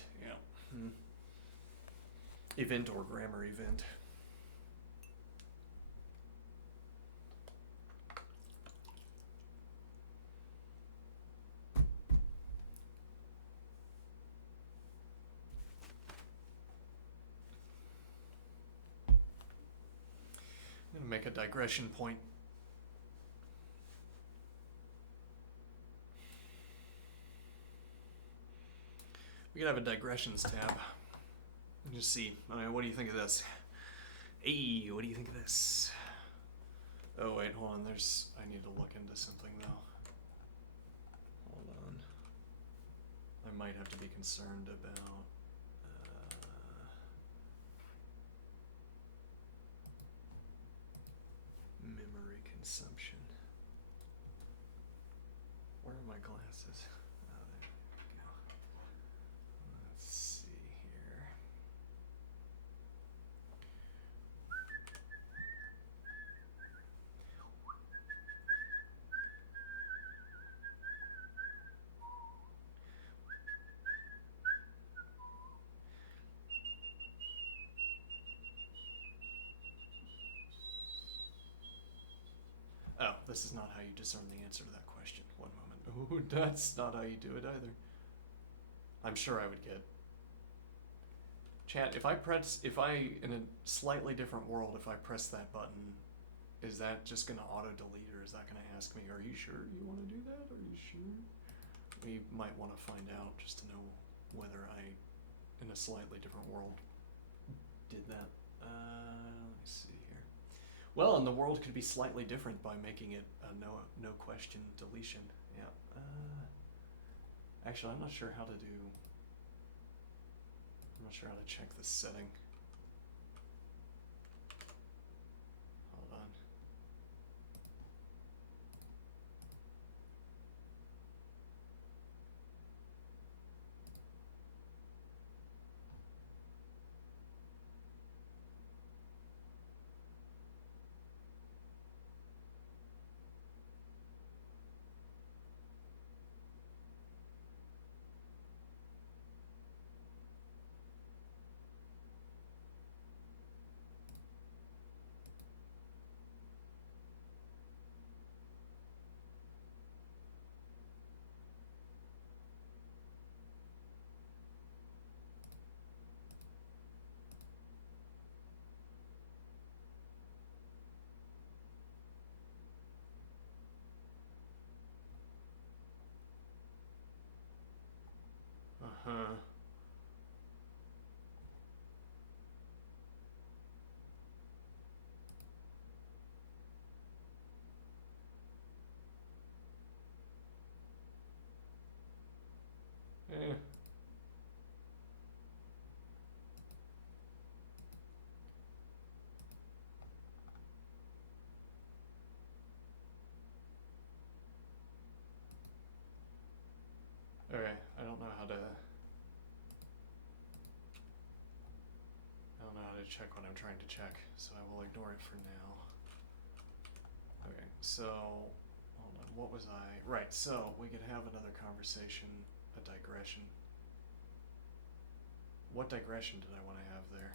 Event or grammar event. I'm going to make a digression point. we could have a digressions tab. And just see, what do you think of this? Hey, what do you think of this? Oh wait, hold on, I need to look into something though. Hold on. I might have to be concerned about memory consumption. Where are my glasses? Oh, there we go. Let's see here. Oh, this is not how you discern the answer to that question. One moment. Ooh, that's not how you do it either. I'm sure I would get. Chat, if in a slightly different world, if I press that button, is that just gonna auto-delete, or is that gonna ask me, are you sure you wanna do that? Are you sure? We might wanna find out just to know whether I, in a slightly different world, did that. Let me see here. Well, and the world could be slightly different by making it a no question deletion. Yeah. Actually, I'm not sure how to check this setting. Hold on. Uh-huh. Eh. Okay, I don't know how to check what I'm trying to check, so I will ignore it for now. Okay, so hold on, what was I? Right, so we could have another conversation, a digression. What digression did I want to have there?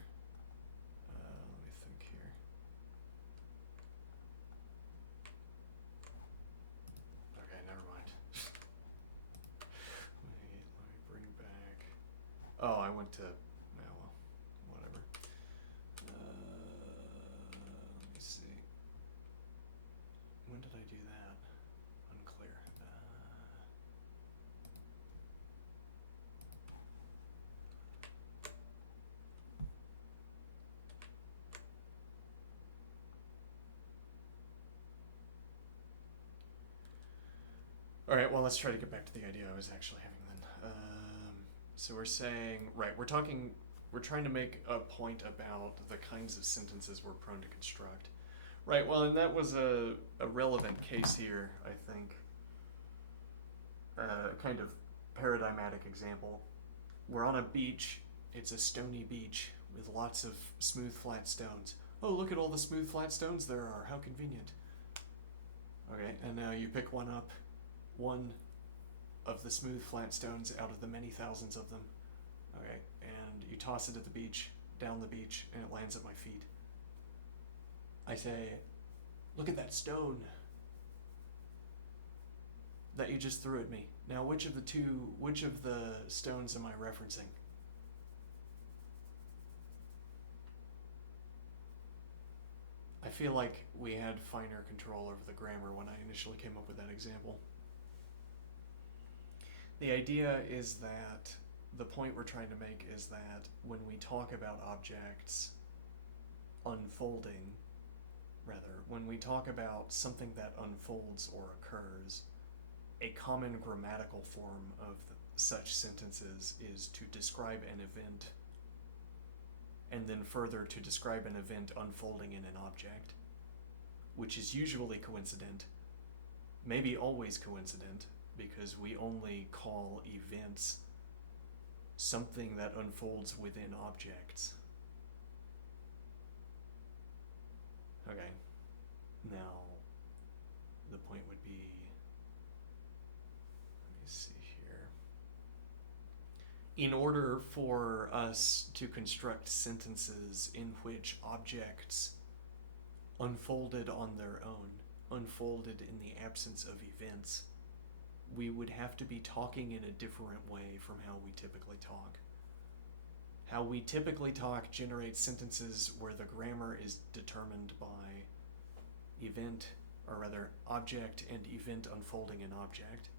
Let me think here. Okay, never mind. let me bring back. Oh, I went to. Well, whatever. Let me see. When did I do that? Unclear. All right, well, let's try to get back to the idea I was actually having then. So we're saying, right, we're trying to make a point about the kinds of sentences we're prone to construct. Right, well, and that was a relevant case here, I think. Kind of paradigmatic example. We're on a beach, it's a stony beach with lots of smooth, flat stones. Oh, look at all the smooth, flat stones there are, how convenient. Okay, and now you pick one up, one of the smooth, flat stones out of the many thousands of them. Okay, and you toss it at the beach, down the beach, and it lands at my feet. I say, look at that stone that you just threw at me. Now, which of the stones am I referencing? I feel like we had finer control over the grammar when I initially came up with that example. The idea is that the point we're trying to make is that when we talk about objects unfolding, when we talk about something that unfolds or occurs, a common grammatical form of such sentences is to describe an event, and then further to describe an event unfolding in an object, which is usually coincident, maybe always coincident, because we only call events something that unfolds within objects. Okay, now the point would be, let me see here. In order for us to construct sentences in which objects unfolded on their own, unfolded in the absence of events, we would have to be talking in a different way from how we typically talk. How we typically talk generates sentences where the grammar is determined by object and event unfolding an object,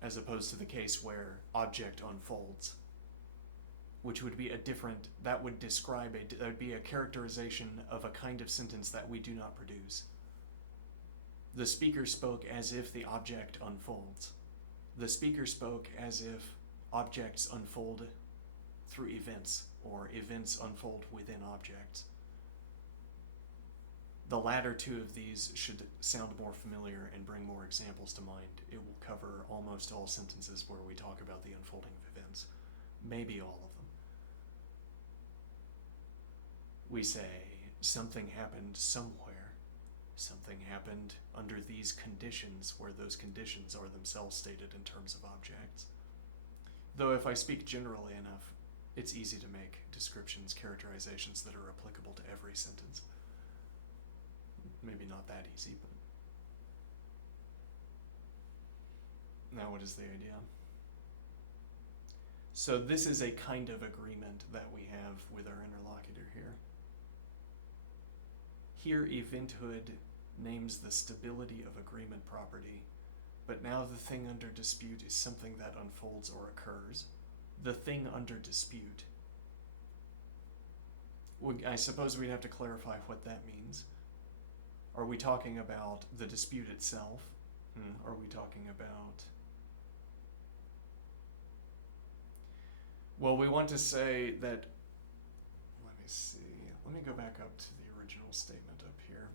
as opposed to the case where object unfolds, which would be that would be a characterization of a kind of sentence that we do not produce. The speaker spoke as if the object unfolds. The speaker spoke as if objects unfold through events, or events unfold within objects. The latter two of these should sound more familiar and bring more examples to mind. It will cover almost all sentences where we talk about the unfolding of events, maybe all of them. We say, something happened somewhere. Something happened under these conditions, where those conditions are themselves stated in terms of objects. Though if I speak generally enough, it's easy to make descriptions, characterizations that are applicable to every sentence. Maybe not that easy, but now what is the idea? So this is a kind of agreement that we have with our interlocutor here. Here, eventhood names the stability of agreement property, but now the thing under dispute is something that unfolds or occurs. The thing under dispute. I suppose we'd have to clarify what that means. Are we talking about the dispute itself? Are we talking about... Well, we want to say that... Let me see. Let me go back up to the original statement up here.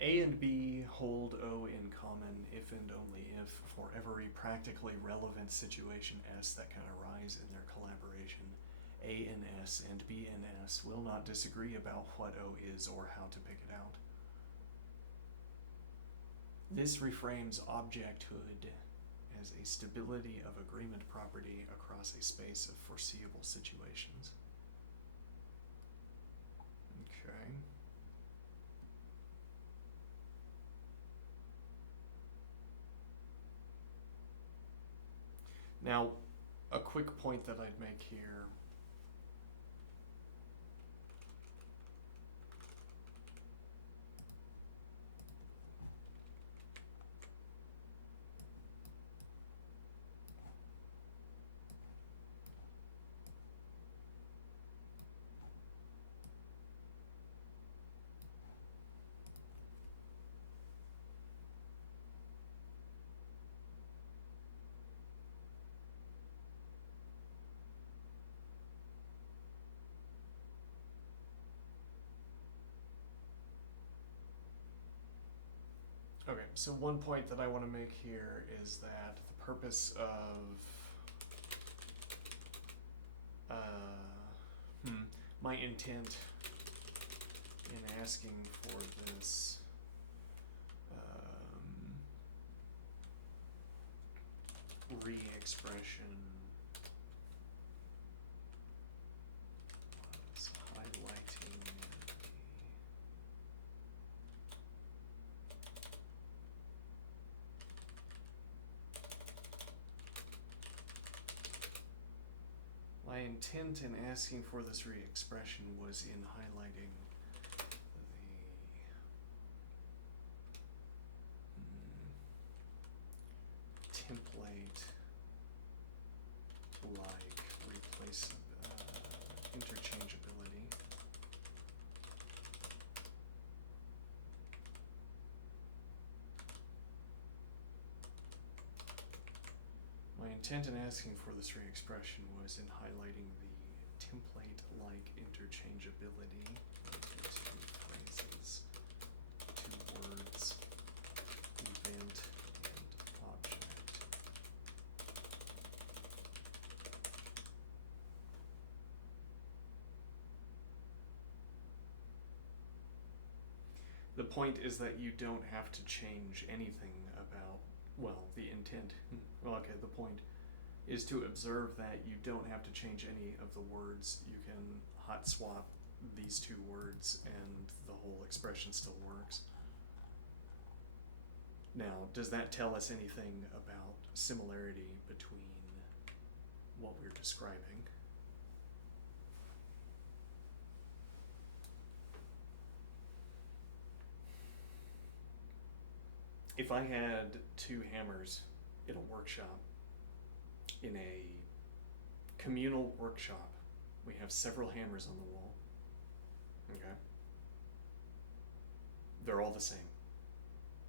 A and B hold O in common if and only if for every practically relevant situation S that can arise in their collaboration, A and S and B and S will not disagree about what O is or how to pick it out. This reframes objecthood as a stability of agreement property across a space of foreseeable situations. Okay. Now, a quick point that I'd make here. Okay, so one point that I want to make here is that the purpose of my intent in asking for this re-expression was highlighting my intent in asking for this re-expression was in highlighting the template interchangeability. My intent in asking for this re-expression was in highlighting the template-like interchangeability of the two phrases, two words, event and object. The point is that you don't have to change anything about, well, the intent. Well, okay, the point is to observe that you don't have to change any of the words. You can hot swap these two words and the whole expression still works. Now, does that tell us anything about similarity between what we're describing? If I had two hammers in a workshop, in a communal workshop, we have several hammers on the wall, okay? They're all the same.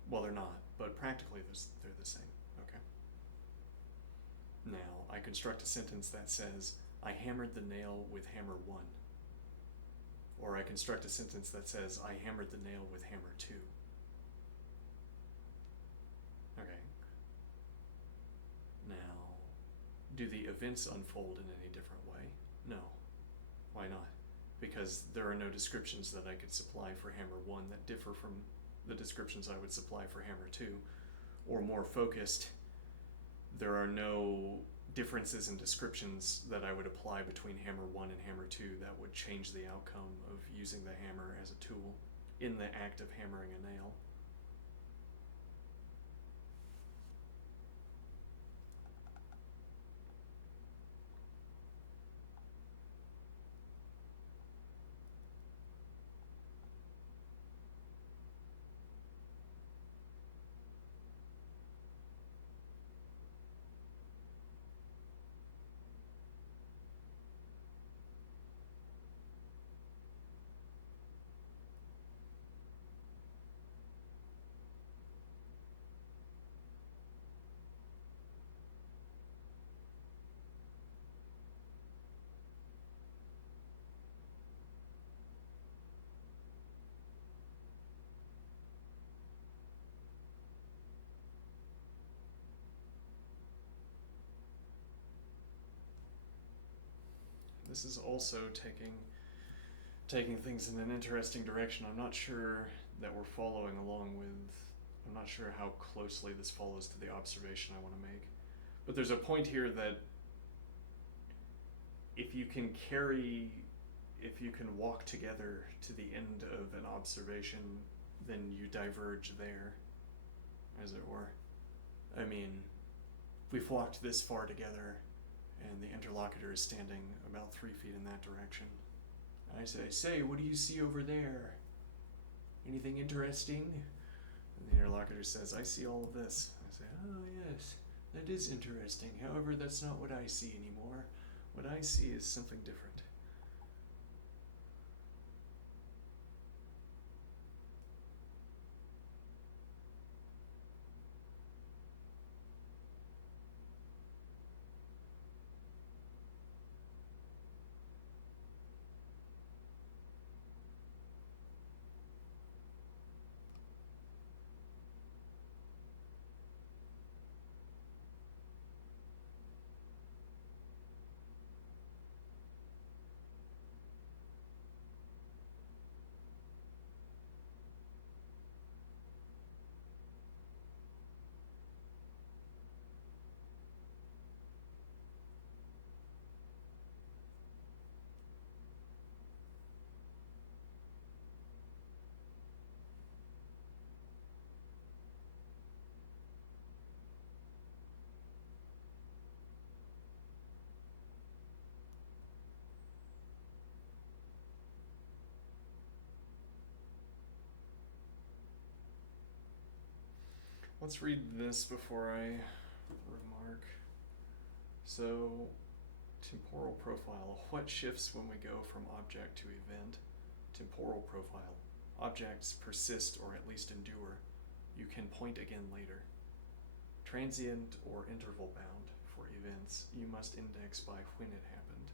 Well, they're not, but practically they're the same, okay? Now, I construct a sentence that says, I hammered the nail with hammer 1. Or I construct a sentence that says, I hammered the nail with hammer 2. Okay. Now, do the events unfold in any different way? No. Why not? Because there are no descriptions that I could supply for hammer 1 that differ from the descriptions I would supply for hammer 2. Or more focused, there are no differences in descriptions that I would apply between hammer 1 and hammer 2 that would change the outcome of using the hammer as a tool in the act of hammering a nail. This is also taking things in an interesting direction. I'm not sure that we're following along with, I'm not sure how closely this follows to the observation I want to make. But there's a point here that if you can walk together to the end of an observation, then you diverge there, as it were. I mean, if we've walked this far together, and the interlocutor is standing about 3 feet in that direction. And I say, what do you see over there? Anything interesting? And the interlocutor says, I see all of this. I say, oh yes, that is interesting. However, that's not what I see anymore. What I see is something different. Let's read this before I remark. So, Temporal profile. What shifts when we go from object to event? Temporal profile. Objects persist or at least endure. You can point again later. Transient or interval bound for events. You must index by when it happened.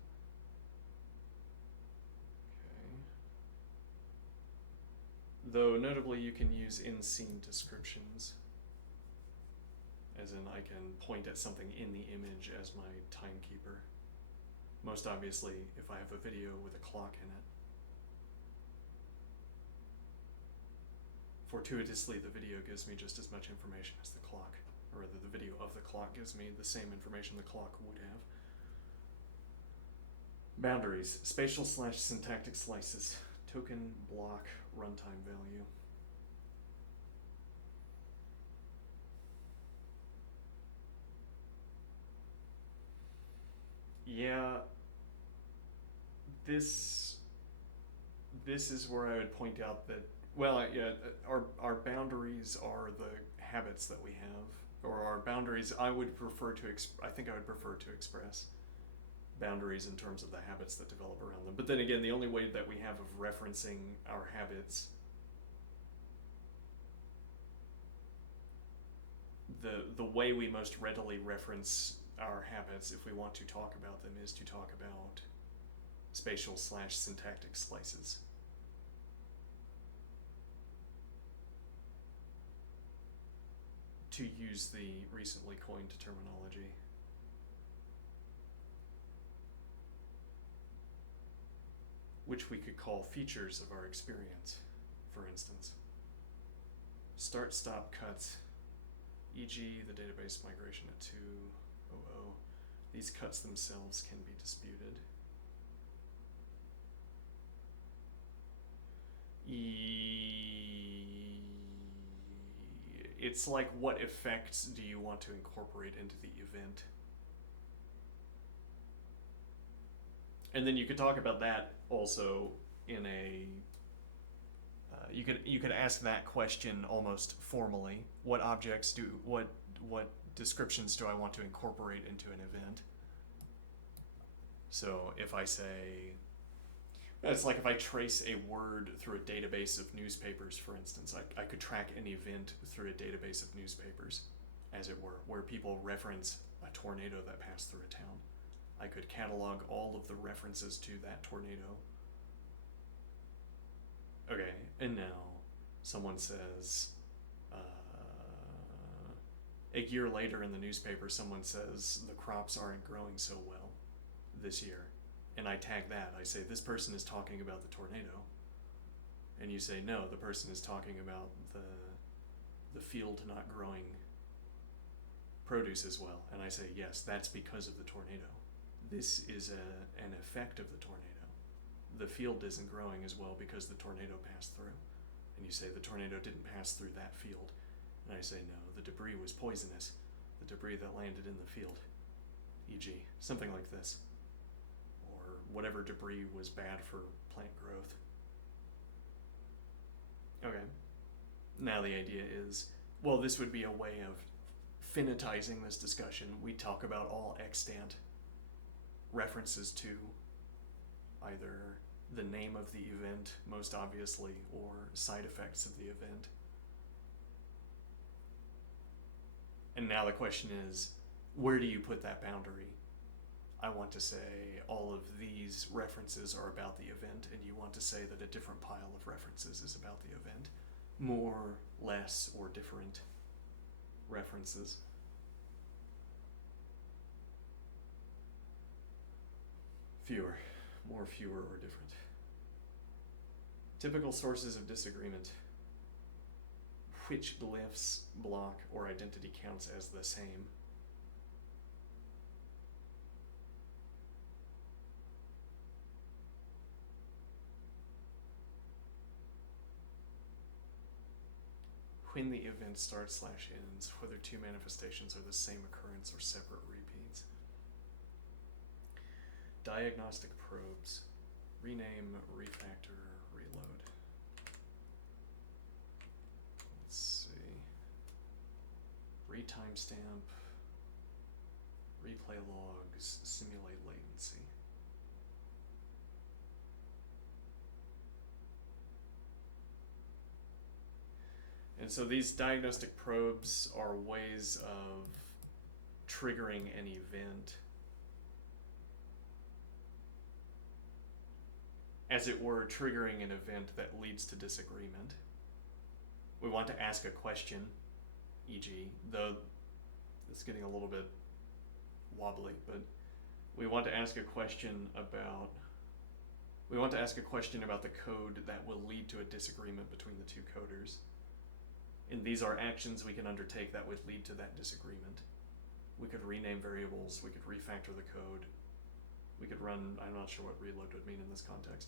Okay. Though notably you can use in-scene descriptions. As in I can point at something in the image as my timekeeper. Most obviously if I have a video with a clock in it. Fortuitously, the video gives me just as much information as the clock, or rather the video of the clock gives me the same information the clock would have. Boundaries, spatial/syntactic slices, token, block, runtime value. Yeah, this is where I would point out that, well, yeah, our boundaries are the habits that we have, or our boundaries. I would prefer to. I think I would prefer to express boundaries in terms of the habits that develop around them. But then again, the only way that we have of referencing our habits, the way we most readily reference our habits, if we want to talk about them, is to talk about spatial/syntactic slices. To use the recently coined terminology. Which we could call features of our experience, for instance. Start-stop cuts, e.g. the database migration at 2.0.0. These cuts themselves can be disputed. It's like, what effects do you want to incorporate into the event? And then you could talk about that also in a, you could ask that question almost formally. What objects what descriptions do I want to incorporate into an event? So if I say, it's like if I trace a word through a database of newspapers, for instance, I could track an event through a database of newspapers, as it were, where people reference a tornado that passed through a town. I could catalog all of the references to that tornado. Okay, and now someone says, a year later in the newspaper, someone says the crops aren't growing so well this year. And I tag that. I say, this person is talking about the tornado. And you say, no, the person is talking about the field not growing produce as well. And I say, yes, that's because of the tornado. This is an effect of the tornado. The field isn't growing as well because the tornado passed through. And you say, the tornado didn't pass through that field. And I say, no, the debris was poisonous. The debris that landed in the field, e.g., something like this. Or whatever debris was bad for plant growth. Okay. Now the idea is, well, this would be a way of finitizing this discussion. We talk about all extant references to either the name of the event, most obviously, or side effects of the event. And now the question is, where do you put that boundary? I want to say all of these references are about the event, and you want to say that a different pile of references is about the event. More, less, or different references. Fewer, more, fewer, or different. Typical sources of disagreement. Which glyphs, block, or identity counts as the same? When the event starts/ends, whether two manifestations are the same occurrence or separate repeats. Diagnostic probes. Rename, refactor, reload. Let's see. Retimestamp, replay logs, simulate latency. And so these diagnostic probes are ways of triggering an event, as it were, triggering an event that leads to disagreement. We want to ask a question, e.g., it's getting a little bit wobbly, but we want to ask a question about the code that will lead to a disagreement between the two coders. And these are actions we can undertake that would lead to that disagreement. We could rename variables, we could refactor the code, we could run, I'm not sure what reload would mean in this context.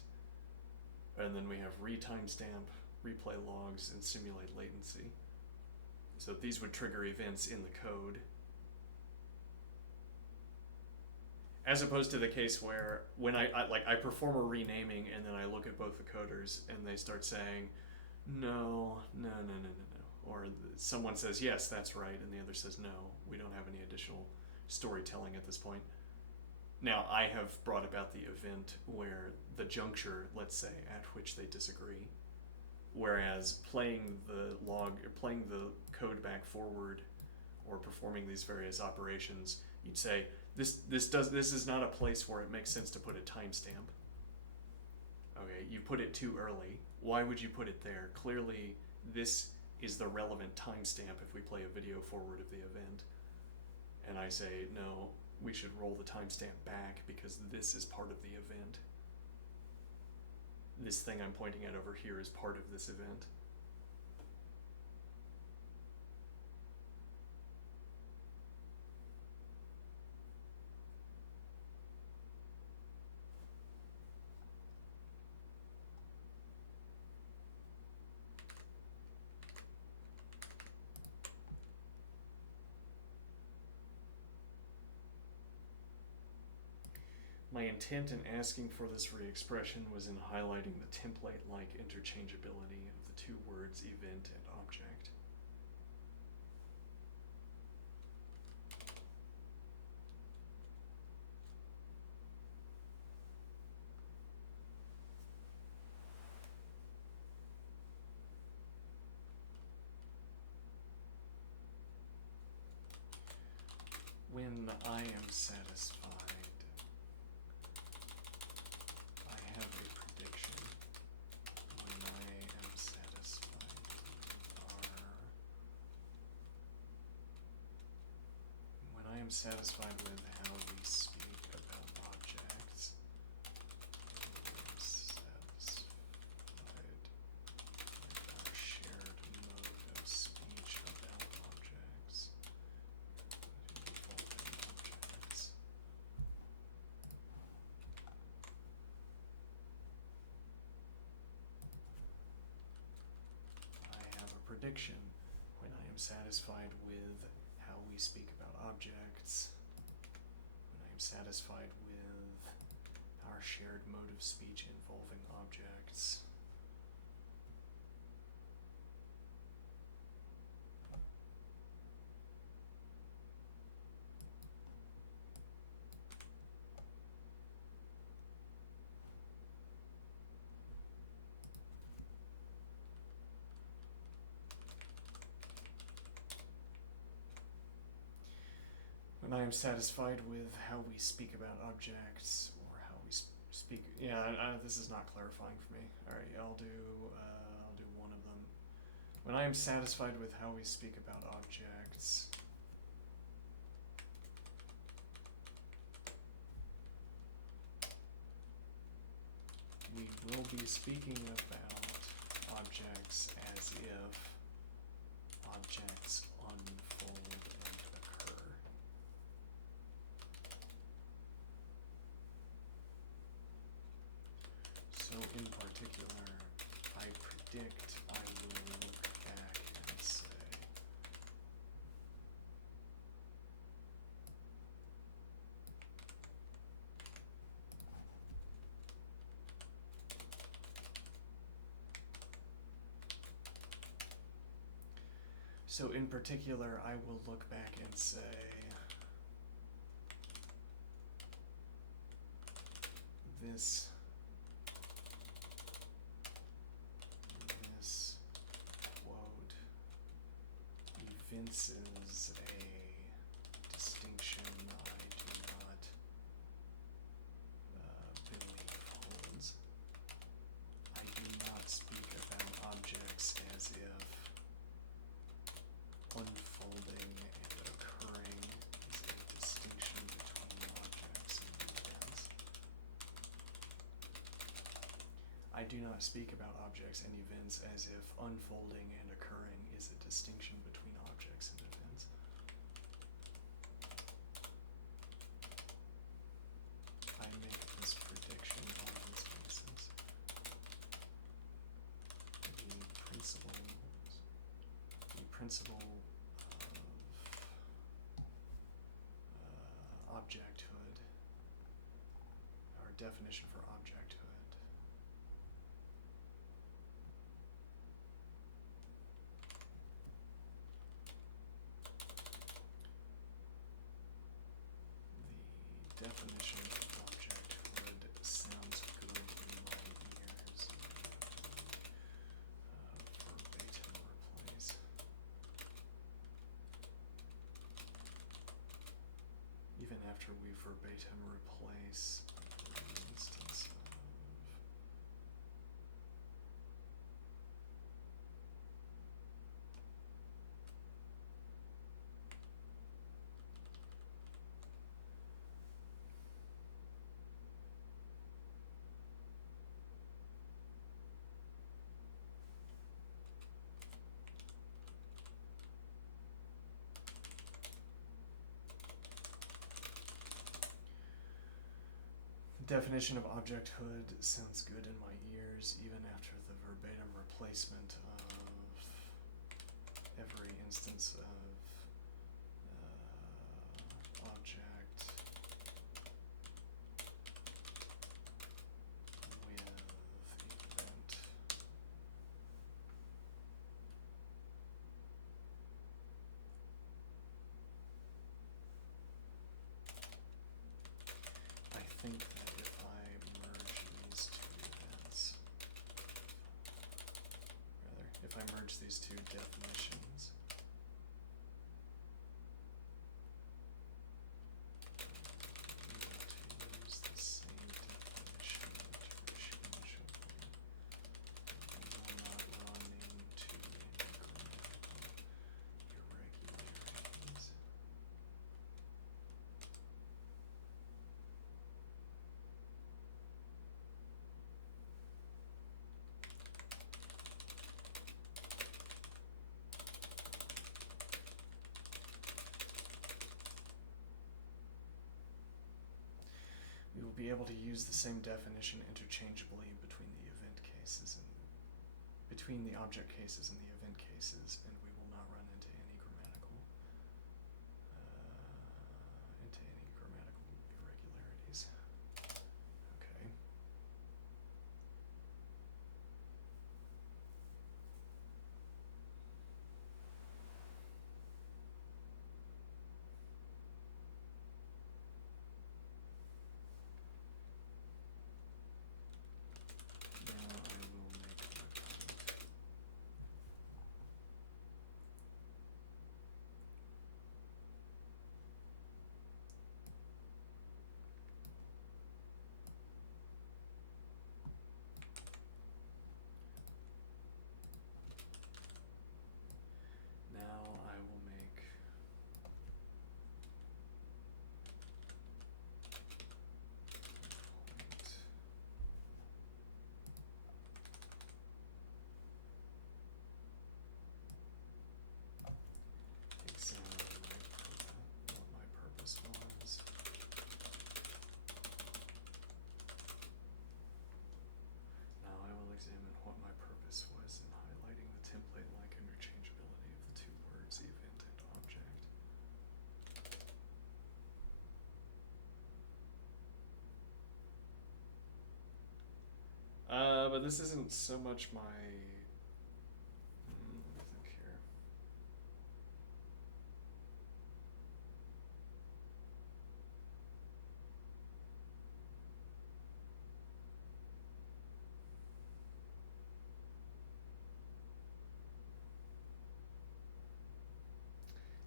And then we have retimestamp, replay logs, and simulate latency. So these would trigger events in the code. As opposed to the case where when I perform a renaming and then I look at both the coders and they start saying, no. Or someone says, yes, that's right, and the other says, no, we don't have any additional storytelling at this point. Now, I have brought about the event where the juncture, let's say, at which they disagree, whereas playing the code back forward or performing these various operations, you'd say, this is not a place where it makes sense to put a timestamp. Okay, you put it too early. Why would you put it there? Clearly, this is the relevant timestamp if we play a video forward of the event. And I say, no, we should roll the timestamp back because this is part of the event. This thing I'm pointing at over here is part of this event. My intent in asking for this re-expression was in highlighting the template-like interchangeability of the two words event and object. When I am satisfied, I have a prediction. When I am satisfied with when I am satisfied with how we speak about objects, when I am satisfied with our shared mode of speech about objects, I have a prediction. When I am satisfied with how we speak about objects, when I am satisfied with our shared mode of speech involving objects, when I am satisfied with how we speak about objects, or how we speak. Yeah, this is not clarifying for me. All right, I'll do one of them. When I am satisfied with how we speak about objects, we will be speaking about objects as if objects unfold and occur. So in particular, I predict I will look back and say, so in particular, I will look back and say, this quote evinces a distinction I do not believe holds. I do not speak about objects as if unfolding and occurring is a distinction between objects and events. I do not speak about objects and events as if unfolding and occurring is a distinction between objects and events. I make this prediction on this basis. The principle of objecthood, our definition for objecthood, the definition of objecthood sounds good in my ears. Verbatim replace. Even after we verbatim replace, for instance of the definition of objecthood sounds good in my ears, even after the verbatim replacement of every instance of object with event. I think that if I merge these two events, rather, if I merge these two definitions, we want to use the same definition interchangeably. We will not run into any grammatical irregularities. We will be able to use the same definition interchangeably between the event cases and between the object cases and the event cases, and we will not run into any grammatical irregularities. Okay. Now I will make a comment. Now I will make examine what my purpose was. Now I will examine what my purpose was in highlighting the template-like interchangeability of the two words event and object. But this isn't so much my. Let me think here.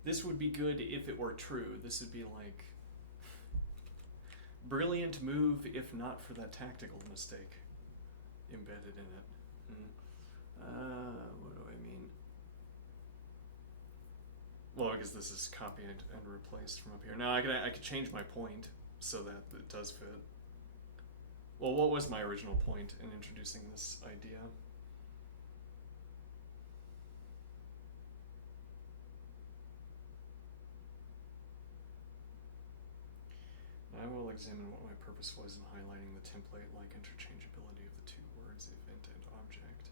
This would be good if it were true. This would be like, brilliant move if not for that tactical mistake embedded in it. What do I mean? Well, I guess this is copied and replaced from up here. Now I could change my point so that it does fit. Well, what was my original point in introducing this idea? I will examine what my purpose was in highlighting the template-like interchangeability of the two words event and object.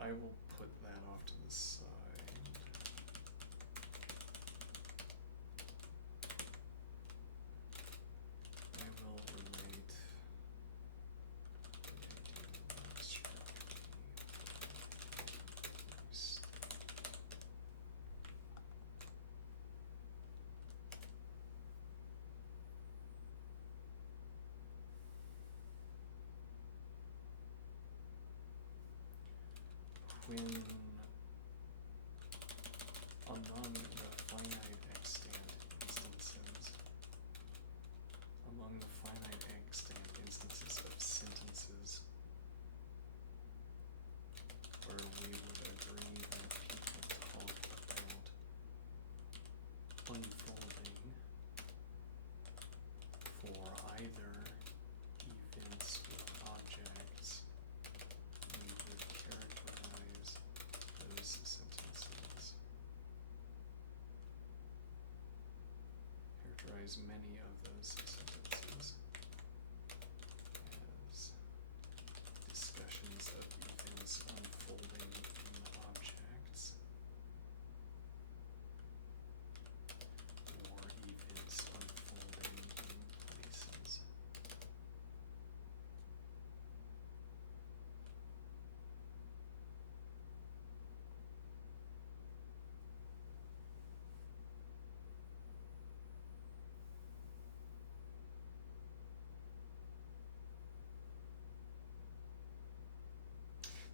I will put that off to the side. I will relate the idea of structure. When among the finite extant instances of sentences where we would agree that people talk about unfolding for either events or objects, we would characterize those sentences. Characterize many of those sentences as discussions of events unfolding in objects or events unfolding in places.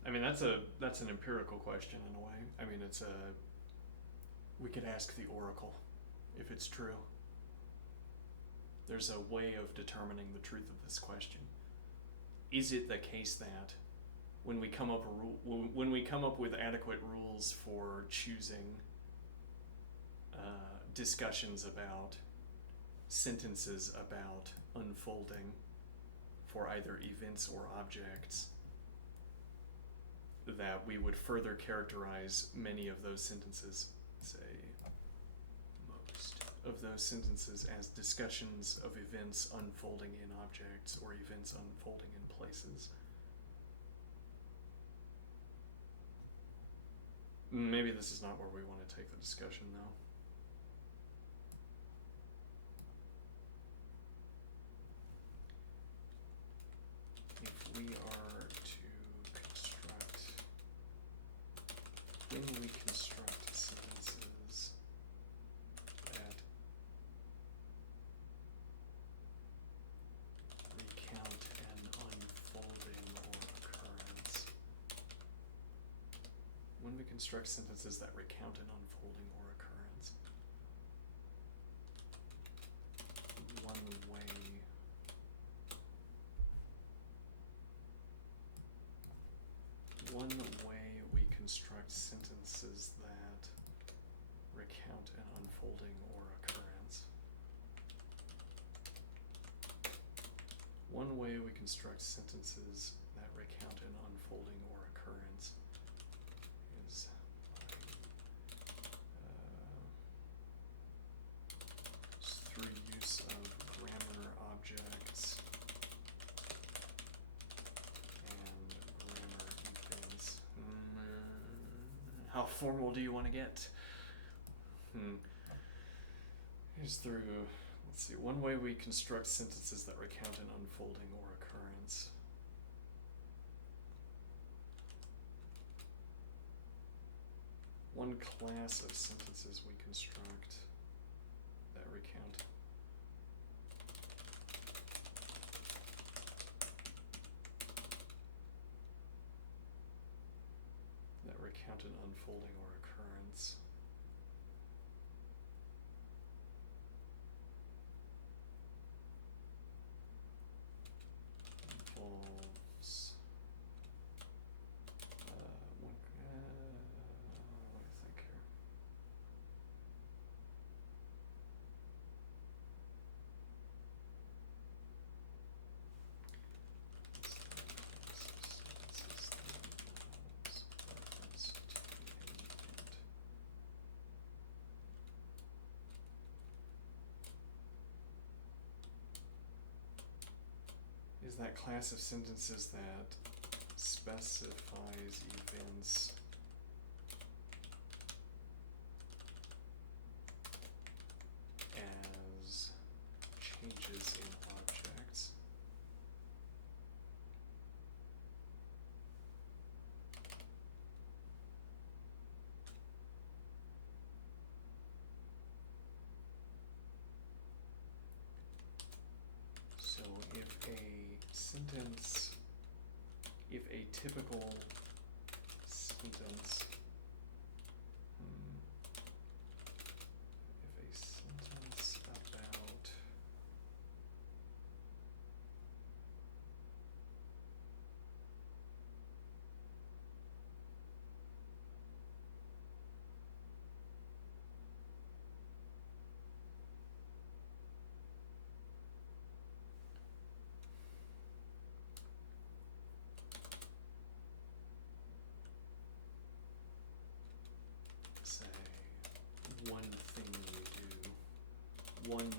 I mean, that's an empirical question in a way. I mean, we could ask the oracle if it's true. There's a way of determining the truth of this question. Is it the case that when we come up with adequate rules for choosing discussions about sentences about unfolding for either events or objects, that we would further characterize many of those sentences, say most of those sentences, as discussions of events unfolding in objects or events unfolding in places? Maybe this is not where we want to take the discussion, though. If we are to construct, when we construct sentences that recount an unfolding or occurrence, when we construct sentences that recount an unfolding or occurrence, one way we construct sentences that recount an unfolding or occurrence. One way we construct sentences that recount an unfolding or occurrence is through use of grammar objects and grammar events. How formal do you want to get? Here's through, let's see, one way we construct sentences that recount an unfolding or occurrence. One class of sentences we construct that recount an unfolding or occurrence. Involves what do I think here? Is that class of sentences that specifies events as changes in objects. So if a typical sentence, if a sentence about say, one thing we do, one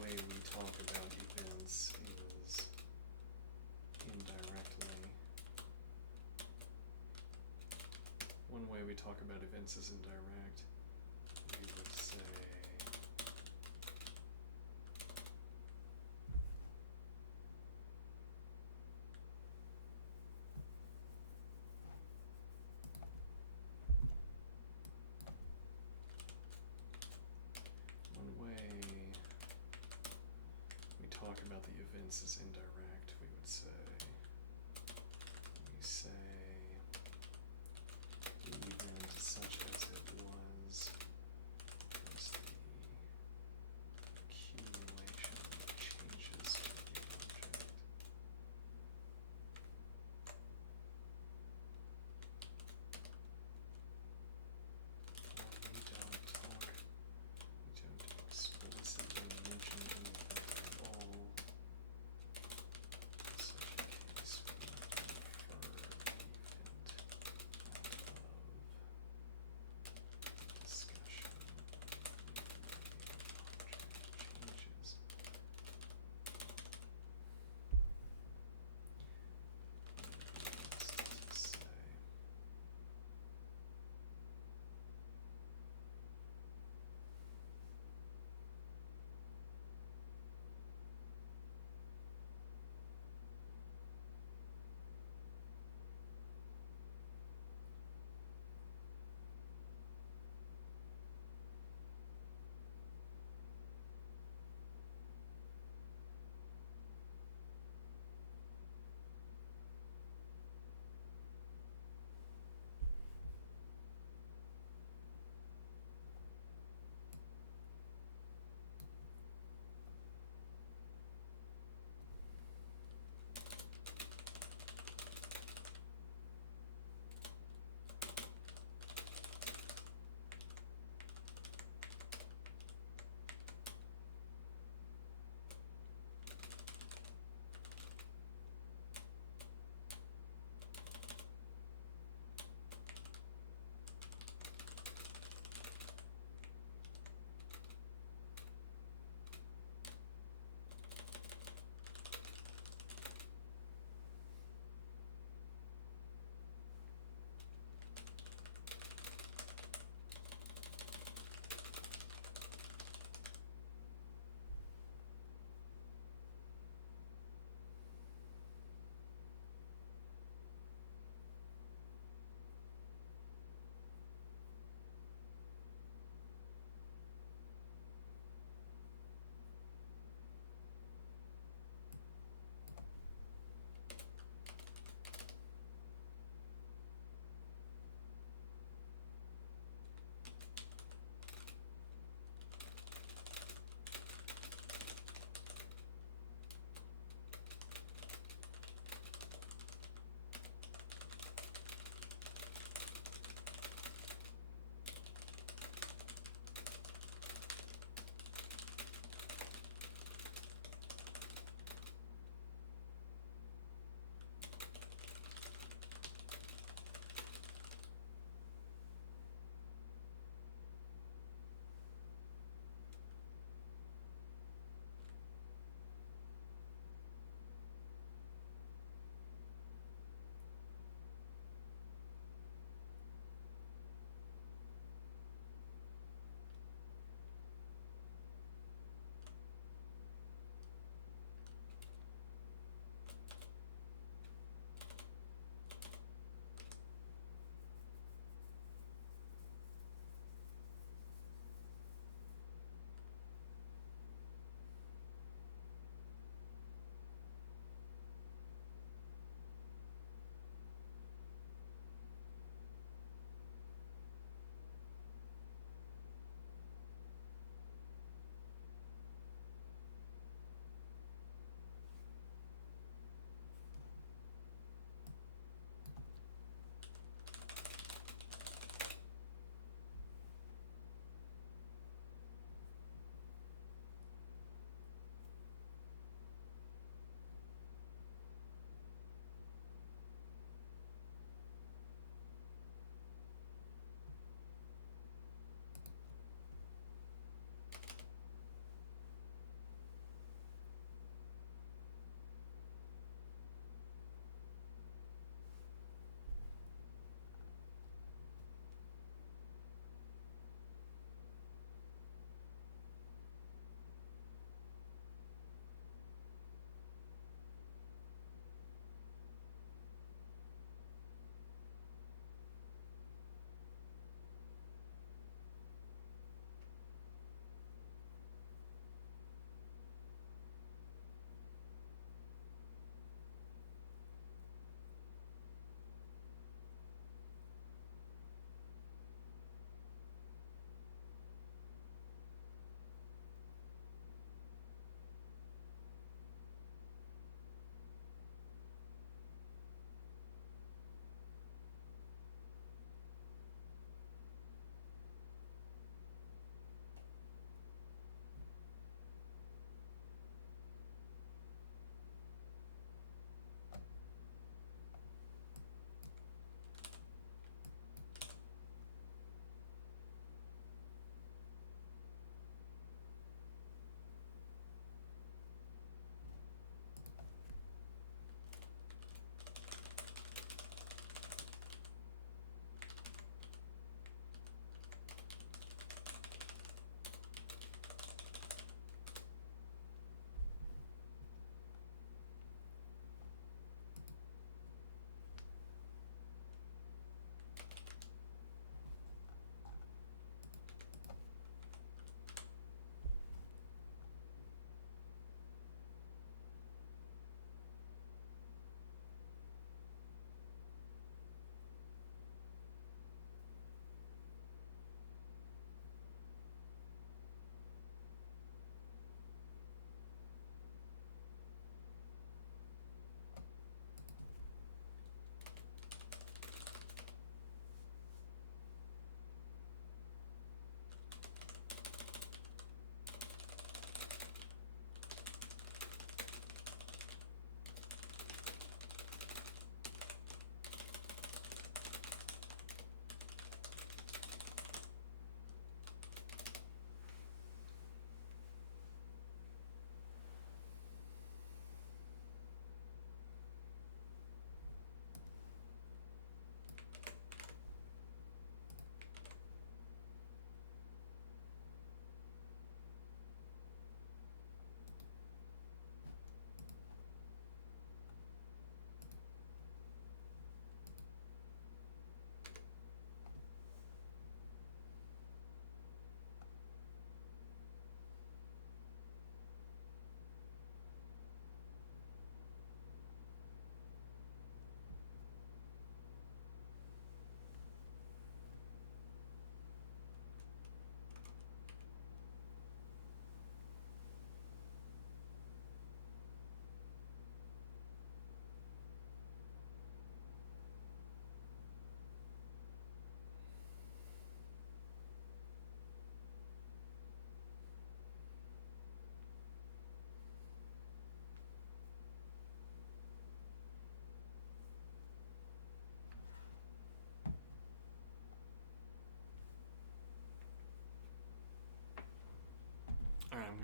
way we talk about events is indirectly. One way we talk about events is indirect. We would say one way we talk about the events is indirect. We would say the event such as it was the accumulation of changes to the object. We don't explicitly mention any of that at all. In such a case, we might infer the event out of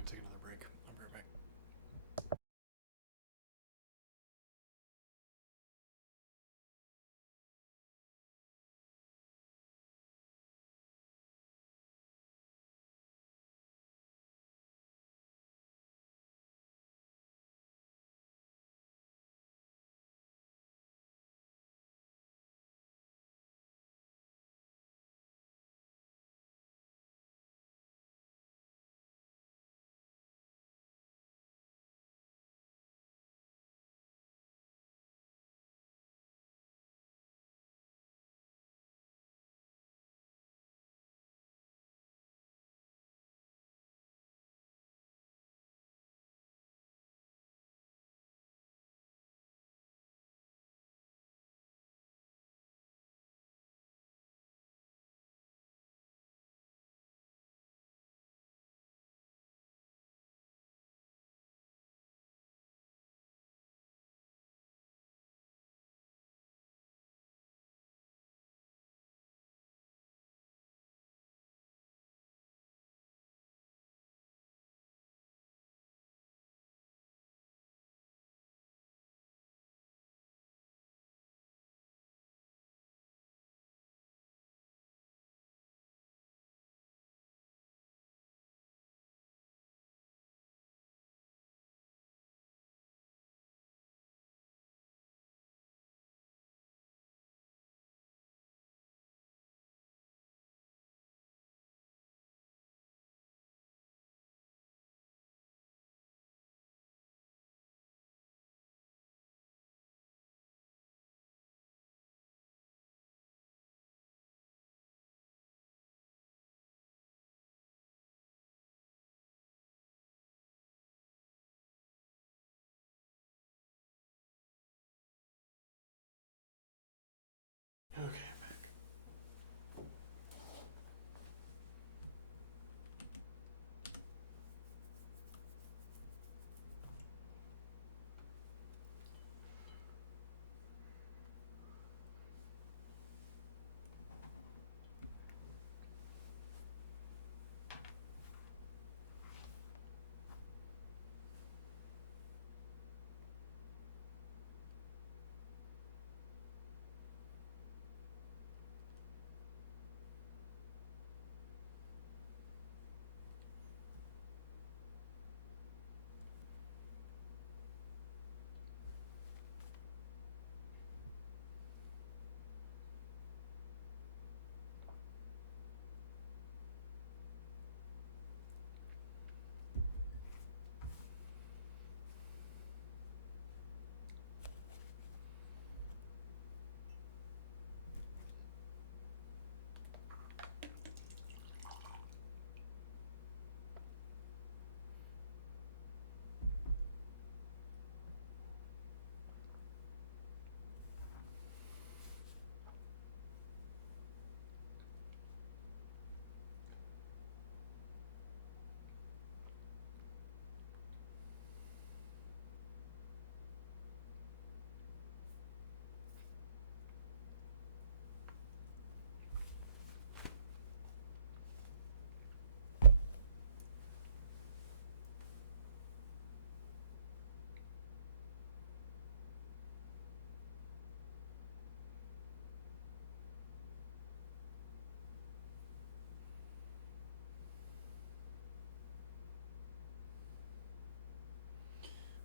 take another break. I'll be right back. Okay, back.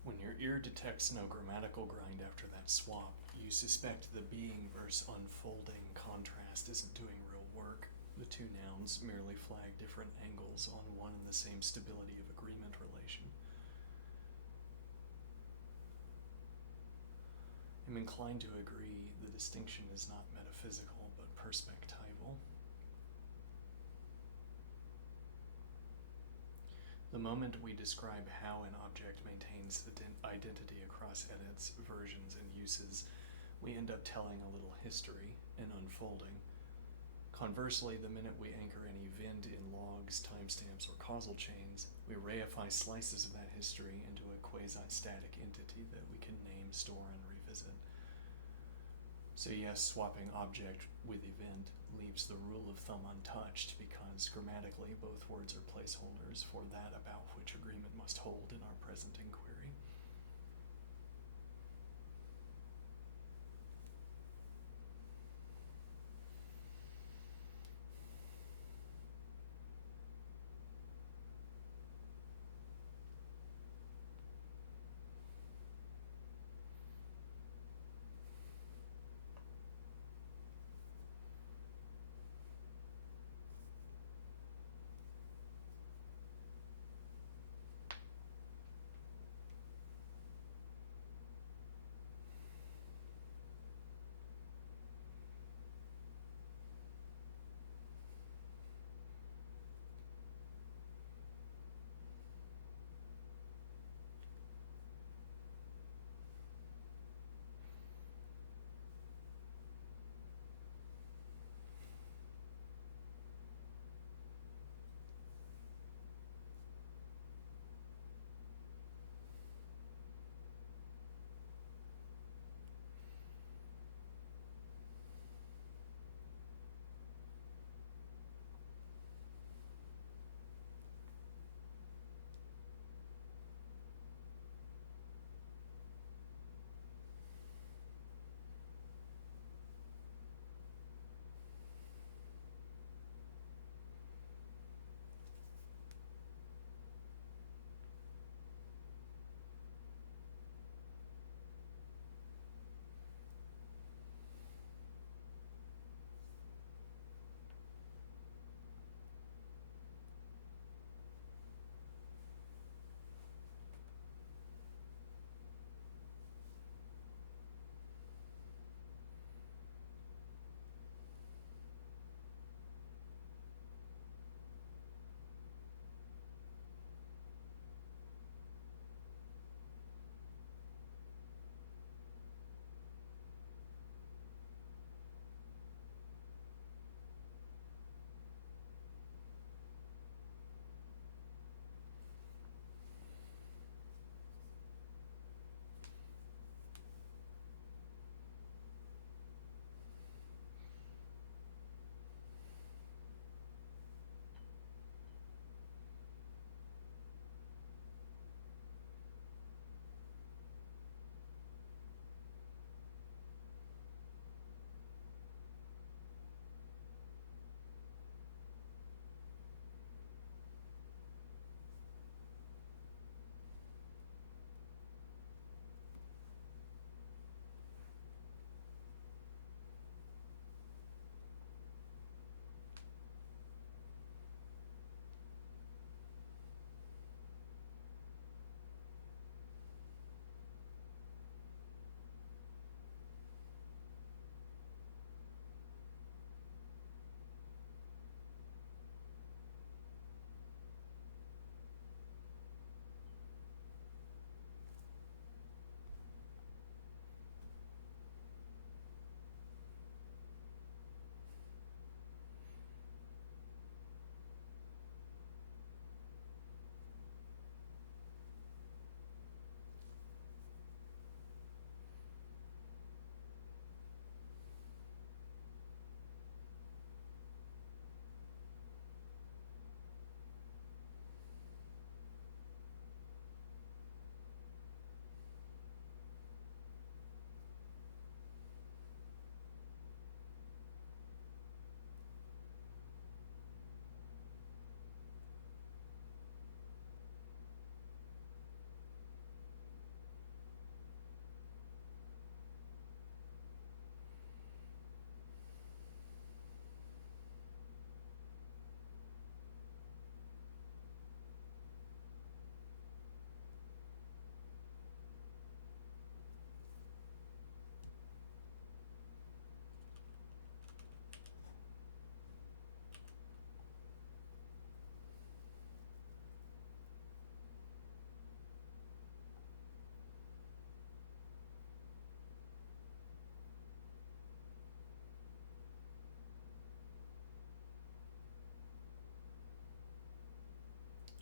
When your ear detects no grammatical grind after that swap, you suspect the being versus unfolding contrast isn't doing real work. The two nouns merely flag different angles on one and the same stability of agreement relation. I'm inclined to agree the distinction is not metaphysical but perspectival. The moment we describe how an object maintains identity across edits, versions, and uses, we end up telling a little history, an unfolding. Conversely, the minute we anchor an event in logs, timestamps, or causal chains, we reify slices of that history into a quasi-static entity that we can name, store, and revisit. So yes, swapping object with event leaves the rule of thumb untouched because grammatically both words are placeholders for that about which agreement must hold in our present inquiry.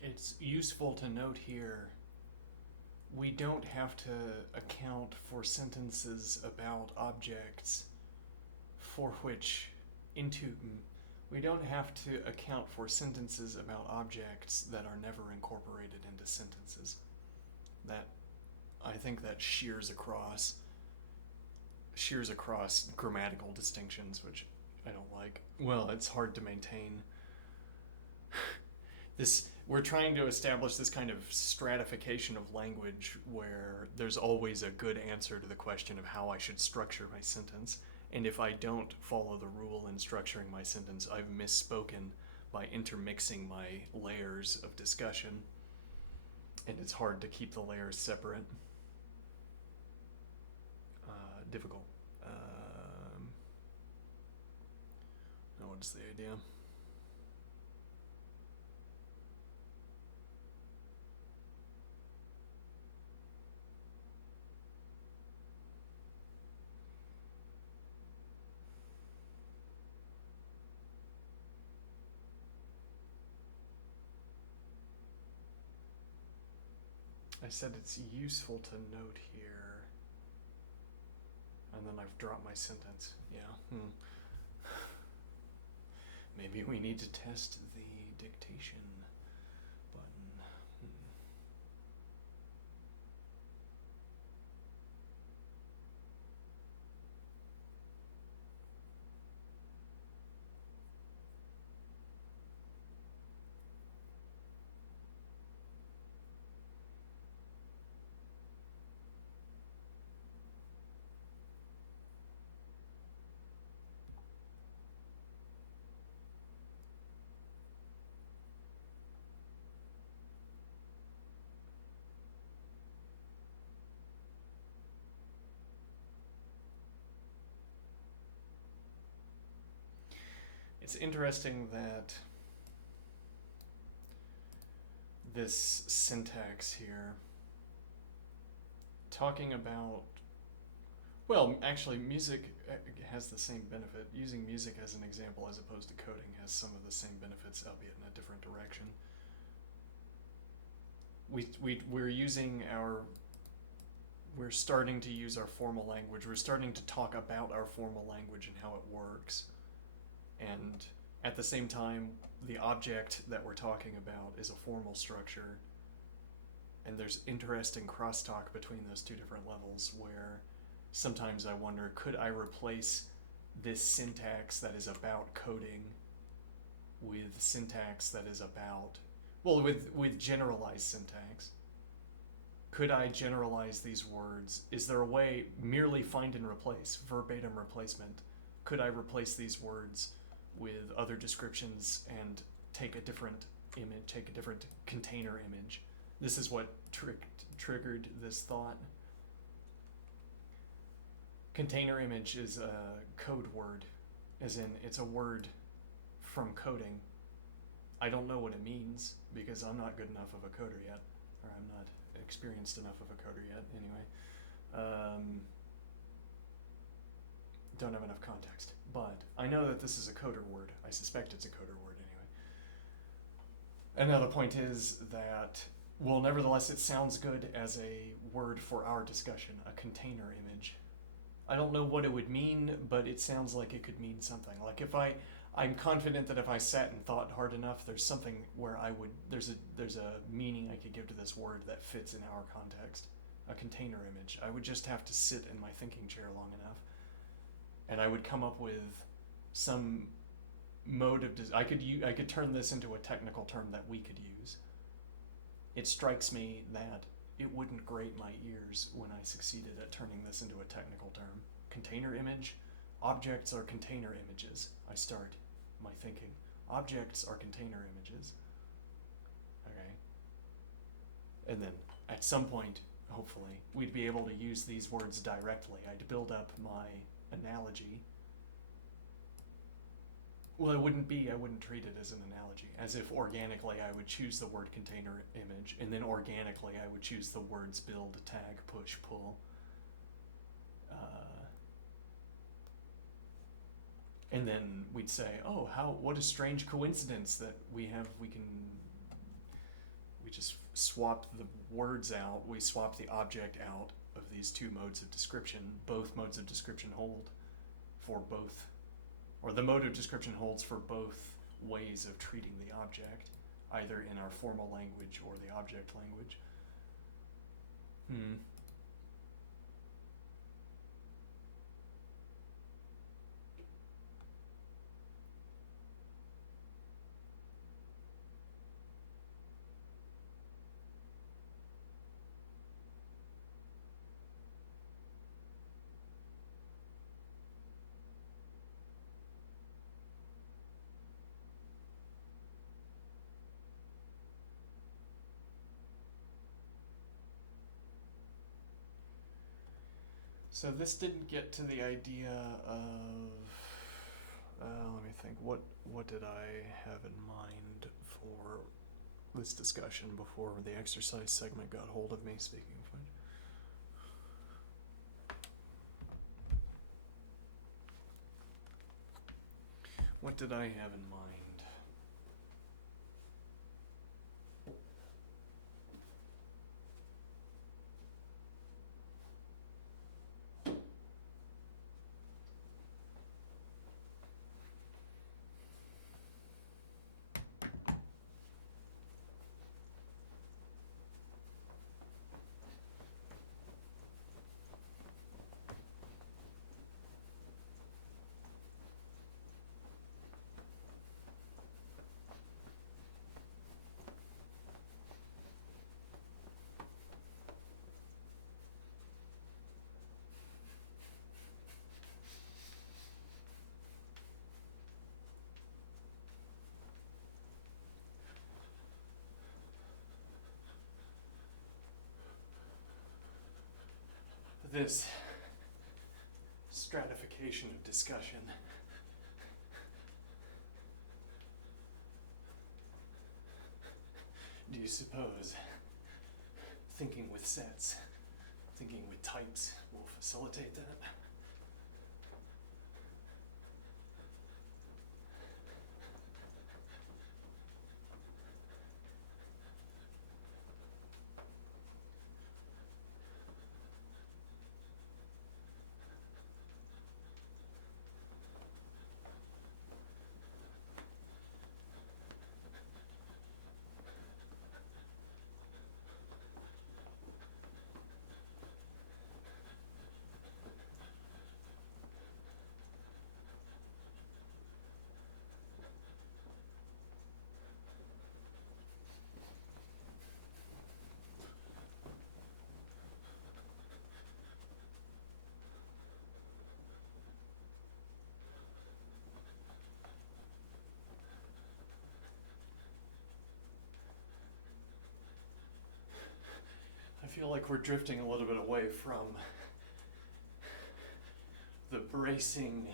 It's useful to note here we don't have to account for sentences about objects for which we don't have to account for sentences about objects that are never incorporated into sentences. That, I think that shears across grammatical distinctions, which I don't like. Well, it's hard to maintain this. We're trying to establish this kind of stratification of language where there's always a good answer to the question of how I should structure my sentence. And if I don't follow the rule in structuring my sentence, I've misspoken by intermixing my layers of discussion. And it's hard to keep the layers separate. Difficult. Now what is the idea? I said it's useful to note here, and then I've dropped my sentence. Yeah. Maybe we need to test the dictation button. It's interesting that this syntax here, talking about, well, actually music has the same benefit. Using music as an example as opposed to coding has some of the same benefits, albeit in a different direction. We're starting to use our formal language. We're starting to talk about our formal language and how it works. And at the same time, the object that we're talking about is a formal structure. And there's interesting crosstalk between those two different levels where sometimes I wonder, could I replace this syntax that is about coding with syntax that is about, well, with generalized syntax? Could I generalize these words? Is there a way, merely find and replace, verbatim replacement, could I replace these words with other descriptions and take a different image, take a different container image? This is what triggered this thought. Container image is a code word, as in it's a word from coding. I don't know what it means because I'm not good enough of a coder yet, or I'm not experienced enough of a coder yet anyway. Don't have enough context, but I know that this is a coder word. I suspect it's a coder word anyway. Another point is that, well, nevertheless, it sounds good as a word for our discussion, a container image. I don't know what it would mean, but it sounds like it could mean something. Like if I'm confident that if I sat and thought hard enough, there's something where there's a meaning I could give to this word that fits in our context. A container image. I would just have to sit in my thinking chair long enough, and I would come up with some mode of I could turn this into a technical term that we could use. It strikes me that it wouldn't grate my ears when I succeeded at turning this into a technical term. Container image. Objects are container images. I start my thinking. Objects are container images. Okay. And then at some point, hopefully, we'd be able to use these words directly. I'd build up my analogy. Well, I wouldn't treat it as an analogy, as if organically I would choose the word container image, and then organically I would choose the words build, tag, push, pull. And then we'd say, oh, what a strange coincidence that we just swap the words out, we swap the object out of these two modes of description. Both modes of description hold for both or the mode of description holds for both ways of treating the object, either in our formal language or the object language. So this didn't get to the idea of, let me think, what did I have in mind for this discussion before the exercise segment got hold of me, speaking of which? What did I have in mind? This stratification of discussion do you suppose thinking with sets, thinking with types will facilitate that? I feel like we're drifting a little bit away from the bracing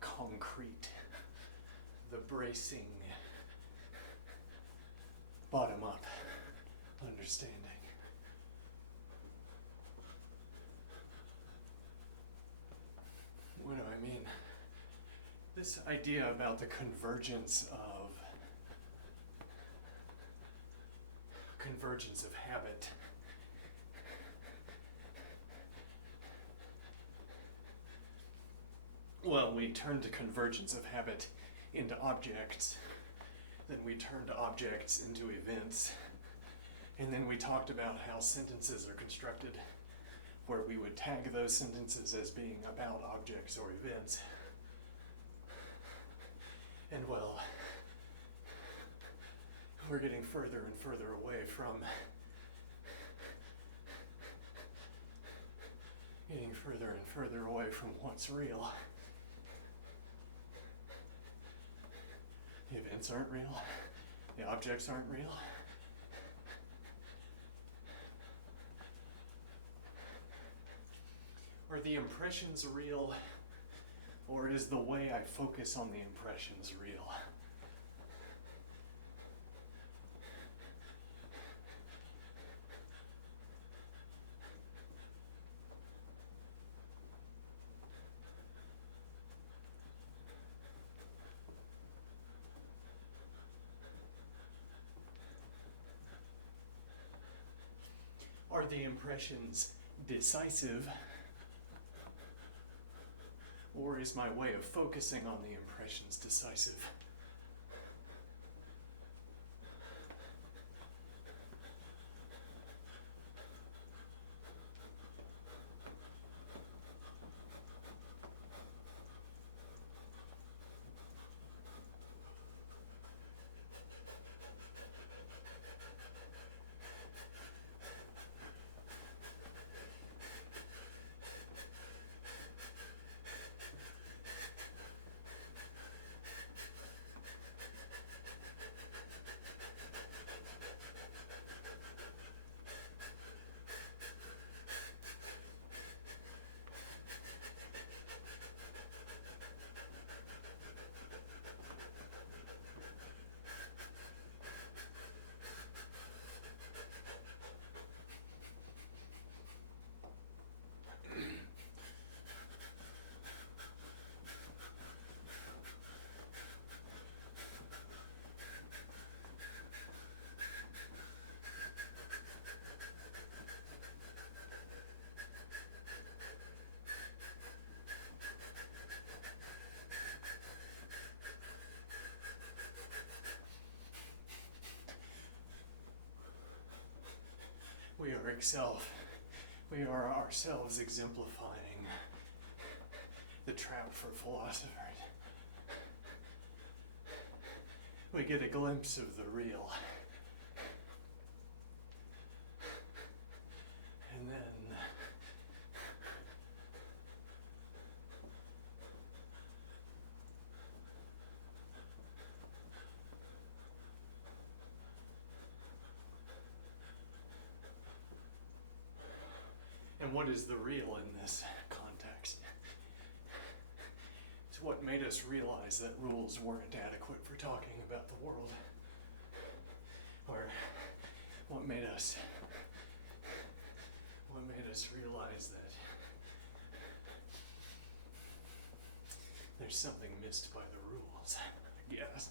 concrete, the bracing bottom-up understanding. What do I mean? This idea about the convergence of habit. Well, we turned to convergence of habit into objects, then we turned objects into events, and then we talked about how sentences are constructed, where we would tag those sentences as being about objects or events. And well, we're getting further and further away from what's real. The events aren't real. The objects aren't real. Are the impressions real, or is the way I focus on the impressions real? Are the impressions decisive, or is my way of focusing on the impressions decisive? We are ourselves exemplifying the trap for philosophers. We get a glimpse of the real. And then and what is the real in this context? It's what made us realize that rules weren't adequate for talking about the world. Or what made us realize that there's something missed by the rules, I guess.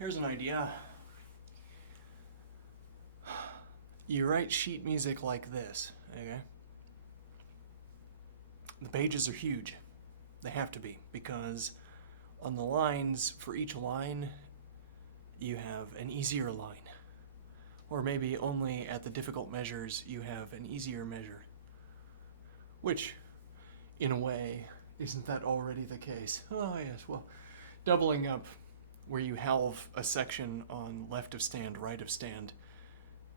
Here's an idea. You write sheet music like this, okay? The pages are huge. They have to be, because on the lines, for each line, you have an easier line. Or maybe only at the difficult measures, you have an easier measure. Which, in a way, isn't that already the case? Oh yes, well, doubling up where you halve a section on left of stand, right of stand,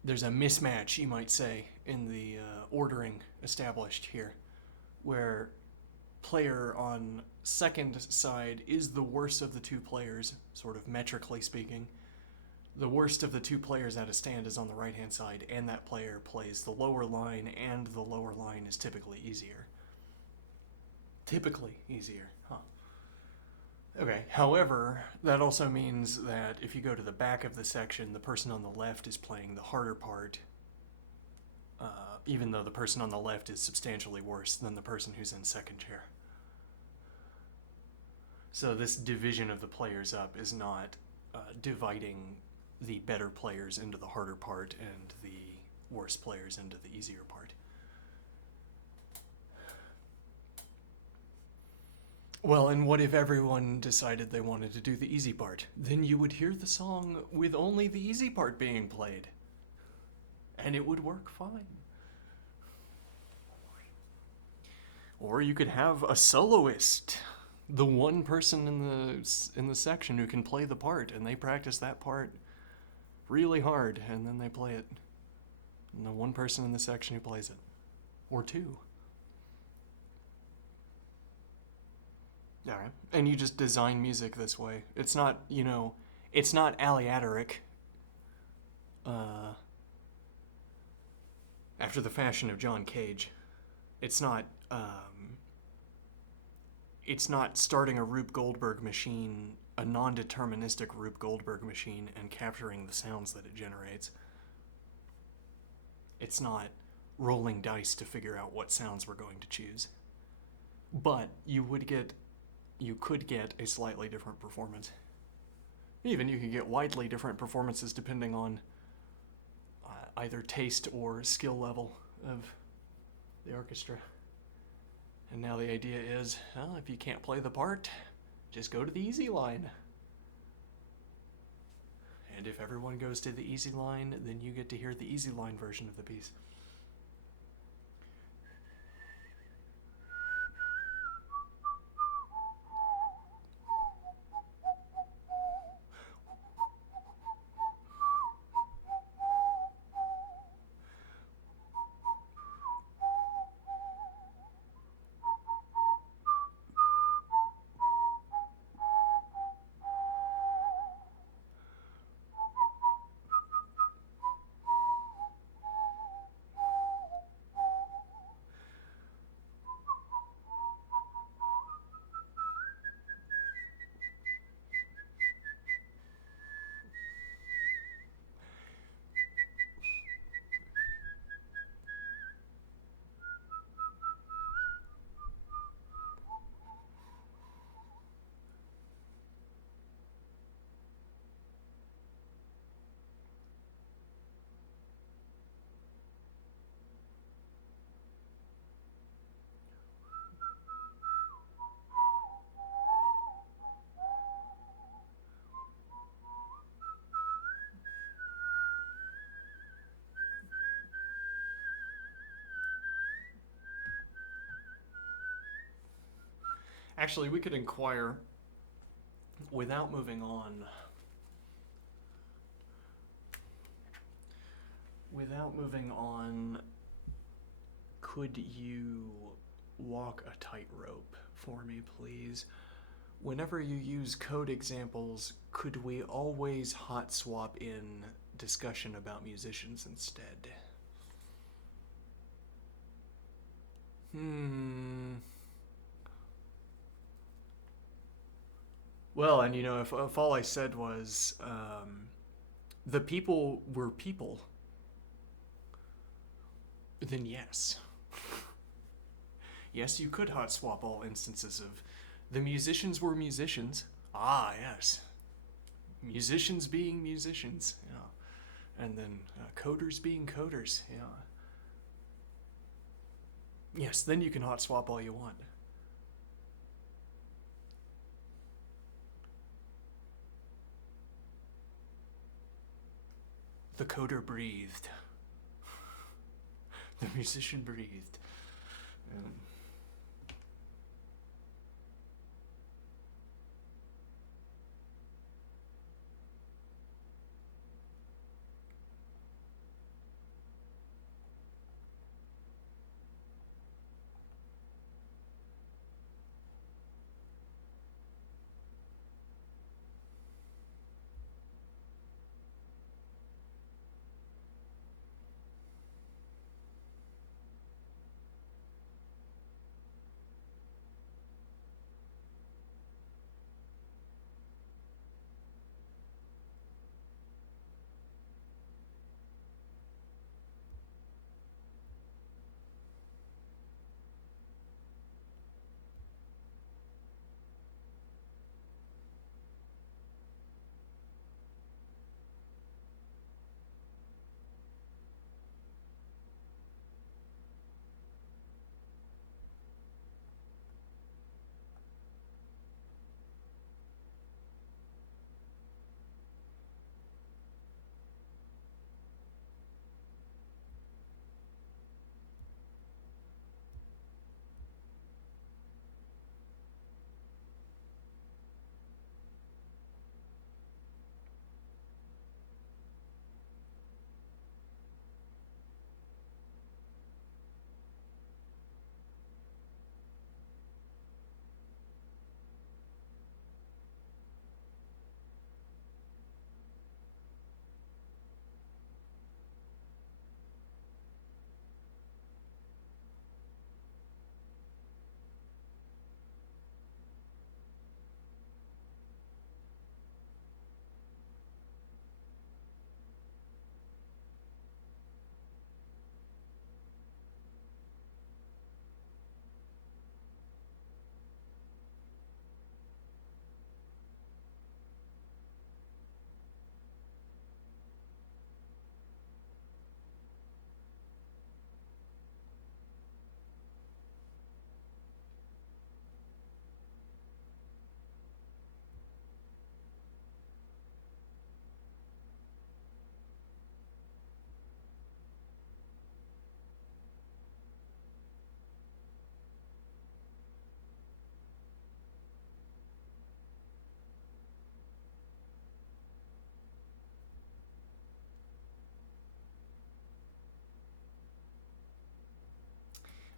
there's a mismatch, you might say, in the ordering established here, where player on second side is the worst of the two players, sort of metrically speaking. The worst of the two players at a stand is on the right-hand side, and that player plays the lower line, and the lower line is typically easier. Typically easier, huh? Okay, however, that also means that if you go to the back of the section, the person on the left is playing the harder part, even though the person on the left is substantially worse than the person who's in second chair. So this division of the players up is not dividing the better players into the harder part and the worse players into the easier part. Well, and what if everyone decided they wanted to do the easy part? Then you would hear the song with only the easy part being played. And it would work fine. Or you could have a soloist, the one person in the section who can play the part, and they practice that part really hard, and then they play it. And the one person in the section who plays it. Or two. Alright. And you just design music this way. It's not, it's not ℝℕiℕg. After the fashion of John Cage. It's not starting a Rube Goldberg machine, a non-deterministic Rube Goldberg machine, and capturing the sounds that it generates. It's not rolling dice to figure out what sounds we're going to choose. But you could get a slightly different performance. Even you could get widely different performances depending on either taste or skill level of the orchestra. And now the idea is, well, if you can't play the part, just go to the easy line. And if everyone goes to the easy line, then you get to hear the easy line version of the piece. Actually, we could inquire, without moving on, could you walk a tightrope for me, please? Whenever you use code examples, could we always hot swap in discussion about musicians instead? Well, and if all I said was, the people were people, then yes. Yes, you could hot swap all instances of the musicians were musicians. Ah, yes. musicians being musicians, and then coders being coders, Yes, then you can hot swap all you want. The coder breathed. The musician breathed.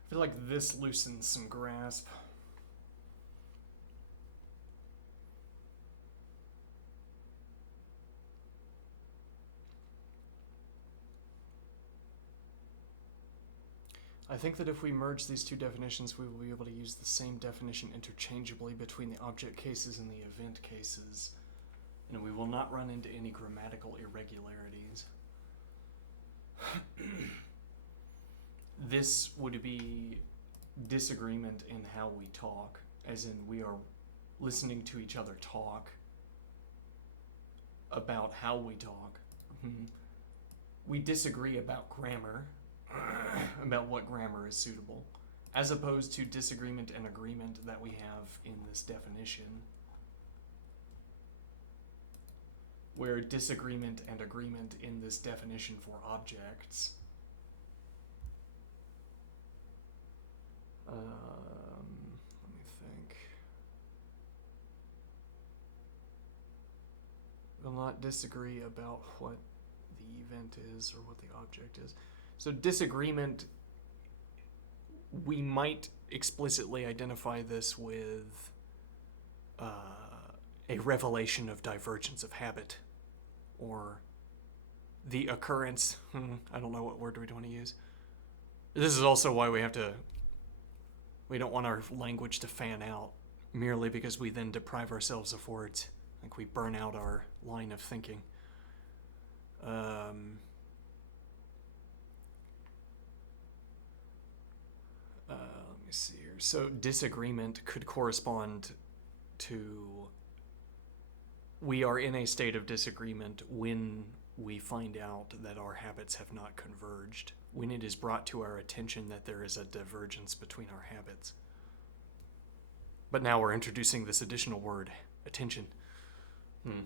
I feel like this loosens some grasp. I think that if we merge these two definitions, we will be able to use the same definition interchangeably between the object cases and the event cases, and we will not run into any grammatical irregularities. This would be disagreement in how we talk, as in we are listening to each other talk about how we talk. We disagree about grammar, about what grammar is suitable, as opposed to disagreement and agreement that we have in this definition, where disagreement and agreement in this definition for objects let me think. We'll not disagree about what the event is or what the object is. So disagreement, we might explicitly identify this with a revelation of divergence of habit, or the occurrence, I don't know what word we want to use. This is also why we don't want our language to fan out merely because we then deprive ourselves of words. Like we burn out our line of thinking. Let me see here. So disagreement could correspond to we are in a state of disagreement when we find out that our habits have not converged, when it is brought to our attention that there is a divergence between our habits. But now we're introducing this additional word, attention. Let me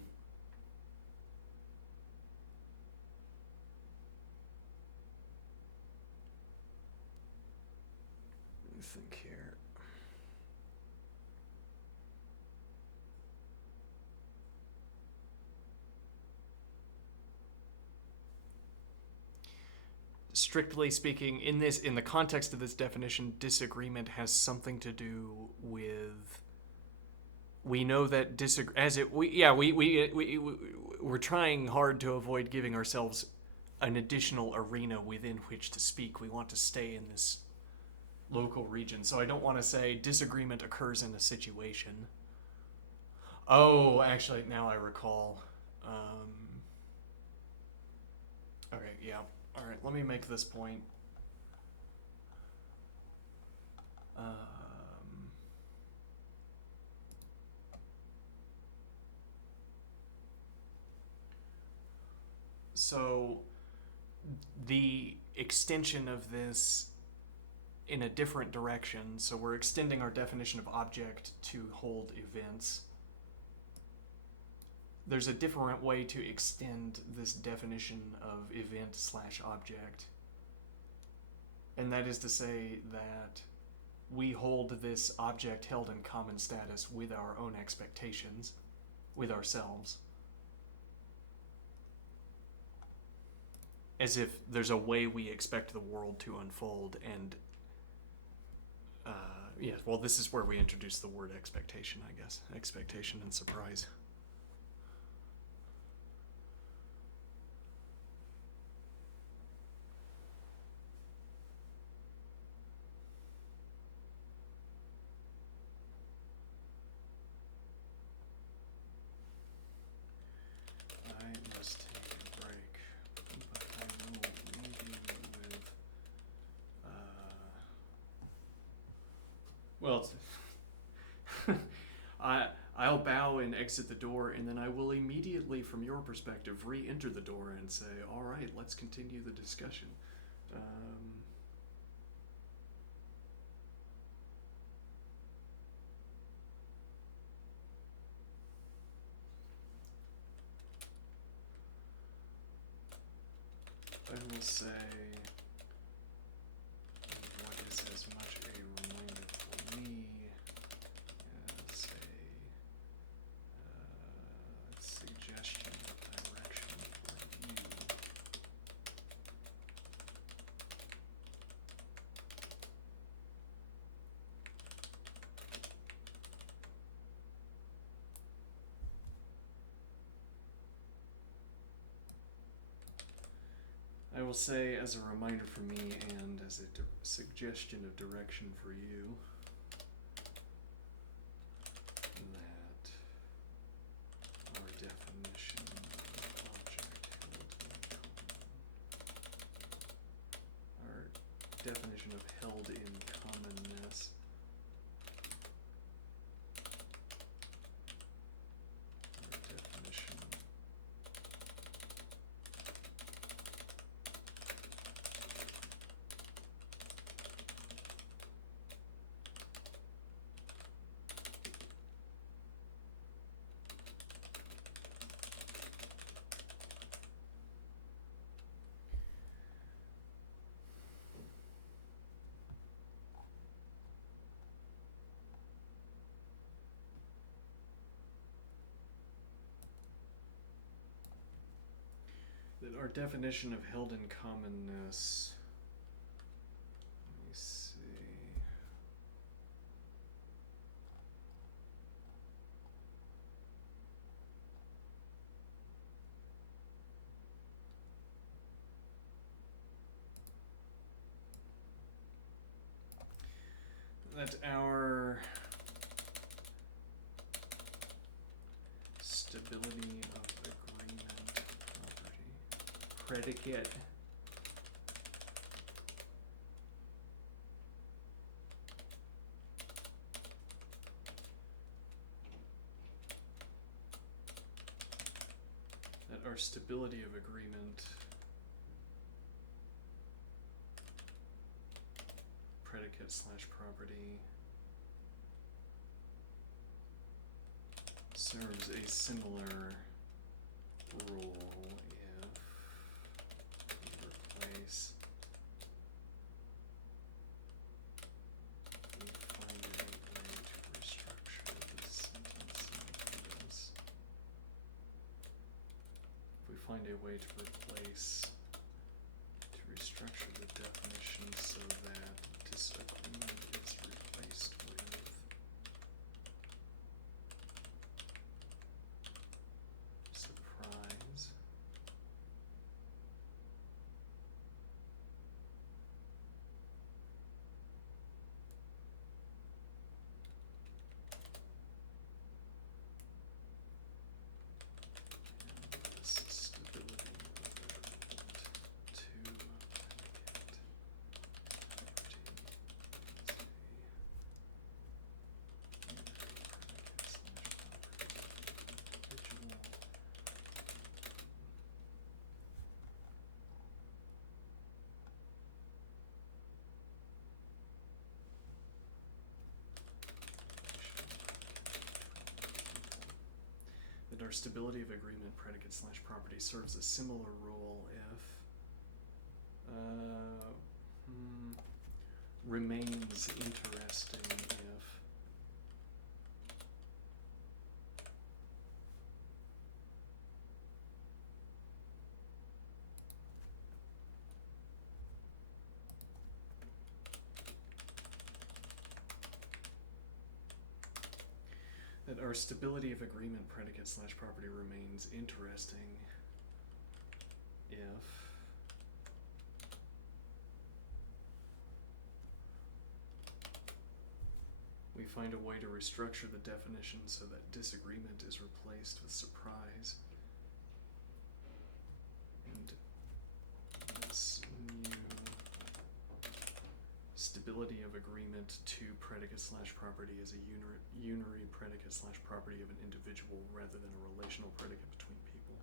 think here. Strictly speaking, in the context of this definition, disagreement has something to do with. We know that we're trying hard to avoid giving ourselves an additional arena within which to speak. We want to stay in this local region, so I don't want to say disagreement occurs in a situation. Oh, actually, now I recall. Okay, yeah. All right, let me make this point. So the extension of this in a different direction, so we're extending our definition of object to hold events. There's a different way to extend this definition of event/object. And that is to say that we hold this object held in common status with our own expectations, with ourselves. As if there's a way we expect the world to unfold, and well, this is where we introduce the word expectation, I guess. Expectation and surprise. I must take a break, but I will leave you with, well, I'll bow and exit the door, and then I will immediately, from your perspective, re-enter the door and say, all right, let's continue the discussion. I will say what is as much a reminder for me as a suggestion of direction for you. I will say as a reminder for me and as a suggestion of direction for you that our definition of object held in commonness that our definition of held in commonness, let me see, that our stability of agreement property predicate our stability of agreement predicate slash property serves a similar rule if we replace we find a way to restructure this sentence like this. If we find a way to restructure the definition so that disagreement is replaced with surprise. And this stability of agreement to predicate that our stability of agreement predicate slash property serves a similar rule if remains interesting if that our stability of agreement predicate slash property remains interesting if we find a way to restructure the definition so that disagreement is replaced with surprise. And this new stability of agreement to predicate slash property is a unary predicate slash property of an individual rather than a relational predicate between people.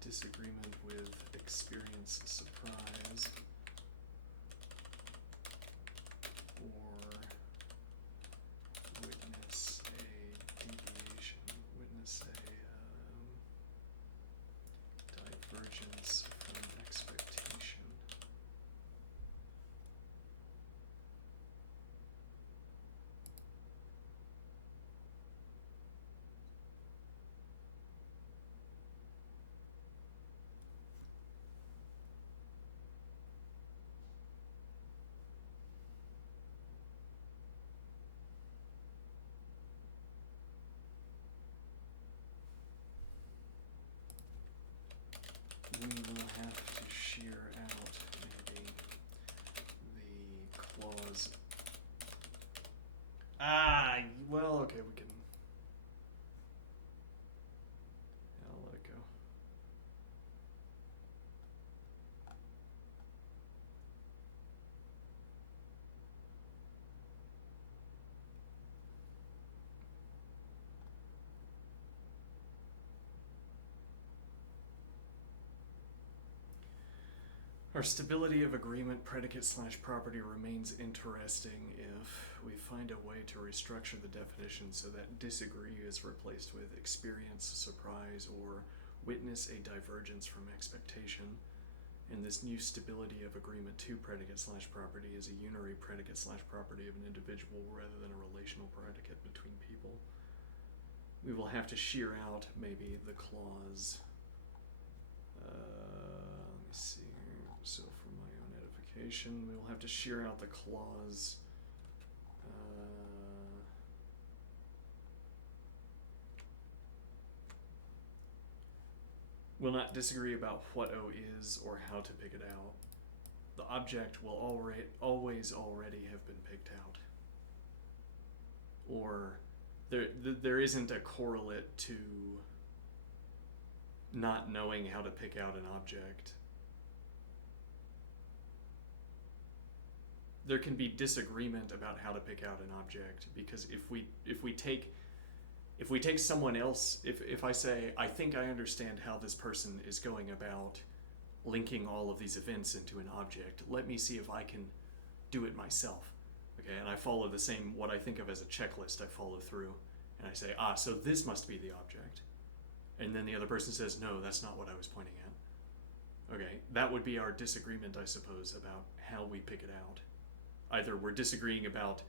Disagreement with experience surprise or witness a deviation, witness a divergence from expectation. We will have to shear out maybe the clause. Well, okay, we can. Yeah, I'll let it go. Our stability of agreement predicate slash property remains interesting if we find a way to restructure the definition so that disagree is replaced with experience, surprise, or witness a divergence from expectation. And this new stability of agreement to predicate slash property is a unary predicate slash property of an individual rather than a relational predicate between people. We will have to shear out maybe the clause. Let me see. So for my own edification, we will have to shear out the clause. Will not disagree about what O is or how to pick it out. The object will always already have been picked out. Or there isn't a correlate to not knowing how to pick out an object. There can be disagreement about how to pick out an object, because if we take someone else, if I say, I think I understand how this person is going about linking all of these events into an object, let me see if I can do it myself. Okay, and I follow the same, what I think of as a checklist, I follow through, and I say, so this must be the object. And then the other person says, no, that's not what I was pointing at. Okay, that would be our disagreement, I suppose, about how we pick it out. Either we're disagreeing about,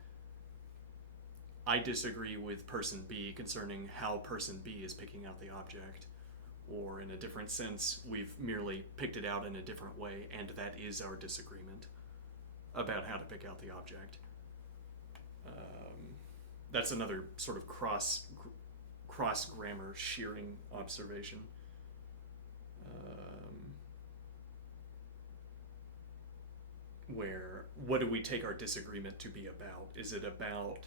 I disagree with person B concerning how person B is picking out the object, or in a different sense, we've merely picked it out in a different way, and that is our disagreement about how to pick out the object. That's another sort of cross grammar shearing observation. Where, what do we take our disagreement to be about? Is it about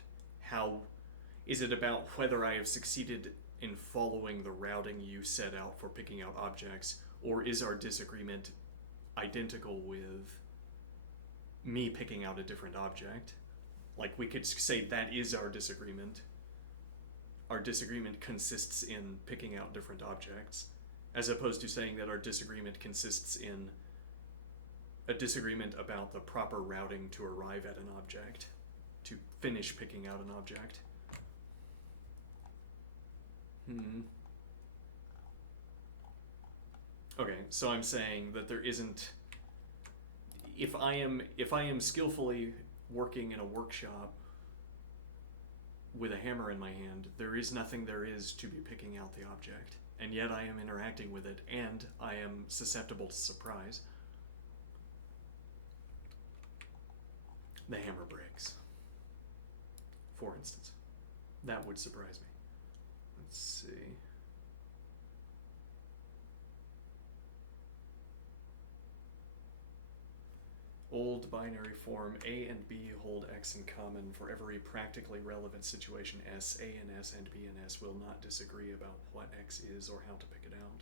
whether I have succeeded in following the routing you set out for picking out objects, or is our disagreement identical with me picking out a different object? Like, we could say that is our disagreement. Our disagreement consists in picking out different objects, as opposed to saying that our disagreement consists in a disagreement about the proper routing to arrive at an object, to finish picking out an object. Okay, so I'm saying that there isn't, if I am skillfully working in a workshop with a hammer in my hand, there is nothing there is to be picking out the object, and yet I am interacting with it, and I am susceptible to surprise. The hammer breaks, for instance. That would surprise me. Let's see. Old binary form, A and B hold X in common. For every practically relevant situation S, A and S and B and S will not disagree about what X is or how to pick it out.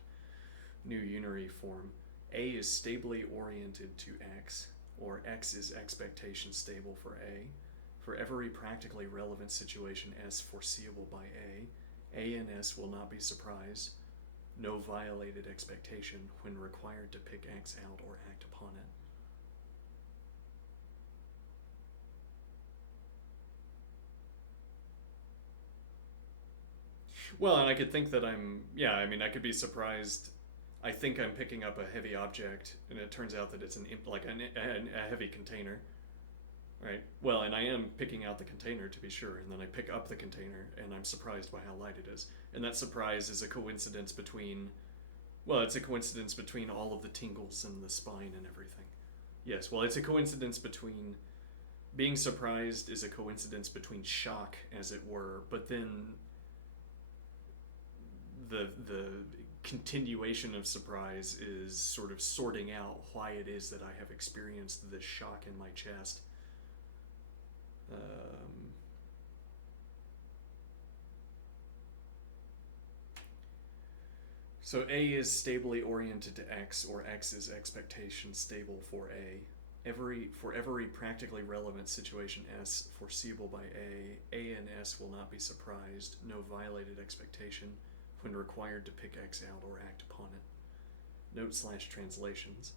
New unary form, A is stably oriented to X, or X is expectation stable for A. For every practically relevant situation S foreseeable by A and S will not be surprised, no violated expectation when required to pick X out or act upon it. Well, and I could think that I could be surprised. I think I'm picking up a heavy object, and it turns out that it's a heavy container, right? Well, and I am picking out the container, to be sure, and then I pick up the container, and I'm surprised by how light it is. And that surprise is a coincidence between, it's a coincidence between all of the tingles in the spine and everything. Yes, well, it's a coincidence between, being surprised is a coincidence between shock, as it were, but then the continuation of surprise is sort of sorting out why it is that I have experienced this shock in my chest. So A is stably oriented to X, or X is expectation stable for A. For every practically relevant situation S foreseeable by A and S will not be surprised, no violated expectation when required to pick X out or act upon it. Note/translations.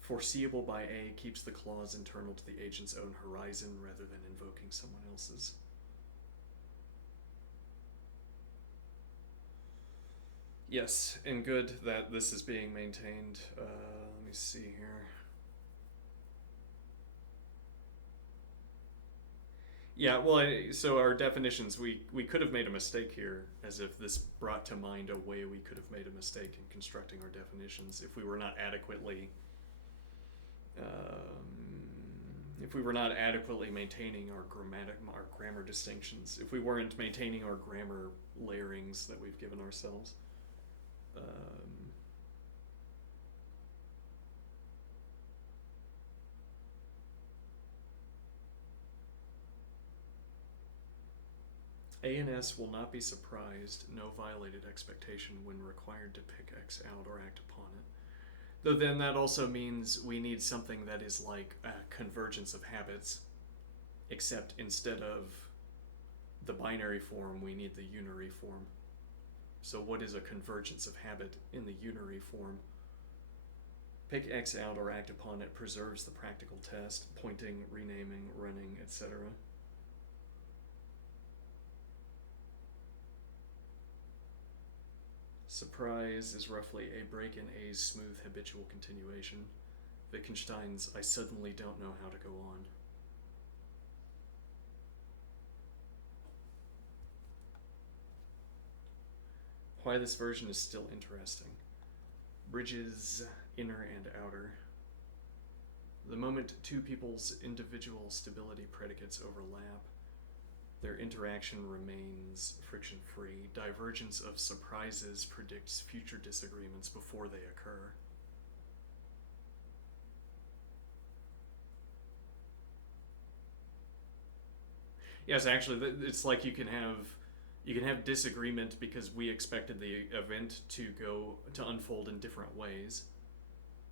Foreseeable by A keeps the clause internal to the agent's own horizon rather than invoking someone else's. Yes, and good that this is being maintained. Let me see here. Yeah, well, so our definitions, we could have made a mistake here, as if this brought to mind a way we could have made a mistake in constructing our definitions if we were not adequately maintaining our grammar distinctions, if we weren't maintaining our grammar layerings that we've given ourselves. A and S will not be surprised, no violated expectation when required to pick X out or act upon it. Though then that also means we need something that is like a convergence of habits, except instead of the binary form, we need the unary form. So what is a convergence of habit in the unary form? Pick X out or act upon it preserves the practical test, pointing, renaming, running, etc. Surprise is roughly a break in A's smooth habitual continuation. Wittgenstein's I suddenly don't know how to go on. Why this version is still interesting. Bridges inner and outer. The moment two people's individual stability predicates overlap, their interaction remains friction-free. Divergence of surprises predicts future disagreements before they occur. Yes, actually, it's like you can have disagreement because we expected the event to unfold in different ways.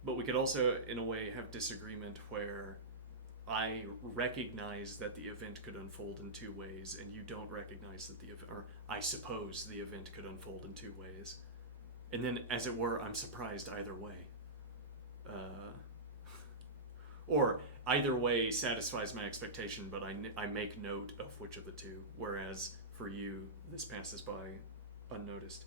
But we could also, in a way, have disagreement where I recognize that the event could unfold in two ways, and you don't recognize that or I suppose the event could unfold in two ways. And then, as it were, I'm surprised either way. Or either way satisfies my expectation, but I make note of which of the two, whereas for you, this passes by unnoticed.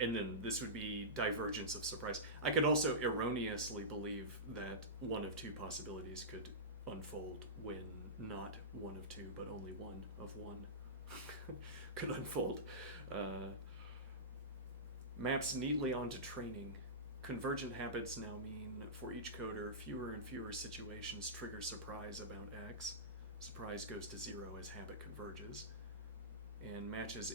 And then this would be divergence of surprise. I could also erroneously believe that one of two possibilities could unfold when not one of two, but only one of one could unfold. Maps neatly onto training. Convergent habits now mean for each coder, fewer and fewer situations trigger surprise about X. Surprise goes to 0 as habit converges. And matches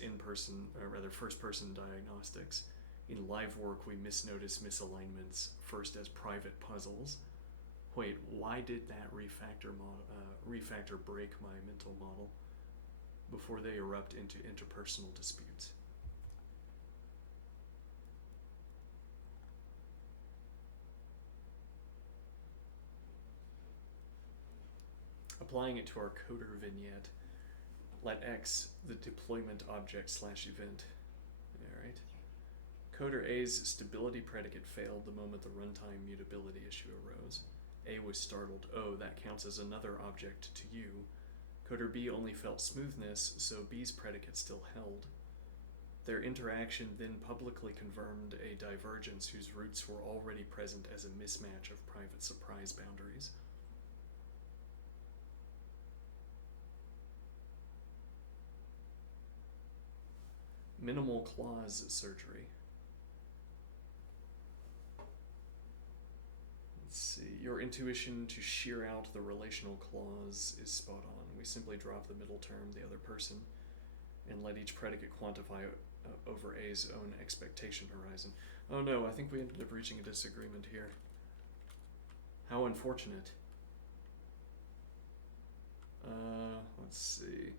first-person diagnostics. In live work, we misnotice misalignments first as private puzzles. Wait, why did that refactor break my mental model before they erupt into interpersonal disputes? Applying it to our coder vignette. Let X the deployment object / event. Alright. Coder A's stability predicate failed the moment the runtime mutability issue arose. A was startled. Oh, that counts as another object to you. Coder B only felt smoothness, so B's predicate still held. Their interaction then publicly confirmed a divergence whose roots were already present as a mismatch of private surprise boundaries. Minimal clause surgery. Let's see. Your intuition to shear out the relational clause is spot on. We simply drop the middle term, the other person, and let each predicate quantify over A's own expectation horizon. Oh no, I think we ended up reaching a disagreement here. How unfortunate. Let's see.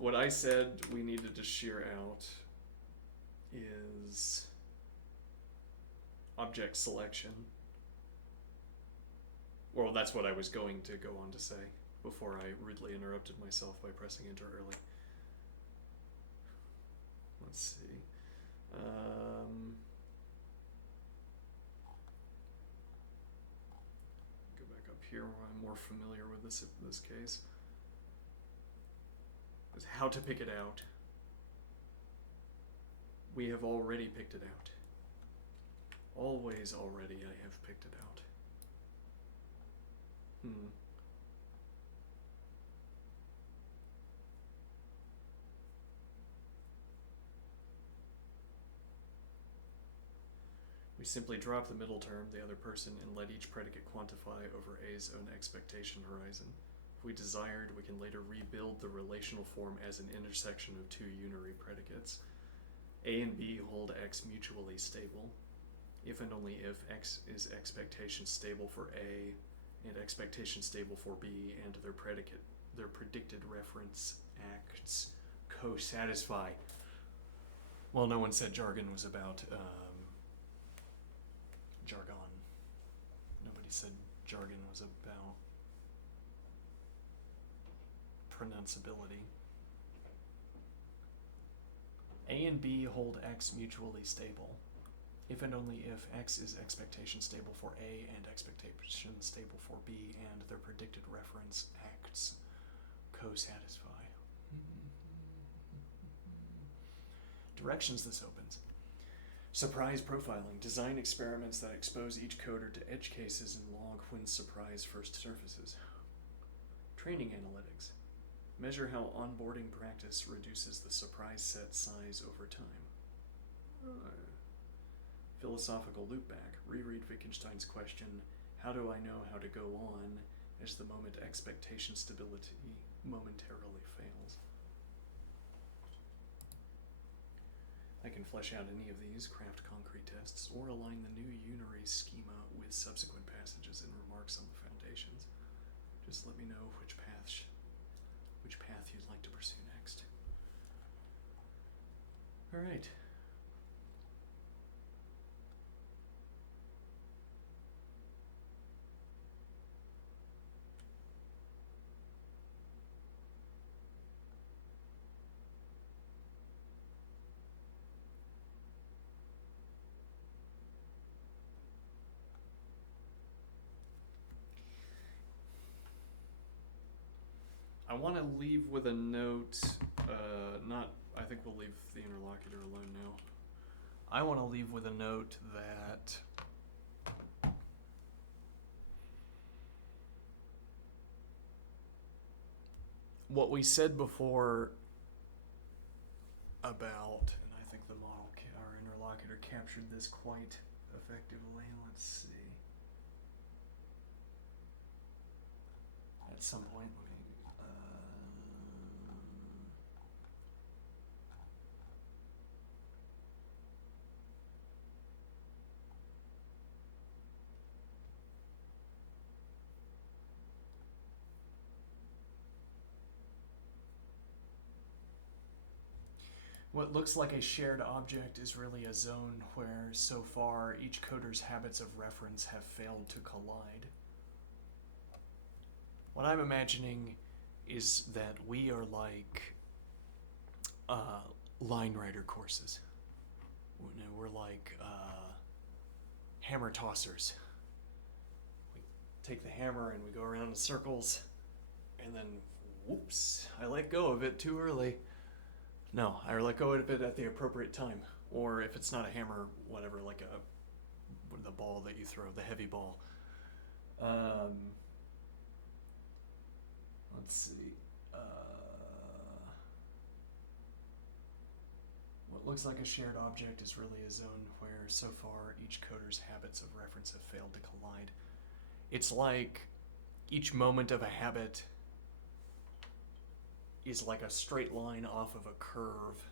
What I said we needed to shear out is object selection. Well, that's what I was going to go on to say before I rudely interrupted myself by pressing enter early. Let's see. Go back up here where I'm more familiar with this case. How to pick it out. We have already picked it out. Always already I have picked it out. We simply drop the middle term, the other person, and let each predicate quantify over A's own expectation horizon. If we desired, we can later rebuild the relational form as an intersection of two unary predicates. A and B hold X mutually stable. if and only if x is expectation stable for A and expectation stable for B, and their predicted reference acts co-satisfy. Well, no one said jargon was about jargon. Nobody said jargon was about pronounceability. A and B hold x mutually stable, if and only if x is expectation stable for A and expectation stable for B, and their predicted reference acts co-satisfy. Directions this opens. Surprise profiling. Design experiments that expose each coder to edge cases and log when surprise first surfaces. Training analytics. Measure how onboarding practice reduces the surprise set size over time. Philosophical loopback. Reread Wittgenstein's question, how do I know how to go on, as the moment expectation stability momentarily fails. I can flesh out any of these, craft concrete tests, or align the new unary schema with subsequent passages and remarks on the foundations. Just let me know which path you'd like to pursue next. All right. I want to leave with a note, I think we'll leave the interlocutor alone now. I want to leave with a note that what we said before about, and I think the model, our interlocutor captured this quite effectively. Let's see. At some point, let me what looks like a shared object is really a zone where, so far, each coder's habits of reference have failed to collide. What I'm imagining is that we are like line writer courses. We're like hammer tossers. We take the hammer and we go around in circles, and then, whoops, I let go of it too early. No, I let go of it at the appropriate time. Or if it's not a hammer, whatever, like the ball that you throw, the heavy ball. Let's see. What looks like a shared object is really a zone where, so far, each coder's habits of reference have failed to collide. It's like each moment of a habit is like a straight line off of a curve.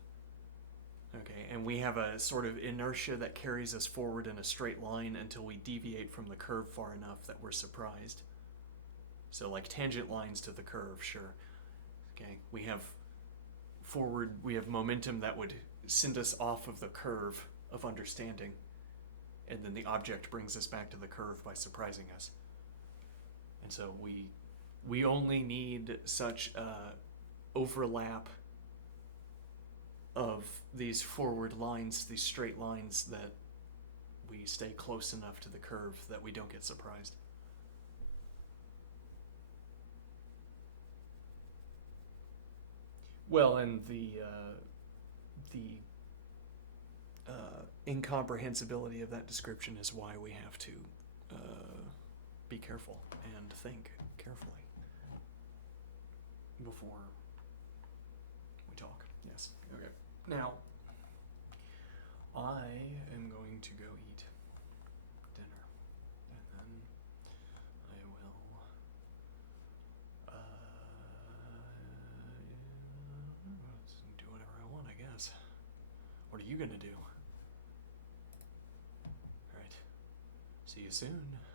Okay, and we have a sort of inertia that carries us forward in a straight line until we deviate from the curve far enough that we're surprised. So like tangent lines to the curve, sure. Okay, we have momentum that would send us off of the curve of understanding, and then the object brings us back to the curve by surprising us. And so we only need such overlap of these forward lines, these straight lines, that we stay close enough to the curve that we don't get surprised. Well, and the incomprehensibility of that description is why we have to be careful and think carefully before we talk. Yes. Okay. Now, I am going to go eat dinner, and then I will do whatever I want, I guess. What are you gonna do? All right. See you soon.